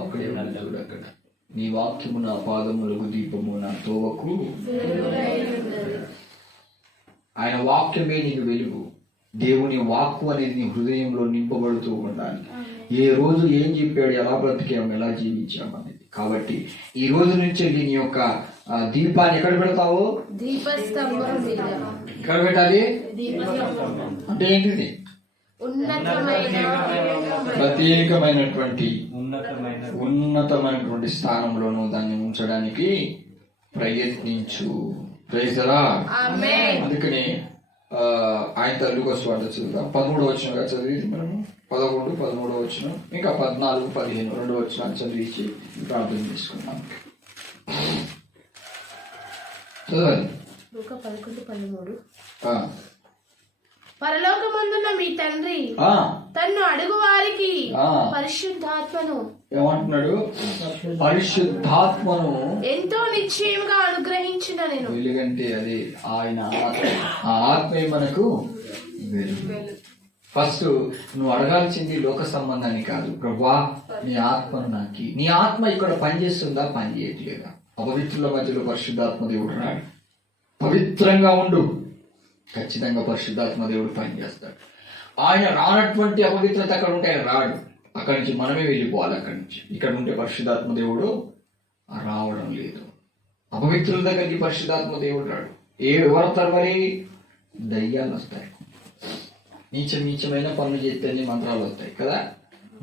అక్కడే ఉంది చూడు అక్కడ. నీ వాక్యము నా పాదములకు దీపము, నా తోవకు. ఆయన వాక్యమే నీకు వెలుగు. దేవుని వాక్కు అనేది నీ హృదయంలో నింపబడుతూ ఉండాలి. ఏ రోజు ఏం చెప్పాడు, ఎలా బ్రతికాము, ఎలా జీవించాము అనేది. కాబట్టి ఈ రోజు నుంచి నీ యొక్క దీపాన్ని ఎక్కడ పెడతావు? దీపస్తంభం మీద. ఎక్కడ పెట్టాలి అంటే ఏంటిది? ప్రత్యేకమైనటువంటి ఉన్నతమైనటువంటి స్థానంలోనూ దాన్ని ఉంచడానికి ప్రయత్నించు. Praise the Lord. అందుకని ఆయన తల్లికి వస్తూ చదువుతాం. 13వ వచనంగా చదివి మనం 11, 13వ వచనం, ఇంకా 14, 15 2 వచనాలు చదివించి ప్రార్థన చేసుకున్నాం. చదవాలి. 11:13. పరలోకమందున్న మీ తండ్రి తన్ను అడుగు వారికి పరిశుద్ధాత్మను ఏమంటున్నాడు? పరిశుద్ధాత్మను ఎంతో నిశ్చయముగా అనుగ్రహించిన నేను. వెలుగంటే అదే ఆయన ఆ ఆత్మే మనకు వెలుగు. ఫస్ట్ నువ్వు అడగాల్సింది లోక సంబంధాన్ని కాదు. ప్రభువా నీ ఆత్మను నాకు. నీ ఆత్మ ఇక్కడ పనిచేస్తుందా, పని చేయట్లేదా? అపవిత్రుల మధ్యలో పరిశుద్ధాత్మ దేవుడు రాడు. పవిత్రంగా ఉండు, ఖచ్చితంగా పరిశుద్ధాత్మ దేవుడు పనిచేస్తాడు. ఆయన రానటువంటి అపవిత్రత అక్కడ ఉంటే ఆయన రాడు. అక్కడి నుంచి మనమే వెళ్ళిపోవాలి. అక్కడి నుంచి ఇక్కడ ఉంటే పరిశుద్ధాత్మ దేవుడు రావడం లేదు. అపవిత్రుల దగ్గరికి పరిశుద్ధాత్మ దేవుడు రాడు. ఎవరు వస్తారు మరి? దయ్యాలు వస్తాయి. నీచమైన పనులు చేస్తేనే మంత్రాలు వస్తాయి కదా.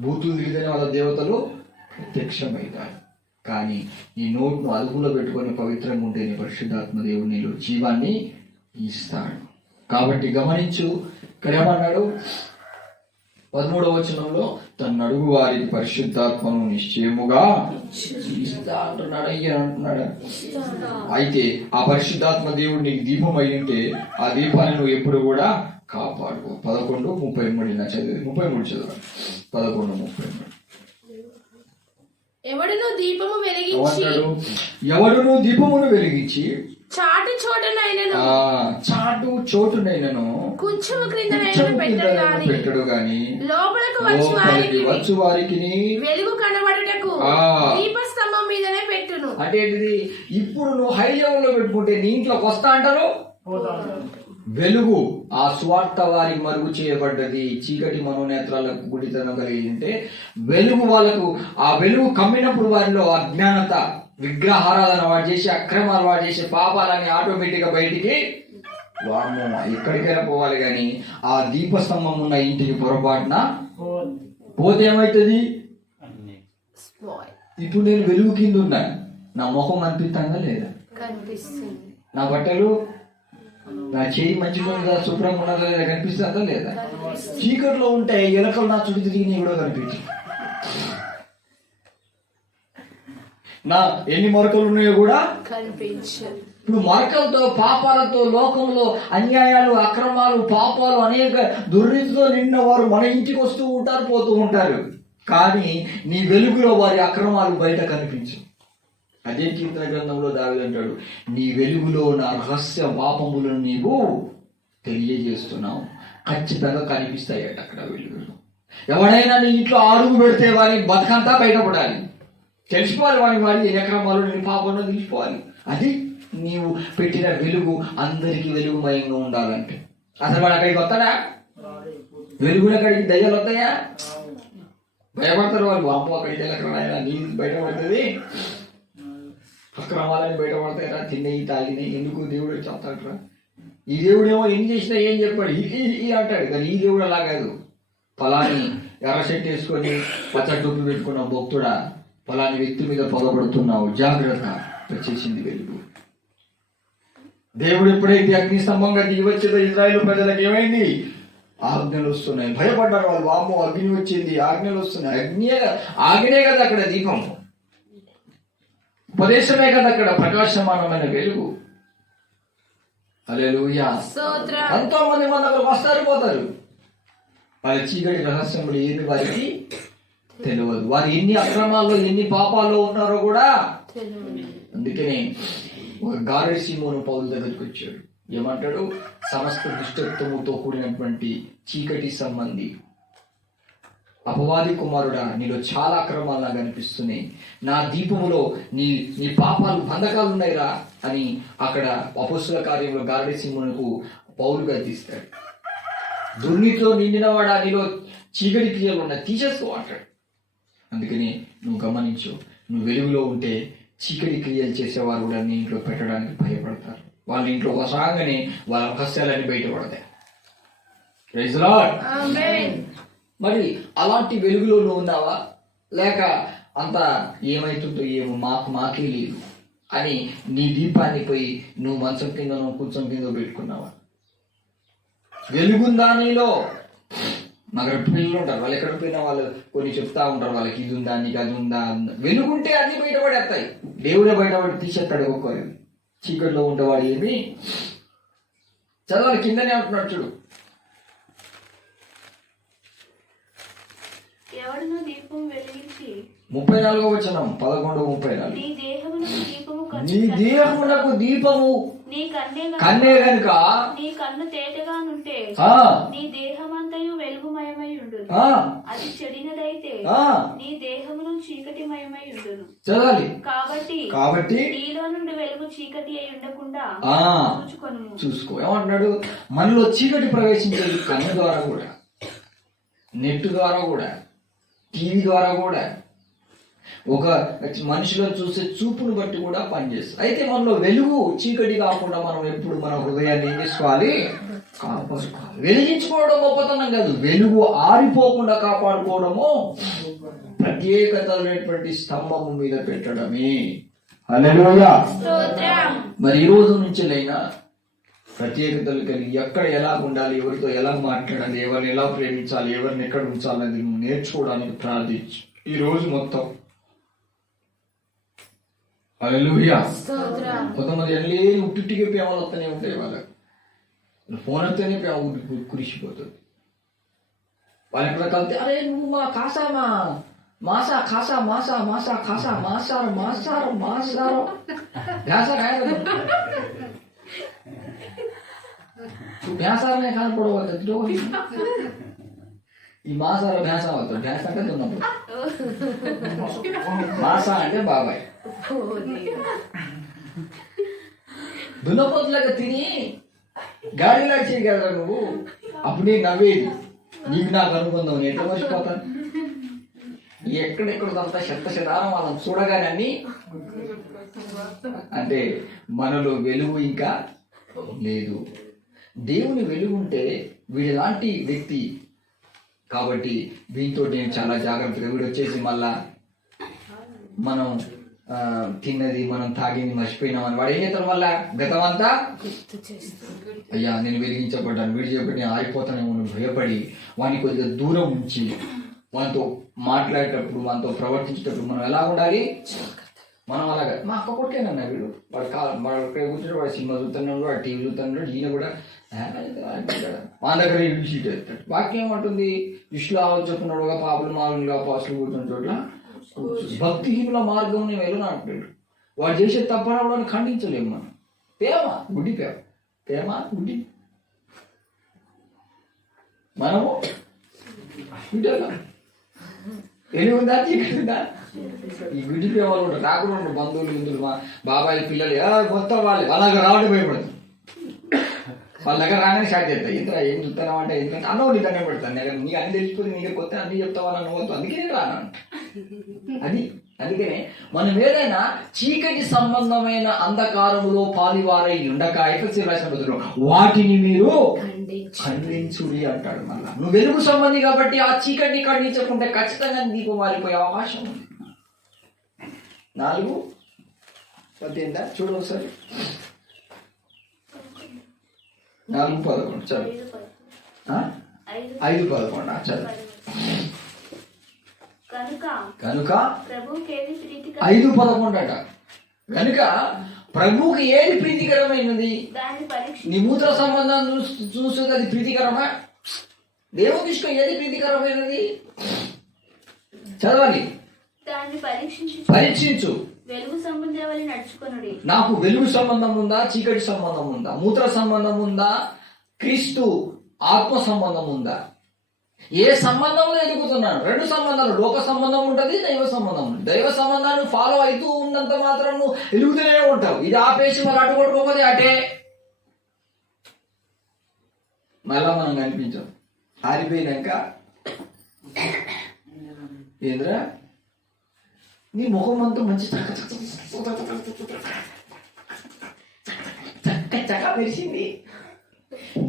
బూతులు తిరిగితేనే వాళ్ళ దేవతలు ప్రత్యక్షమవుతారు. కానీ నీ నోట్ను అదుపులో పెట్టుకొని పవిత్రంగా ఉంటే నీ పరిశుద్ధాత్మ దేవుడు నీలో జీవాన్ని ఇస్తాడు. కాబట్టి గమనించు, ఇక్కడ ఏమన్నాడు? 13వ వచనంలో తన అడుగు వారికి పరిశుద్ధాత్మను నిశ్చయముగా ఇస్తా అంటున్నాడు. అయ్యా అంటున్నాడు. అయితే ఆ పరిశుద్ధాత్మ దేవుడు నీకు దీపం అయి ఉంటే ఆ దీపాన్ని నువ్వు ఎప్పుడు కూడా కాపాడుకో. 11:33 చదివి 33 చదవాలి. 11:33. ఎవడును దీపము వెలిగించి ఎవడును దీపమును వెలిగించి చాటు చోటునైనను కుంచము క్రింద పెట్టడు గాని లోపలకు వచ్చు వారికి వెలుగు కనబడుటకు దీపస్తంభం మీదనే పెట్టును. అంటే ఏంటిది? ఇప్పుడు నువ్వు హై లెవెల్ లో పెట్టుకుంటే నీ ఇంట్లోకి వస్తా అంటారు. వెలుగు ఆ స్వార్థ వారికి మరుగు చేయబడ్డది. చీకటి మనోనేత్రాలకు గుడితనం కలిగి ఉంటే వెలుగు వాళ్ళకు ఆ వెలుగు కమ్మినప్పుడు వారిలో అజ్ఞానత, విగ్రహారాధన, వాడు చేసే అక్రమాలు, వాడు చేసే పాపాలని ఆటోమేటిక్ గా బయటికి ఎక్కడికైనా పోవాలి. కానీ ఆ దీపస్తంభం ఉన్న ఇంటికి పొరపాటున పోతే ఏమవుతుంది? ఇప్పుడు నేను వెలుగు కింద ఉన్నా, నా ముఖం అనిపిస్తుందా లేదా? కనిపిస్తుంది. నా బట్టలు, నా చేయి మంచిగా ఉన్నదా, శుభ్రంగా ఉన్నదా లేదా? కనిపిస్తుందా లేదా? చీకట్లో ఉంటే ఎలకలు నా చుట్టూ తిరిగి కూడా కనిపించు. నా ఎన్ని మరకలు ఉన్నాయో కూడా కనిపించదు. ఇప్పుడు మరకలతో, పాపాలతో, లోకంలో అన్యాయాలు, అక్రమాలు, పాపాలు, అనేక దుర్నీతితో నిన్న వారు మన ఇంటికి వస్తూ ఉంటారు, పోతూ ఉంటారు. కానీ నీ వెలుగులో వారి అక్రమాలు బయట కనిపించు. అదే కీర్తన గ్రంథంలో దావీదు అంటాడు, నీ వెలుగులో నా రహస్య పాపములను నీవు తెలియజేస్తున్నావు. ఖచ్చితంగా కనిపిస్తాయట అక్కడ వెలుగులో. ఎవడైనా నీ ఇంట్లో అడుగు పెడితే వారి బతుకంతా బయటపడాలి, తెలిసిపోవాలి. వాడి ఎక్రమాలు, నేను పాపంలో తెలిసిపోవాలి. అది నీవు పెట్టిన వెలుగు అందరికీ వెలుగుమయంగా ఉండాలంటే. అసలు వాడు అక్కడికి వస్తాడా? వెలుగుని అక్కడికి దయ్యాలు వస్తాయా? భయపడతారు వాళ్ళు. అమ్మ అక్కడికి వెళ్ళకరాయన నీ బయటపడుతుంది, అక్రమాలని బయటపడతాయరా, తిన్నయి తాగినాయి, ఎందుకు దేవుడు చెప్తాడరా? ఈ దేవుడు ఏమో ఏం చేసినా ఏం చెప్పాడు ఈ అంటాడు. కానీ ఈ దేవుడు అలా కాదు. ఫలాని ఎర్ర షర్ట్ వేసుకొని పచ్చడి టోపీ పెట్టుకున్న భక్తుడా, ఫలాని వ్యక్తి మీద పొగబడుతున్నావు, జాగ్రత్త. వచ్చేసింది వెలుగు. దేవుడు ఎప్పుడైతే అగ్ని స్తంభంగా దిగి వచ్చేదో ఇజ్రాయేలు ప్రజలకు ఏమైంది? ఆజ్ఞలు వస్తున్నాయి. భయపడ్డారు వాళ్ళు. వామ్మో అగ్ని వచ్చింది, ఆజ్ఞలు వస్తున్నాయి. ఆజ్ఞే కదా అక్కడ దీపం, ఉపదేశమే కదా అక్కడ ప్రకాశమానమైన వెలుగు. హల్లెలూయా. ఎంతో మంది అక్కడికి వస్తారు, పోతారు. వాళ్ళ చీకటి రహస్యములు ఏమి వారికి తెలియదు. వారు ఎన్ని అక్రమాల్లో, ఎన్ని పాపాల్లో ఉన్నారో కూడా. అందుకనే ఒక గారెడి సీమోను పౌలు దగ్గరికి వచ్చాడు. ఏమంటాడు? సమస్త దుష్టత్వముతో కూడినటువంటి చీకటి సంబంధి అపవాది కుమారుడా, నీలో చాలా అక్రమాలు నాకు అనిపిస్తున్నాయి, నా దీపములో నీ నీ పాపాలు బంధకాలు ఉన్నాయిరా అని అక్కడ అపొస్తలుల కార్యంలో గారడీ సింహమునకు పౌలు గద్దిస్తాడు. దుర్నీతిలో నిండినవాడా, నీలో చీకటి క్రియలు ఉన్నాయి, తీసేసుకో అంటాడు. అందుకని నువ్వు గమనించు, నువ్వు వెలుగులో ఉంటే చీకటి క్రియలు చేసేవారు కూడా నీ ఇంట్లో పెట్టడానికి భయపడతారు. వాళ్ళ ఇంట్లో వసాగానే వాళ్ళ రహస్యాలన్నీ బయటపడతాయి. Praise Lord. మరి అలాంటి వెలుగులో నువ్వు ఉన్నావా, లేక అంత ఏమైతుందో ఏమో మాకే లేదు అని నీ దీపాన్ని పోయి నువ్వు మంచం కింద కూర్చొని కింద పెట్టుకున్నావా? వెలుగుందా నీలో? నగర పిల్లలు ఉంటారు, వాళ్ళు ఎక్కడ పోయినా వాళ్ళు కొన్ని చెప్తా ఉంటారు, వాళ్ళకి ఇది ఉందా, నీకు అది ఉందా. వెలుగుంటే అన్ని బయటపడేస్తాయి. దేవుడే బయటపడి తీసేస్తాడు. ఒక్కొక్కరు చీకటిలో ఉండేవాడు ఏమి చదవాలి. కిందనే అంటున్నాడు చూడు, ఎవడును దీపం వెలిగించి 34వ వచనం 11:34 నీ దేహమునకు దీపము నీ కన్నే గనుక నీ కన్ను తేటగానుంటే నీ దేహమంతయు వెలుగుమయమై ఉండును. అది చెడినదైతే నీ దేహమును చీకటిమయమై ఉండును. చదవాలి. కాబట్టి నీలో నుండి వెలుగు చీకటి అయి ఉండకుండా చూసుకో. ఏమంటున్నాడు? మనలో చీకటి ప్రవేశించేది కన్ను ద్వారా కూడా, నెట్ ద్వారా కూడా, టీవీ ద్వారా కూడా, ఒక మనిషిలో చూసే చూపును బట్టి కూడా పనిచేస్తుంది. అయితే మనలో వెలుగు చీకటి కాకుండా మనం ఎప్పుడు మన హృదయాన్ని ఏం చేసుకోవాలి? కాపాడుకోవాలి. వెలిగించుకోవడం గొప్పతనం కాదు, వెలుగు ఆరిపోకుండా కాపాడుకోవడము ప్రత్యేకతమైనటువంటి స్తంభము మీద పెట్టడమే. హల్లెలూయా. మరి ఈ రోజు నుంచినైనా ప్రత్యేకతలు కలిగి ఎక్కడ ఎలా ఉండాలి, ఎవరితో ఎలా మాట్లాడాలి, ఎవరిని ఎలా ప్రేమించాలి, ఎవరిని ఎక్కడ ఉంచాలనేది నువ్వు నేర్చుకోవడానికి ప్రార్థించు ఈ రోజు మొత్తం. హల్లెలూయా. కొంతమంది అన్నీ ఉట్టిగా ప్రేమలు వస్తూనే ఉంటాయి. వాళ్ళకి ఫోన్ వస్తేనే ప్రేమ కురిసిపోతుంది. వాళ్ళు ఎక్కడ కలితే అరే నువ్వు మా కాసామా మాసా ఖాసా మాసా మాసా ఖాసా మాసారు మాసారు మాసారు భ్యాసారనే కనపడవద్దు. ఈ మాసార భ్యాస అవుతుంది. భ్యాస అంటే దున్నప్పుడు, మాసా అంటే బాబాయ్. దున్నపోతులాగా తిని గాడి నడిచే కదా నువ్వు. అప్పుడు నేను నవ్వేది, నీకు నాకు అనుకుందాం, నేను ఎట్లా మర్చిపోతాను. ఎక్కడెక్కడంతా శతశతారం వాళ్ళని చూడగానే అన్ని అంటే మనలో వెలుగు ఇంకా లేదు. దేవుని వెలుగుంటే వీడిలాంటి వ్యక్తి కాబట్టి వీటితో నేను చాలా జాగ్రత్తగా. వీడు వచ్చేసి మళ్ళా మనం తిన్నది మనం తాగింది మర్చిపోయినామని వాడు ఏం చేస్తాడు? మళ్ళా గతమంతా అయ్యా నేను వెలిగించబడ్డాను, వీడు చేయబట్టి నేను ఆగిపోతానేమో భయపడి వాడిని కొద్దిగా దూరం ఉంచి మనతో మాట్లాడేటప్పుడు మనతో ప్రవర్తించేటప్పుడు మనం ఎలా ఉండాలి? మనం అలాగా మా అక్క కొట్టేనన్నా వీడు వాడు కూర్చుంటే వాడు సినిమా చూస్తున్నాడు, వాడు టీవీ చూస్తున్నాడు, ఈయన కూడా మా దగ్గర షీట్ వేస్తాడు. వాక్యం ఏమంటుంది? ఇష్లో ఆలోచిస్తున్నాడుగా పాపలు మాలుగా పాసులు కూర్చున్న చోట్ల భక్తిహీనుల మార్గం నేను వెళ్ళను అంటాడు. వాడు చేసే తప్పని ఖండించలేము మనం. ప్రేమ గుడ్డి ప్రేమ గుడ్డి మనము ఎలుగుందా చీకటిందా? ఈ గుడ్డి ప్రేమలు ఉంటారు. రాకుండా ఉంటారు బంధువులు గిందులు, మా బాబాయ్ పిల్లలు మొత్తం వాళ్ళు అలాగే రావడం భయపడదు. వాళ్ళ దగ్గర రాగానే స్టార్ట్ చేస్తాయి. ఇంత ఏం చూస్తాను అంటే ఎందుకంటే అన్నో నీ దండం పెడతాను, నీకు అన్ని తెలిసిపోతే నీకు కొత్త అన్ని చెప్తావా నన్ను వద్దు, అందుకే నేను రాను. అందుకనే మనం ఏదైనా చీకటి సంబంధమైన అంధకారములో పాలివారై ఉండక ఎఫెసీయులకు రాసిన పత్రికలో వాటిని మీరు ఖండించుడి అంటాడు. మళ్ళా నువ్వు వెలుగు సంబంధి కాబట్టి ఆ చీకటిని ఖండించకుంటే ఖచ్చితంగా దీపం మారిపోయే అవకాశం ఉంది. 4:18 చూడు ఒకసారి. 4:11 చదువు. 5:11 చదువు. కనుక 5:11 అట. కనుక ప్రభువుకి ఏది ప్రీతికరమైనది? నీ మూత్ర సంబంధాన్ని చూస్తుంది అది ప్రీతికరమా? దేవుని దృష్టిలో ఏది ప్రీతికరమైనది? చదవాలి. దాన్ని పరీక్షించు. వెలుగు సంబంధం వల్ల నడుచుకొనుడి. నాకు వెలుగు సంబంధం ఉందా, చీకటి సంబంధం ఉందా, మూత్ర సంబంధం ఉందా, క్రీస్తు ఆత్మ సంబంధం ఉందా, ఏ సంబంధంలో ఎదుగుతున్నాను? రెండు సంబంధాలు, లోక సంబంధం ఉంటుంది, దైవ సంబంధం ఉంటుంది. దైవ సంబంధాన్ని ఫాలో అవుతూ ఉన్నంత మాత్రం నువ్వు ఎదుగుతూనే ఉంటావు. ఇది ఆపేసి మళ్ళీ అటు కొట్టుకోకపోతే అటే మళ్ళా మనం కనిపించాం. ఆరిపోయినాక ఏంద్రా నీ ముఖం అంతా మంచి చక్క మెరిసింది.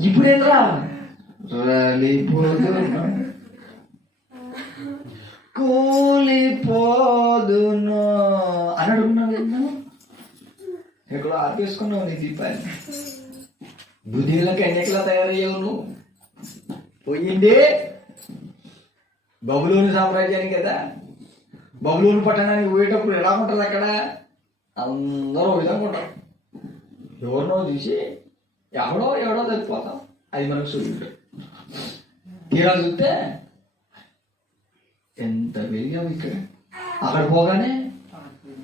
ఇప్పుడేంద్రా రాలిపోదును కూలిపోదును అని అడుగున్నాను. ఎక్కడో ఆపేసుకున్నావు నీ దీపాన్ని. బుద్ధిలకు ఎన్నికలా తయారయ్యావు నువ్వు. పోయింది బబులోని సామ్రాజ్యానికి కదా. బబులోని పట్టణానికి పోయేటప్పుడు ఎలా ఉంటుంది అక్కడ? అందరూ ఒక విధంగా ఉంటారు. ఎవరినో చూసి ఎవడో తప్పిపోతాం. అది మనకు సూర్యుడు. తీరా చూస్తే ఎంత వెలిగావు ఇక్కడ. అక్కడ పోగానే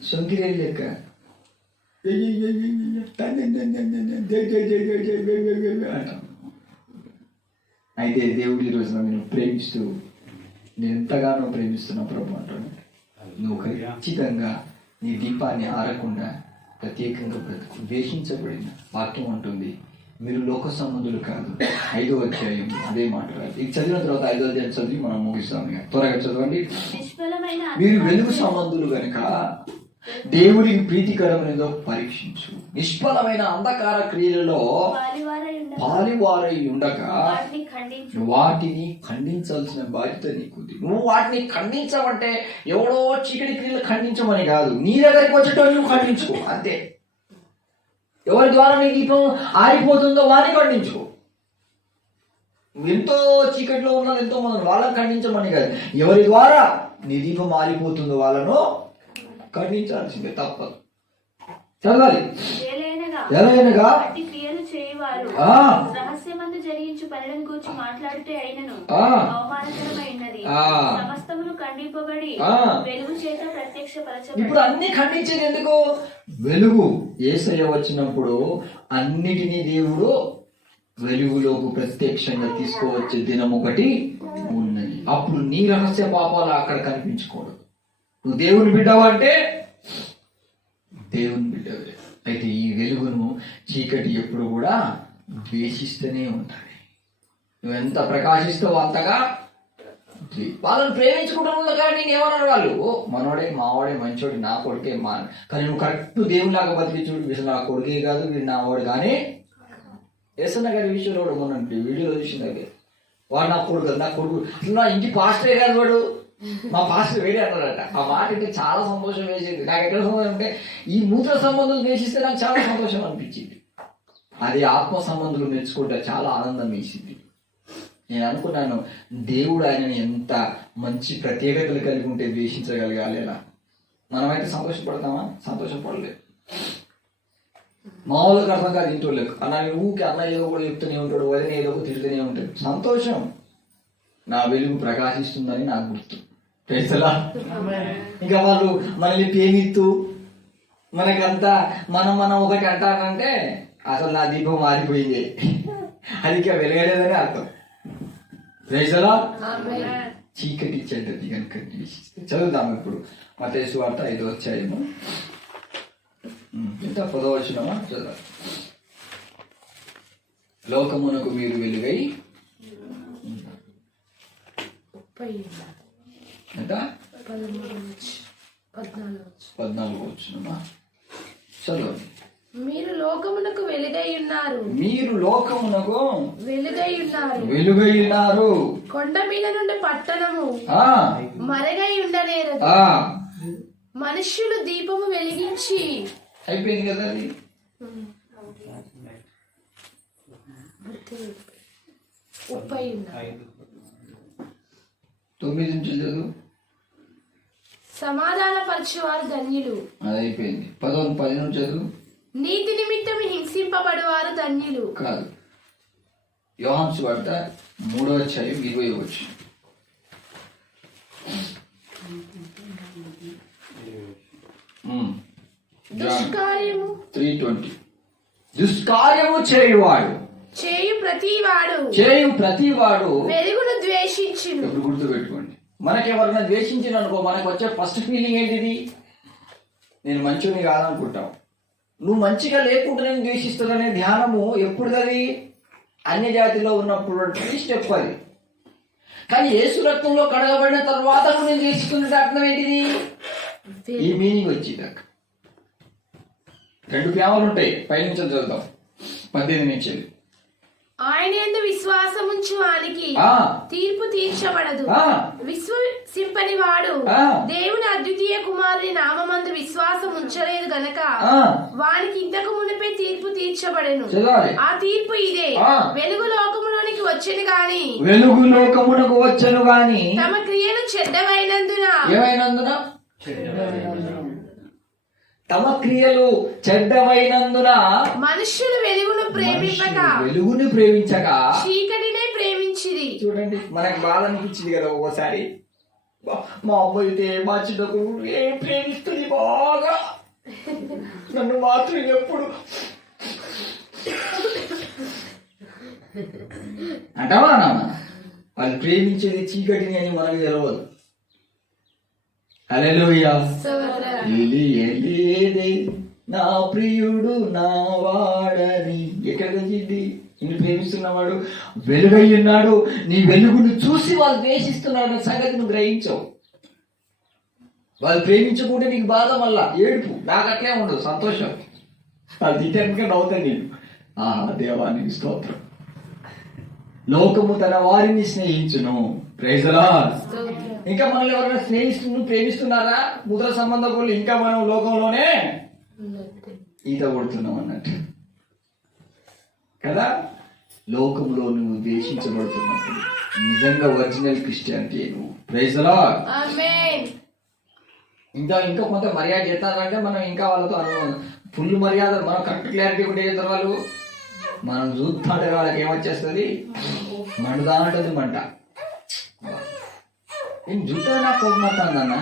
సొంకిరేది లెక్క. అయితే దేవుడి రోజున నేను ప్రేమిస్తూ, నేను ఎంతగానో ప్రేమిస్తున్నా ప్రభు అంటాను. నువ్వు ఖచ్చితంగా నీ దీపాన్ని ఆరకుండా ప్రత్యేకంగా బ్రతుకు. ద్వేషించబడిన వాక్యం అంటుంది మీరు లోక సంబంధులు కాదు. 5వ అధ్యాయం అదే మాట రాదు. ఇది చదివిన తర్వాత 5వ అధ్యాయం చదివి మనం ముగిస్తాం. త్వరగా చదవండి. మీరు వెలుగు సంబంధులు గనుక దేవుడికి ప్రీతికరమైనదో పరీక్షించు. నిష్ఫలమైన అంధకార క్రియలలో పాలివారై ఉండక వాటిని ఖండించాల్సిన బాధ్యత నీకుంది. నువ్వు వాటిని ఖండించమంటే ఎవడో చీకటి క్రియలు ఖండించమని కాదు, నీ దగ్గరికి వచ్చేటోళ్ళు నువ్వు ఖండించుకో అంతే. ఎవరి ద్వారా నీ దీపం ఆరిపోతుందో వారిని ఖండించుకో. ఎంతో చీకటిలో ఉన్న ఎంతో మంది వాళ్ళని ఖండించమని కాదు, ఎవరి ద్వారా నీ దీపం ఆరిపోతుందో వాళ్ళను ఖండించాల్సిందే, తప్పదు. చదవాలి. ఎలాగనగా రహస్యమందు జరిగించు పనులను గురించి మాట్లాడితే అయినను అవమానకరమైనది. సమస్తమును ఖండింపబడి వెలుగు చేత ప్రత్యక్షపరచబడి. ఇప్పుడు అన్ని ఖండించేది ఎందుకు? వెలుగు యేసయ్య వచ్చినప్పుడు అన్నిటినీ దేవుడు వెలుగులోకి ప్రత్యక్షంగా తీసుకువచ్చే దినం ఒకటి ఉన్నది. అప్పుడు నీ రహస్య పాపాలు అక్కడ కనిపించుకోడు. నువ్వు దేవుని బిడ్డవు అంటే దేవుని బిడ్డవే. అయితే ఈ వెలుగును చీకటి ఎప్పుడు కూడా ద్వేషిస్తూనే ఉంటుంది. నువ్వు ఎంత ప్రకాశిస్తావో అంతగా వాళ్ళని ప్రేమించుకుంటున్నా కానీ నేను ఏమన్నారు వాళ్ళు, మనోడే మావాడే మంచోడే నా కొడుకే మా, కానీ నువ్వు కరెక్ట్ దేవునిలాగా బతికి చూడు, వీళ్ళు నా కొడుకే కాదు వీడు నా వాడు. కానీ ఏసన్న గారి విషయంలో కూడా మొన్న వీడియోలో చూసిన దగ్గర వాడు నా కొడుకు కాదు, నా కొడుకు అసలు నా ఇంటి పాస్టరే కాదు వాడు, మా పాస్టర్ వేరే అన్నారట. ఆ మాట అంటే చాలా సంతోషం వేసింది నాకు. ఎక్కడ సంతోషం అంటే ఈ మూత్ర సంబంధులు నేర్చిస్తే నాకు చాలా సంతోషం అనిపించింది. అది ఆత్మ సంబంధులు నేర్చుకుంటే చాలా ఆనందం వేసింది. నేను అనుకున్నాను దేవుడు ఆయనని ఎంత మంచి ప్రత్యేకతలు కలిగి ఉంటే ద్వేషించగలగాలి. ఎలా మనమైతే సంతోషపడతామా? సంతోషపడలేదు. మామూలుగా అర్థం కాదు ఇంటోళ్ళకు. అన్న ఊరికి అన్న ఏదో కూడా చెప్తూనే ఉంటాడు, వదిన ఏదో ఒక తిడుతూనే ఉంటాడు. సంతోషం, నా వెలుగు ప్రకాశిస్తుందని నాకు గుర్తు. ఇంకా వాళ్ళు మనల్ని ప్రేమిస్తూ మనకంతా మనం ఒకటి అంటారంటే అసలు నా దీపం మారిపోయింది, అది ఇంకా వెలగలేదని అర్థం. చీకటి చెడ్డది కనుక చదువుదాం ఇప్పుడు. మత్తయి సువార్త 5వ అధ్యాయము ఎంత 10వ వచనమా చదవాలి. లోకమునకు మీరు వెలుగై ఎంత 14వ వచనమా చదవండి. మీరు లోకమునకు వెలుగై ఉన్నారు. మీరు లోకమునకు వెలుగై ఉన్నారు. కొండ మీద నుండి పట్టణము మరగై ఉండనేరదు. మనుష్యులు దీపము వెలిగించి అయిపోయింది కదా అది. ఉప్పై ఉన్నారు. 9 నుంచి చదువు. సమాధాన పరచువారు ధన్యులు. అది అయిపోయింది. 10 నుంచి చదువు. నీతి నిమిత్తం హింసింపబడువారు ధన్యులు. కాదు, యోహాను సువార్త 3వ అధ్యాయం 20వ వచనం. దుష్కార్యము 3:20 దుష్కార్యము చేయువాడు చేయు ప్రతివాడు వెలుగును ద్వేషించును. ఇప్పుడు గుర్తుపెట్టుకోండి, మనకెవరైనా ద్వేషించిన అనుకో మనకు వచ్చే ఫస్ట్ ఫీలింగ్ ఏంటిది? నేను మంచిని కాదనుకుంటావు. నువ్వు మంచిగా లేకుండా నేను ద్వేషిస్తాననే ధ్యానము ఎప్పుడు అది అన్య జాతిలో ఉన్నప్పుడు స్టెప్ అది. కానీ యేసు రక్తంలో కడగబడిన తర్వాత నేను ద్వేషిస్తున్నట్టు అర్థం ఏంటిది? ఈ మీనింగ్ వచ్చింది. 2 ప్రేమలు ఉంటాయి, పైనుంచి చదువుతాం 18 నుంచి. ఆయన యందు విశ్వాసముంచు వానికి తీర్పు తీర్చబడదు. విశ్వసింపని వాడు దేవుని అద్వితీయ కుమారుని నామమందు విశ్వాసం ఉంచలేదు గనక వానికి ఇంతకు మునిపే తీర్పు తీర్చబడెను. ఆ తీర్పు ఇదే, వెలుగు లోకములోనికి వచ్చెను గాని తమ క్రియలు చెడ్డవైనందున తమ క్రియలు చెడ్డవైనందున మనుష్యులు వెలుగును ప్రేమించక చీకటినే ప్రేమించిరి. చూడండి, మనకు బాధ అనిపించింది కదా ఒక్కోసారి. మా అమ్మ అయితే మా చిన్నకు ఏం ప్రేమిస్తుంది బాగా, నన్ను మాత్రం ఎప్పుడు అంటావా నాన్న? వాళ్ళు ప్రేమించేది చీకటిని అని మనకు తెలియదు. హల్లెలూయా. నా ప్రియుడు నా వాడని ఎక్కడికి వచ్చింది? నిన్ను ప్రేమిస్తున్నవాడు వెలుగై ఉన్నాడు. నీ వెలుగును చూసి వాళ్ళు ద్వేషిస్తున్నాడు సంగతి నువ్వు గ్రహించవు. వాళ్ళు ప్రేమించకుంటే నీకు బాధ, మళ్ళా ఏడుపు. నాకు అట్లే ఉండదు, సంతోషం. వాళ్ళు తిట్టనుక నవ్వుతాను నేను. దేవానికి స్తోత్రం. లోకము తన వారిని స్నేహించును. Praise the Lord. ఇంకా మనల్ని ఎవరైనా ప్రేమిస్తున్నారా? ముద్ర సంబంధకులు ఇంకా మనం లోకంలోనే ఈత కొడుతున్నాం అన్నట్టు కదా. లోకంలో నువ్వు ద్వేషించబడుతున్నప్పుడు నిజంగా ఒరిజినల్ క్రిస్టియానిటీ నువ్వు. Praise the Lord. ఇంకా కొంత మర్యాద చేస్తారంటే మనం ఇంకా వాళ్ళతో ఫుల్ మర్యాద, మనం కరెక్ట్ క్లారిటీ కూడా చేస్తారు వాళ్ళు. మనం చూస్తుంటే వాళ్ళకి ఏమొచ్చేస్తుంది? మండుదానంటది మంట. నేను చూస్తే నాకు కోపం వస్తుందన్న,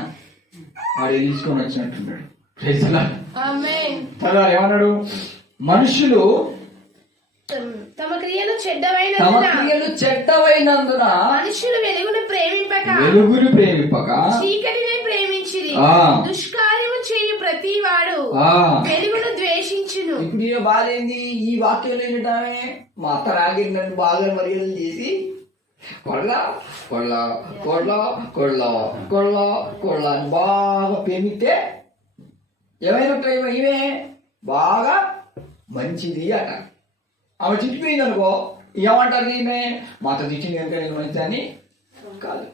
వాడు తీసుకొని వచ్చినట్టున్నాడు. ఏమన్నాడు? మనుషులు తమ క్రియలు చెడ్డవైనందున మనుషులు వెలుగును ప్రేమింపక చీకటినే ప్రేమించిరి. దుష్కార్యము చేయు ప్రతివాడు వెలుగును ద్వేషించును. ఇప్పుడు ఏ బాధ ఏంది? ఈ వాక్యంలో ఏంటంటే మా అత్త రాగిరి నన్ను బాగా మర్యాదలు చేసి కొళ్ళ అని బాగా ప్రేమిస్తే ఏమైనట్టు ఈమె బాగా మంచిది అట. ఆమె తిట్టిపోయింది అనుకో, ఏమంటారు? ఈమె మాతో తిట్టింది కనుక నేను మంచిదాన్ని కాదు,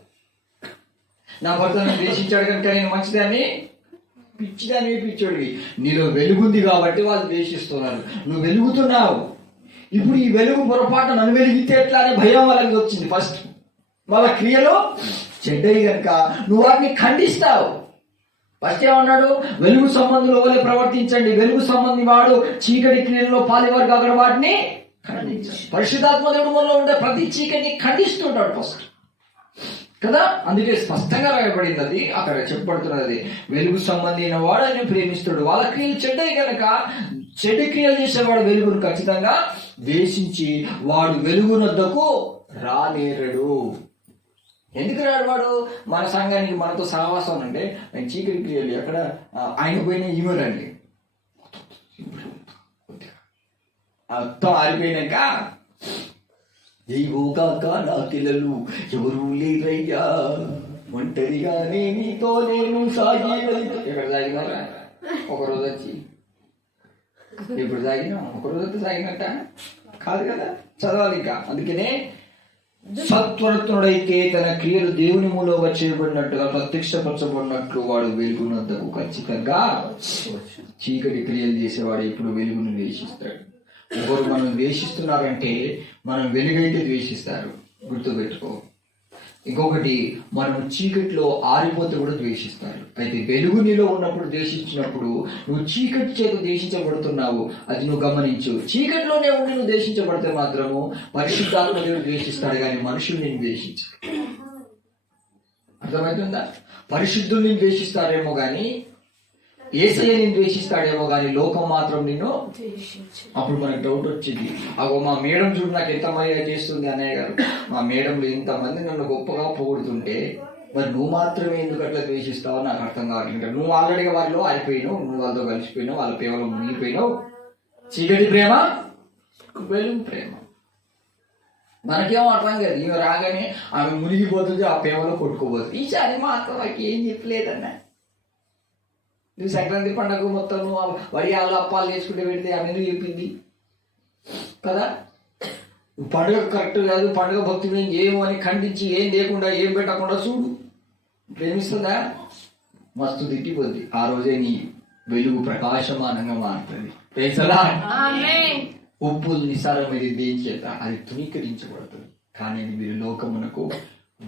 నా భర్త నన్ను ద్వేషించాడు కనుక నేను మంచిదాన్ని. పిచ్చోడివి. నీలో వెలుగుంది కాబట్టి వాళ్ళు ద్వేషిస్తున్నారు. నువ్వు వెలుగుతున్నావు. ఇప్పుడు ఈ వెలుగు పొరపాటు నన్ను వెలిగితే ఎట్లా అనే భయం వాళ్ళకి వచ్చింది ఫస్ట్. వాళ్ళ క్రియలు చెడ్డయి కనుక నువ్వు వాటిని ఖండిస్తావు. ఫస్ట్ ఏమన్నాడు? వెలుగు సంబంధులు వలె ప్రవర్తించండి. వెలుగు సంబంధి వాడు చీకటి క్రియల్లో పాలివారు కాక వాటిని ఖండించాలి. పరిశుద్ధాత్మ దేవుడు మనలో ఉండే ప్రతి చీకటిని ఖండిస్తుంటాడు ఫస్ట్ కదా. అందుకే స్పష్టంగా రాయబడింది, అది అక్కడ చెప్పబడుతున్నది. వెలుగు సంబంధి వాడు ఆయన ప్రేమిస్తాడు. వాళ్ళ క్రియలు చెడ్డయి కనుక చెడ్డ క్రియలు చేసేవాడు వెలుగును ఖచ్చితంగా ద్వేషించి వాడు వెలుగునొద్దకు రానేరడు. ఎందుకు రాడు వాడు? మన సంఘానికి మనతో సహవాసం అంటే ఆయన చీకటి క్రియలు ఎక్కడ ఆయన పోయినా ఈమె రండి మొత్తం ఆరిపోయినాక ఏవోగాక నా పిల్లలు ఎవరు లేరయ్యా, ఒంటరిగానే నీతో నేను సాగి. ఎక్కడ సాగినారా? ఒకరోజు వచ్చి ఇప్పుడు సాగినా ఒకరోజు అయితే సాగినట్ట కాదు కదా, చదవాలి ఇంకా. అందుకనే సత్వరత్నుడైతే తన క్రియలు దేవుని మూలంగా చేయబడినట్టుగా ప్రత్యక్షపరచబడినట్లు వాడు వెలుగునందుకు ఖచ్చితంగా. చీకటి క్రియలు చేసేవాడు ఇప్పుడు వెలుగును ద్వేషిస్తాడు. ఒకరు మనం ద్వేషిస్తున్నారంటే మనం వెలుగైతే ద్వేషిస్తారు, గుర్తుపెట్టుకో. ఇంకొకటి, మనం చీకటిలో ఆరిపోతే కూడా ద్వేషిస్తారు. అయితే వెలుగు నీలో ఉన్నప్పుడు ద్వేషించినప్పుడు నువ్వు చీకటి చేత ద్వేషించబడుతున్నావు, అది నువ్వు గమనించు. చీకటిలోనే ఉండి నువ్వు ద్వేషించబడితే మాత్రము పరిశుద్ధాత్మ దేవుడు ద్వేషిస్తాడు, కానీ మనుషులు నేను ద్వేషించు. అర్థమవుతుందా? పరిశుద్ధుల్ని ద్వేషిస్తారేమో గాని, యేసయ్యని ద్వేషిస్తాడేమో గాని లోకం మాత్రం నిన్ను. అప్పుడు మనకు డౌట్ వచ్చింది, అగో మా మేడం చూడు నాకు ఎంత మర్యాద చేస్తుంది అన్నయ్య గారు, మా మేడంలో ఇంతమంది నన్ను గొప్పగా పొగుడుతుంటే మరి నువ్వు మాత్రమే ఎందుకు అట్లా ద్వేషిస్తావో నాకు అర్థం కావట్లేదు. నువ్వు ఆల్రెడీ వారిలో ఆరిపోయినావు, నువ్వు వాళ్ళతో కలిసిపోయినావు, వాళ్ళ ప్రేమలో మునిగిపోయినావు. చీకటి ప్రేమ, వెలుగు ప్రేమ. మనకేమో అర్థం కాదు, ఈమె రాగానే ఆమె మునిగిపోతుంది, ఆ ప్రేమలో కొట్టుకోబోతుంది. ఈసారి మాత్రం నాకు ఏం చెప్పలేదన్నా, నువ్వు సంక్రాంతి పండుగ మొత్తం నువ్వు వడియాలు అప్పాలు చేసుకుంటే పెడితే ఆమె ఎందుకు చెప్పింది కదా. పండుగ కరెక్ట్ కాదు, పండుగ భక్తి మేము ఏమో అని ఖండించి ఏం లేకుండా ఏం పెట్టకుండా చూడు, ప్రేమిస్తుందా? మస్తు తిట్టిపోద్ది. ఆ రోజే నీ వెలుగు ప్రకాశమానంగా మారుతుంది. ఉప్పు నిసారం మీద దేని చేత అది తునీకరించబడుతుంది, కానీ మీరు లోకమునకు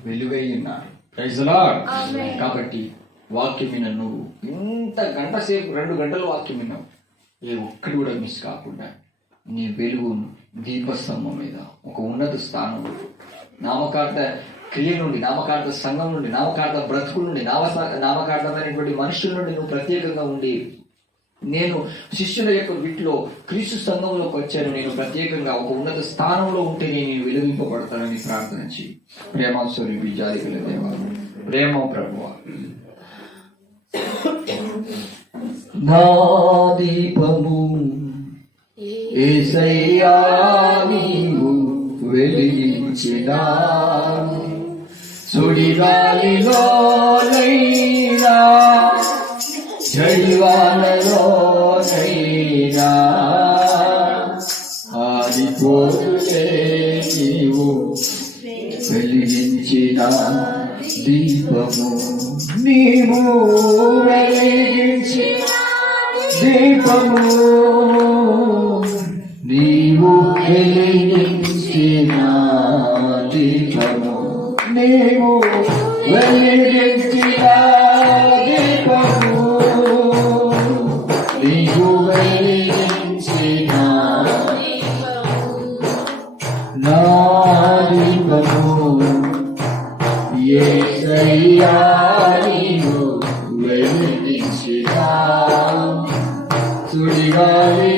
వెలుగై ఉన్నారు. Praise the Lord. కాబట్టి వాక్యం విన నువ్వు ఇంత గంట సేపు 2 గంటలు వాక్యం విన్నావు, ఏ ఒక్కటి కూడా మిస్ కాకుండా నీ వెలుగు దీపస్తంభం మీద ఒక ఉన్నత స్థానం, నామకార్థ క్రియ నుండి, నామకార్థ సంఘం నుండి, నామకార్థ బ్రతుకు నుండి, నామకార్థమైనటువంటి మనుషుల నుండి నువ్వు ప్రత్యేకంగా ఉండి, నేను శిష్యుల యొక్క వీటిలో క్రీస్తు సంఘంలోకి వచ్చాను, నేను ప్రత్యేకంగా ఒక ఉన్నత స్థానంలో ఉంటే నేను వెలుగింపబడతానని ప్రార్థించి ప్రేమాశ్వరి విజయాది గల దేవా, ప్రేమ ప్రభువా, నా దీపము యేసయ్యా నీవు వెలిగించినా, సుడిగాలిలోనైనా జడివానలోనైనా ఆరిపోతులే నీవు వెలిగించిన దీపము, నీవు వెలిగించిన దీపము, నీవు వెలిగించిన దీపము, నీవు వెలిగించిన దీపము, నీవు వెలిగించిన నా దీపము, యేసయ్యా నీవు వెలిగించిన సుడిగాలి